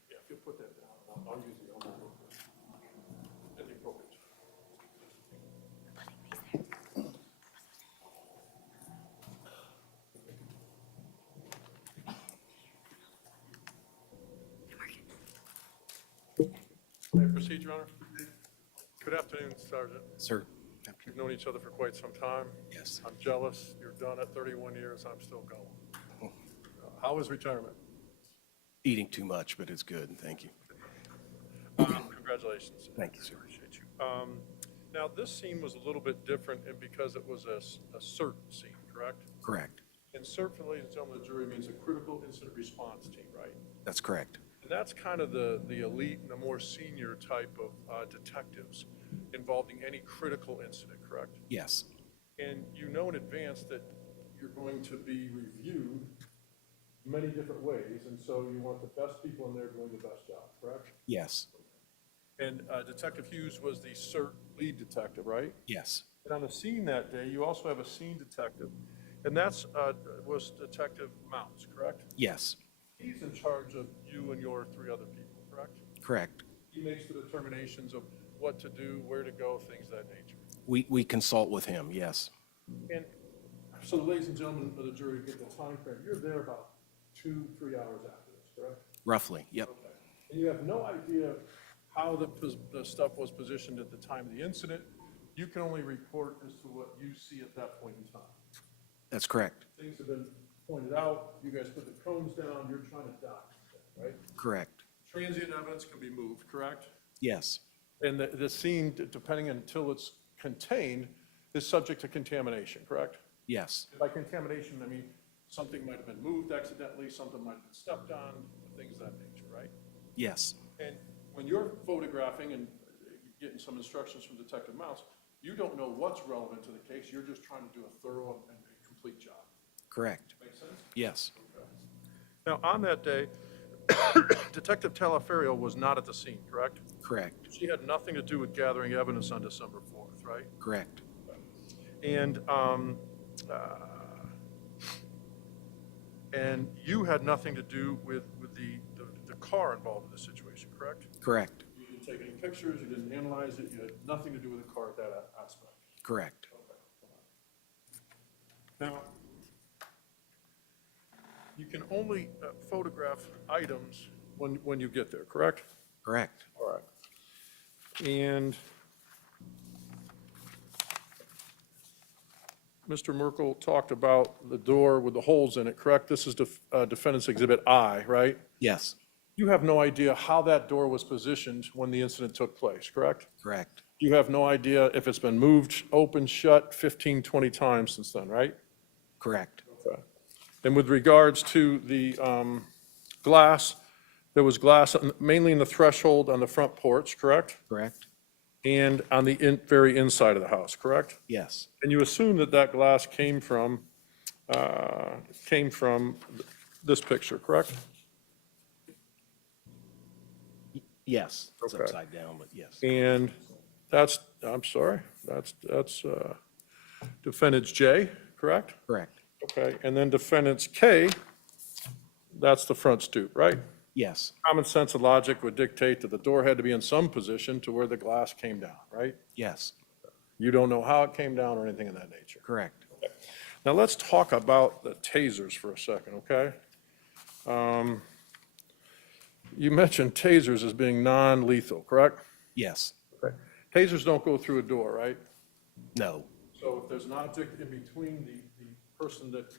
Yeah, if you'll put that down, I'll use the other one. And the appropriate. May I proceed, Your Honor? Good afternoon, Sergeant. Sir? We've known each other for quite some time. Yes. I'm jealous. You're done at 31 years. I'm still going. How was retirement? Eating too much, but it's good, thank you. Congratulations. Thank you, sir. Appreciate you. Now, this scene was a little bit different, and because it was a CERT scene, correct? Correct. And CERT, for ladies and gentlemen of the jury, means a critical incident response team, right? That's correct. And that's kind of the elite and the more senior type of detectives involved in any critical incident, correct? Yes. And you know in advance that you're going to be reviewed many different ways, and so you want the best people in there doing the best job, correct? Yes. And Detective Hughes was the CERT lead detective, right? Yes. And on the scene that day, you also have a scene detective, and that's was Detective Mounts, correct? Yes. He's in charge of you and your 3 other people, correct? Correct. He makes the determinations of what to do, where to go, things of that nature. We consult with him, yes. And so, ladies and gentlemen of the jury, get the time frame. You're there about 2-3 hours after this, correct? Roughly, yep. Okay. And you have no idea how the stuff was positioned at the time of the incident. You can only report as to what you see at that point in time. That's correct. Things have been pointed out, you guys put the cones down, you're trying to document that, right? Correct. Transient evidence can be moved, correct? Yes. And the scene, depending until it's contained, is subject to contamination, correct? Yes. By contamination, I mean something might have been moved accidentally, something might have been stepped on, things of that nature, right? Yes. And when you're photographing and getting some instructions from Detective Mounts, you don't know what's relevant to the case, you're just trying to do a thorough and complete job. Correct. Make sense? Yes. Okay. Now, on that day, Detective Talaferio was not at the scene, correct? Correct. She had nothing to do with gathering evidence on December 4th, right? Correct. And you had nothing to do with the car involved in the situation, correct? Correct. You didn't take any pictures, you didn't analyze it, you had nothing to do with the car at that aspect. Correct. Now, you can only photograph items when you get there, correct? Correct. All right. And Mr. Merkel talked about the door with the holes in it, correct? This is Defendant's Exhibit I, right? Yes. You have no idea how that door was positioned when the incident took place, correct? Correct. You have no idea if it's been moved, opened, shut 15, 20 times since then, right? Correct. Okay. And with regards to the glass, there was glass mainly in the threshold on the front porch, correct? Correct. And on the very inside of the house, correct? Yes. And you assume that that glass came from this picture, correct? Yes. It's Okay. upside down, but yes. And that's, I'm sorry, that's Defendant's J, correct? Correct. Okay, and then Defendant's K, that's the front stoop, right? Yes. Common sense and logic would dictate that the door had to be in some position to where the glass came down, right? Yes. You don't know how it came down or anything of that nature. Correct. Now, let's talk about the tasers for a second, okay? You mentioned tasers as being non-lethal, correct? Yes. Okay. Tasers don't go through a door, right? No. So if there's an object in between the person that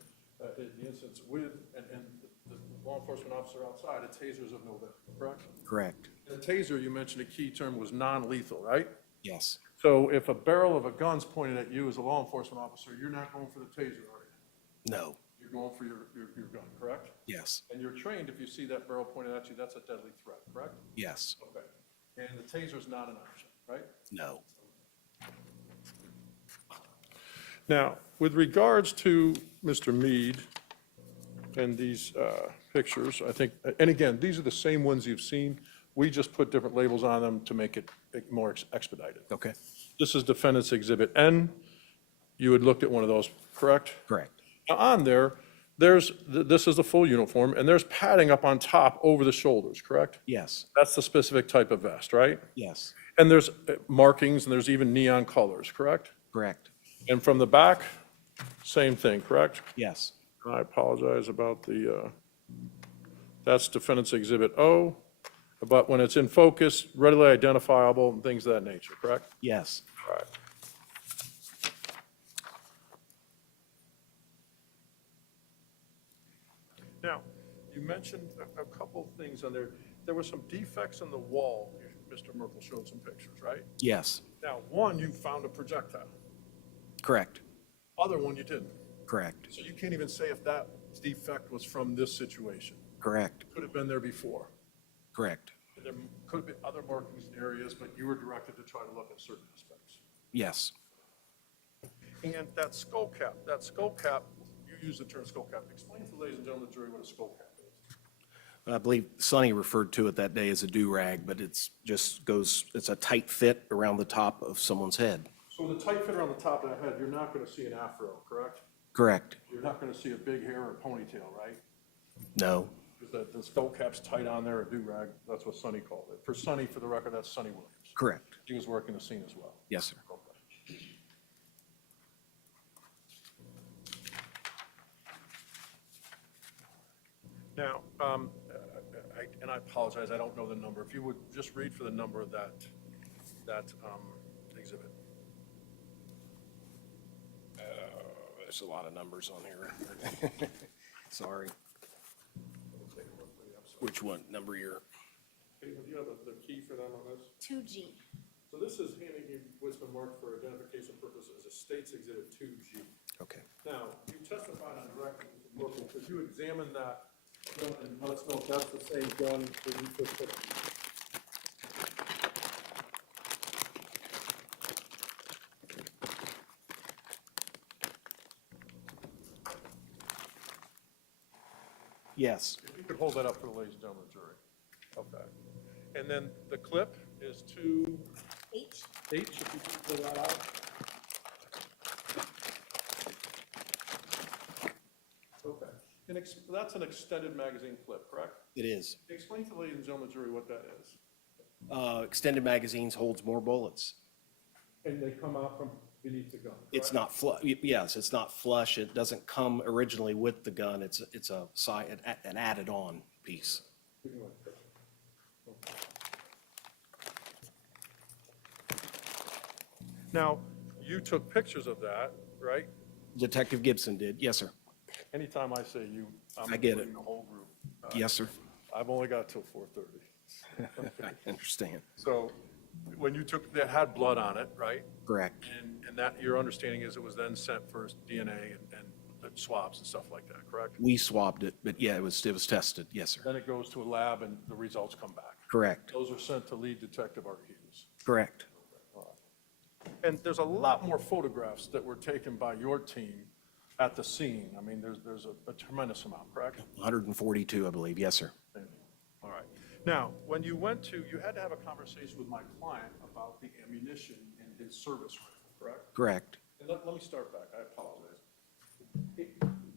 the incident's with and the law enforcement officer outside, a taser is of no value, correct? Correct. And a taser, you mentioned a key term was non-lethal, right? Yes. So if a barrel of a gun's pointed at you as a law enforcement officer, you're not going for the taser, are you? No. You're going for your gun, correct? Yes. And you're trained, if you see that barrel pointed at you, that's a deadly threat, correct? Yes. Okay. And the taser's not an option, right? No. Now, with regards to Mr. Meade, And these pictures, I think, and again, these are the same ones you've seen. We just put different labels on them to make it more expedited. Okay, This is Defendant's Exhibit N. You had looked at one of those, correct? correct. Now, on there, this is the full uniform, and there's padding up on top over the shoulders, correct? Yes, That's the specific type of vest, right? yes, And there's markings, and there's even neon colors, correct? correct. And from the back, same thing, correct? Yes, I apologize about that's Defendant's Exhibit O, but when it's in focus, readily identifiable and things of that nature, correct? yes. All right. Now, you mentioned a couple things on there. There were some defects in the wall. Mr. Merkel showed some pictures, right? Yes, Now, one, you found a projectile. correct, Other one, you didn't. correct, So you can't even say if that defect was from this situation. correct, Could have been there before. correct. And there could have been other markings in areas, but you were directed to try to look at certain aspects. Yes. And that skull cap, you use the term skull cap. Explain to ladies and gentlemen of the jury what a skull cap is. I believe Sonny referred to it that day as a do-rag, but it's a tight fit around the top of someone's head. So the tight fit around the top of the head, you're not going to see an afro, correct? Correct. You're not going to see a big hair or a ponytail, right? No, Because the skull cap's tight on there, a do-rag, that's what Sonny called it. For Sonny, for the record, that's Sonny Williams. correct. He was working the scene as well. Yes, sir. Okay. Now, and I apologize, I don't know the number. If you would just read for the number of that exhibit. There's a lot of numbers on here. Sorry. Which one, number you're? Do you have the key for them on this? 2G. So this is handing you what's been marked for identification purposes as State's Exhibit 2G. Okay. Now, you testified on direct, could you examine that gun and let us know if that's the same gun that you took pictures? Yes, If you could hold that up for the ladies and gentlemen of the jury. Okay. And then the clip is 2H, H. if you could pull that out. Okay. And that's an extended magazine clip, correct? it is. Explain to the ladies and gentlemen of the jury what that is. Extended magazines holds more bullets. And they come out from beneath the gun, It's correct? not yes, it's not flush. It doesn't come originally with the gun. It's a side, an added on piece. Give me one second. Okay. Now, you took pictures of that, right? Detective Gibson did. Yes, sir. Anytime I say you, I'm I get it. including the whole group. Yes, sir. I've only got till 4:30. I understand. So when you took, that had blood on it, right? Correct. And that, your understanding is it was then sent for DNA and swabs and stuff like that, correct? We swabbed it, but yeah, it was tested. Yes, sir. Then it goes to a lab and the results come back. Correct. Those are sent to lead detective Arquez. Correct. And there's a lot more photographs that were taken by your team at the scene. I mean, there's a tremendous amount, correct? 142, I believe. Yes, sir. All right. Now, when you went to, you had to have a conversation with my client about the ammunition in his service rifle, correct? Correct. And let me start back. I apologize.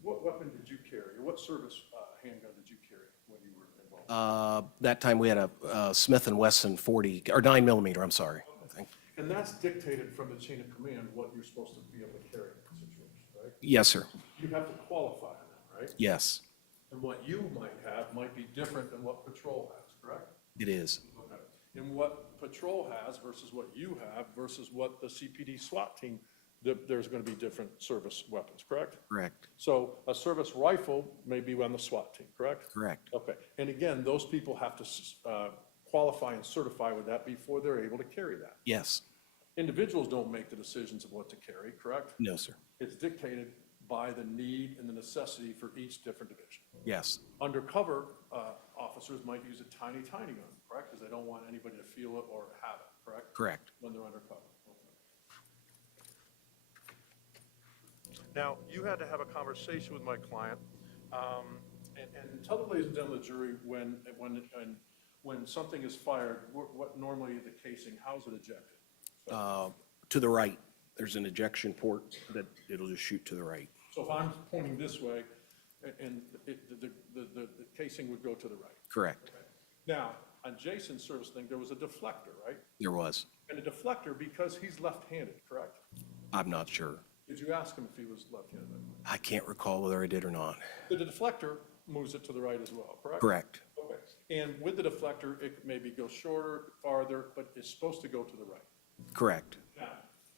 What weapon did you carry? What service handgun did you carry when you were involved? That time we had a Smith & Wesson 40, or 9 millimeter, I'm sorry. And that's dictated from the chain of command, what you're supposed to be able to carry in that situation, right? Yes, sir. You have to qualify on that, right? Yes, And what you might have might be different than what patrol has, correct? it is. Okay. And what patrol has versus what you have versus what the CPD SWAT team, there's going to be different service weapons, correct? Correct. So a service rifle may be on the SWAT team, correct? Correct. Okay. And again, those people have to qualify and certify with that before they're able to carry that. Yes. Individuals don't make the decisions of what to carry, correct? No, sir. It's dictated by the need and the necessity for each different division. Yes. Undercover officers might use a tiny, tiny gun, correct? Because they don't want anybody to feel it or have it, correct? Correct. When they're undercover. Okay. Now, you had to have a conversation with my client And tell the ladies and gentlemen of the jury, when something is fired, what normally the casing, how's it ejected? To the right, there's an ejection port that it'll just shoot to the right. So if I'm pointing this way, and the casing would go to the right. Correct. Now, on Jason's service thing, there was a deflector, right? There was. And a deflector, because he's left-handed, correct? I'm not sure. Did you ask him if he was left-handed? I can't recall whether I did or not. The deflector moves it to the right as well, correct? Correct. Okay. And with the deflector, it maybe goes shorter, farther, but it's supposed to go to the right. Correct. Now,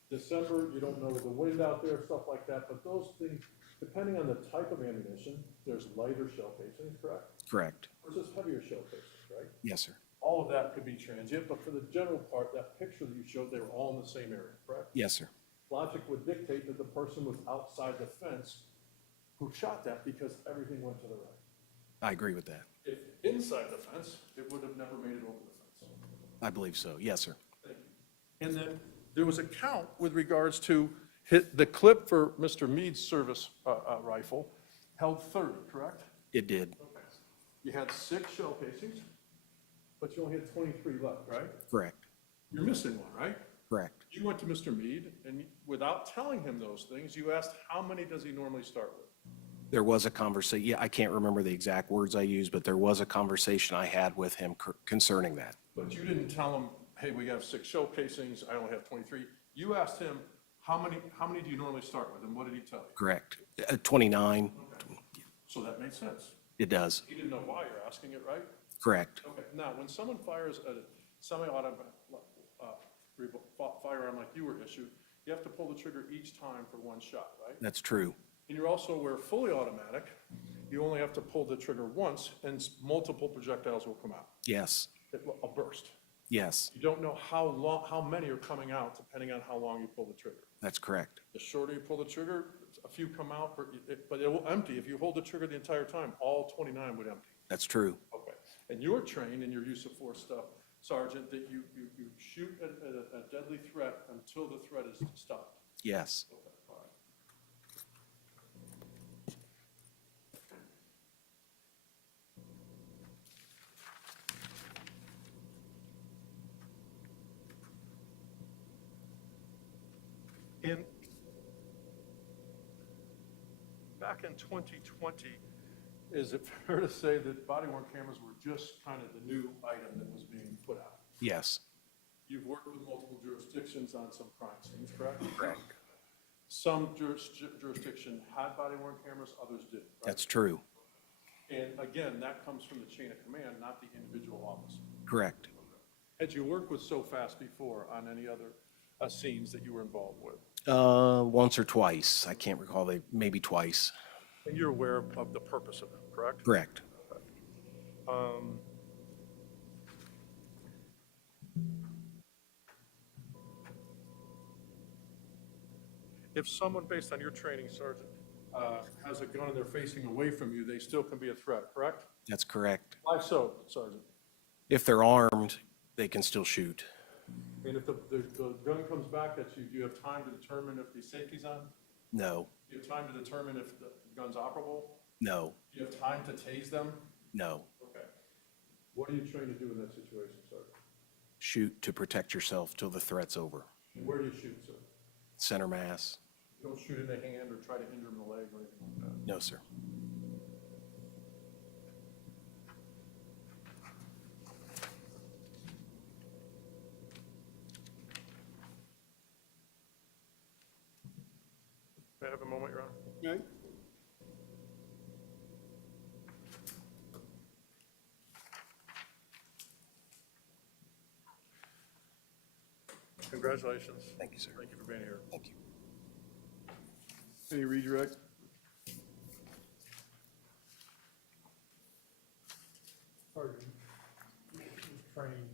December, you don't know the wind out there, stuff like that, but those things, depending on the type of ammunition, there's lighter shell casings, correct? Correct. Versus heavier shell casings, right? Yes, sir. All of that could be transient, but for the general part, that picture that you showed, they were all in the same area, correct? Yes, sir. Logic would dictate that the person was outside the fence who shot that because everything went to the right. I agree with that. If inside the fence, it would have never made it over the fence. I believe so. Yes, sir. Thank you. And then there was a count with regards to the clip for Mr. Meade's service rifle held 30, correct? It did. Okay. You had 6 shell casings, but you only had 23 left, right? Correct. You're missing one, right? Correct. You went to Mr. Meade, and without telling him those things, you asked, how many does he normally start with? There was a conversation. Yeah, I can't remember the exact words I used, but there was a conversation I had with him concerning that. But you didn't tell him, hey, we have 6 shell casings, I only have 23. You asked him, how many do you normally start with, and what did he tell you? Correct. 29. So that made sense. It does. He didn't know why you're asking it, right? Correct. Okay, now, when someone fires a semi-automatic firearm like you were issued, you have to pull the trigger each time for one shot, right? That's true. And you're also aware fully automatic, you only have to pull the trigger once and multiple projectiles will come out. Yes. A burst. Yes. You don't know how many are coming out depending on how long you pull the trigger. That's correct. The shorter you pull the trigger, a few come out, but it will empty. If you hold the trigger the entire time, all 29 would empty. That's true. Okay. And you're trained in your use of force stuff, Sergeant, that you shoot at a deadly threat until the threat is stopped. Yes. Okay, all right. Back in 2020, is it fair to say that body-worn cameras were just kind of the new item that was being put out? Yes. You've worked with multiple jurisdictions on some crime scenes, correct? Correct. Some jurisdiction had body-worn cameras, others didn't, right? That's true. And again, that comes from the chain of command, not the individual officer. Correct. Had you worked with So Fast before on any other scenes that you were involved with? Once or twice. I can't recall. Maybe twice. And you're aware of the purpose of them, correct? Correct. If someone, based on your training, Sergeant, has a gun and they're facing away from you, they still can be a threat, correct? That's correct. Why so, Sergeant? If they're armed, they can still shoot. And if the gun comes back at you, do you have time to determine if the safety's on? No. Do you have time to determine if the gun's operable? No. Do you have time to tase them? No. Okay. What are you trained to do in that situation, Sergeant? Shoot to protect yourself till the threat's over. And where do you shoot, sir? Center mass. You don't shoot in the hand or try to injure him in the leg or anything like that? No, sir. May I have a moment, Your Honor? Okay. Congratulations. Thank you, sir. Thank you for being here. Thank you. Any redirect? Sergeant, you're trained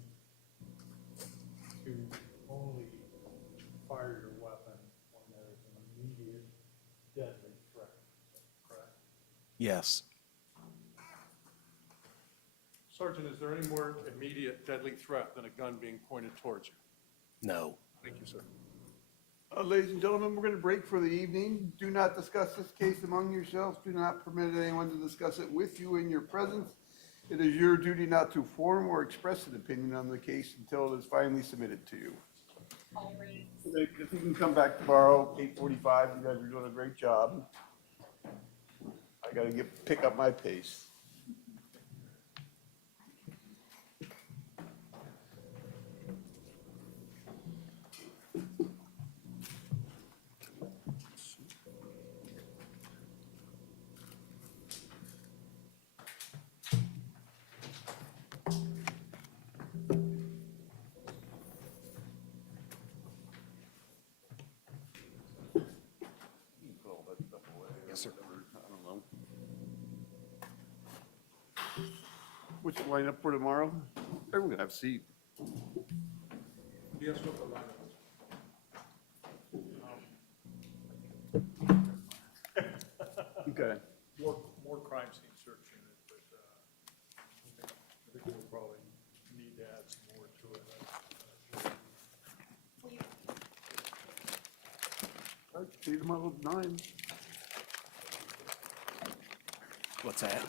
to only fire your weapon when there is an immediate deadly threat, correct? Yes. Sergeant, is there any more immediate deadly threat than a gun being pointed towards you? No. Thank you, sir. Ladies and gentlemen, we're going to break for the evening. Do not discuss this case among yourselves. Do not permit anyone to discuss it with you in your presence. It is your duty not to form or express an opinion on the case until it is finally submitted to you. If you can come back tomorrow, 8:45, you guys are doing a great job. I got to pick up my pace. Put all that stuff away. Yes, sir. I don't know. What's the lineup for tomorrow? Everyone gonna have a seat. Guess what the lineup is? Okay. More crime scene searching, but I think we'll probably need to add some more to it. All right, see you tomorrow at 9. What's that?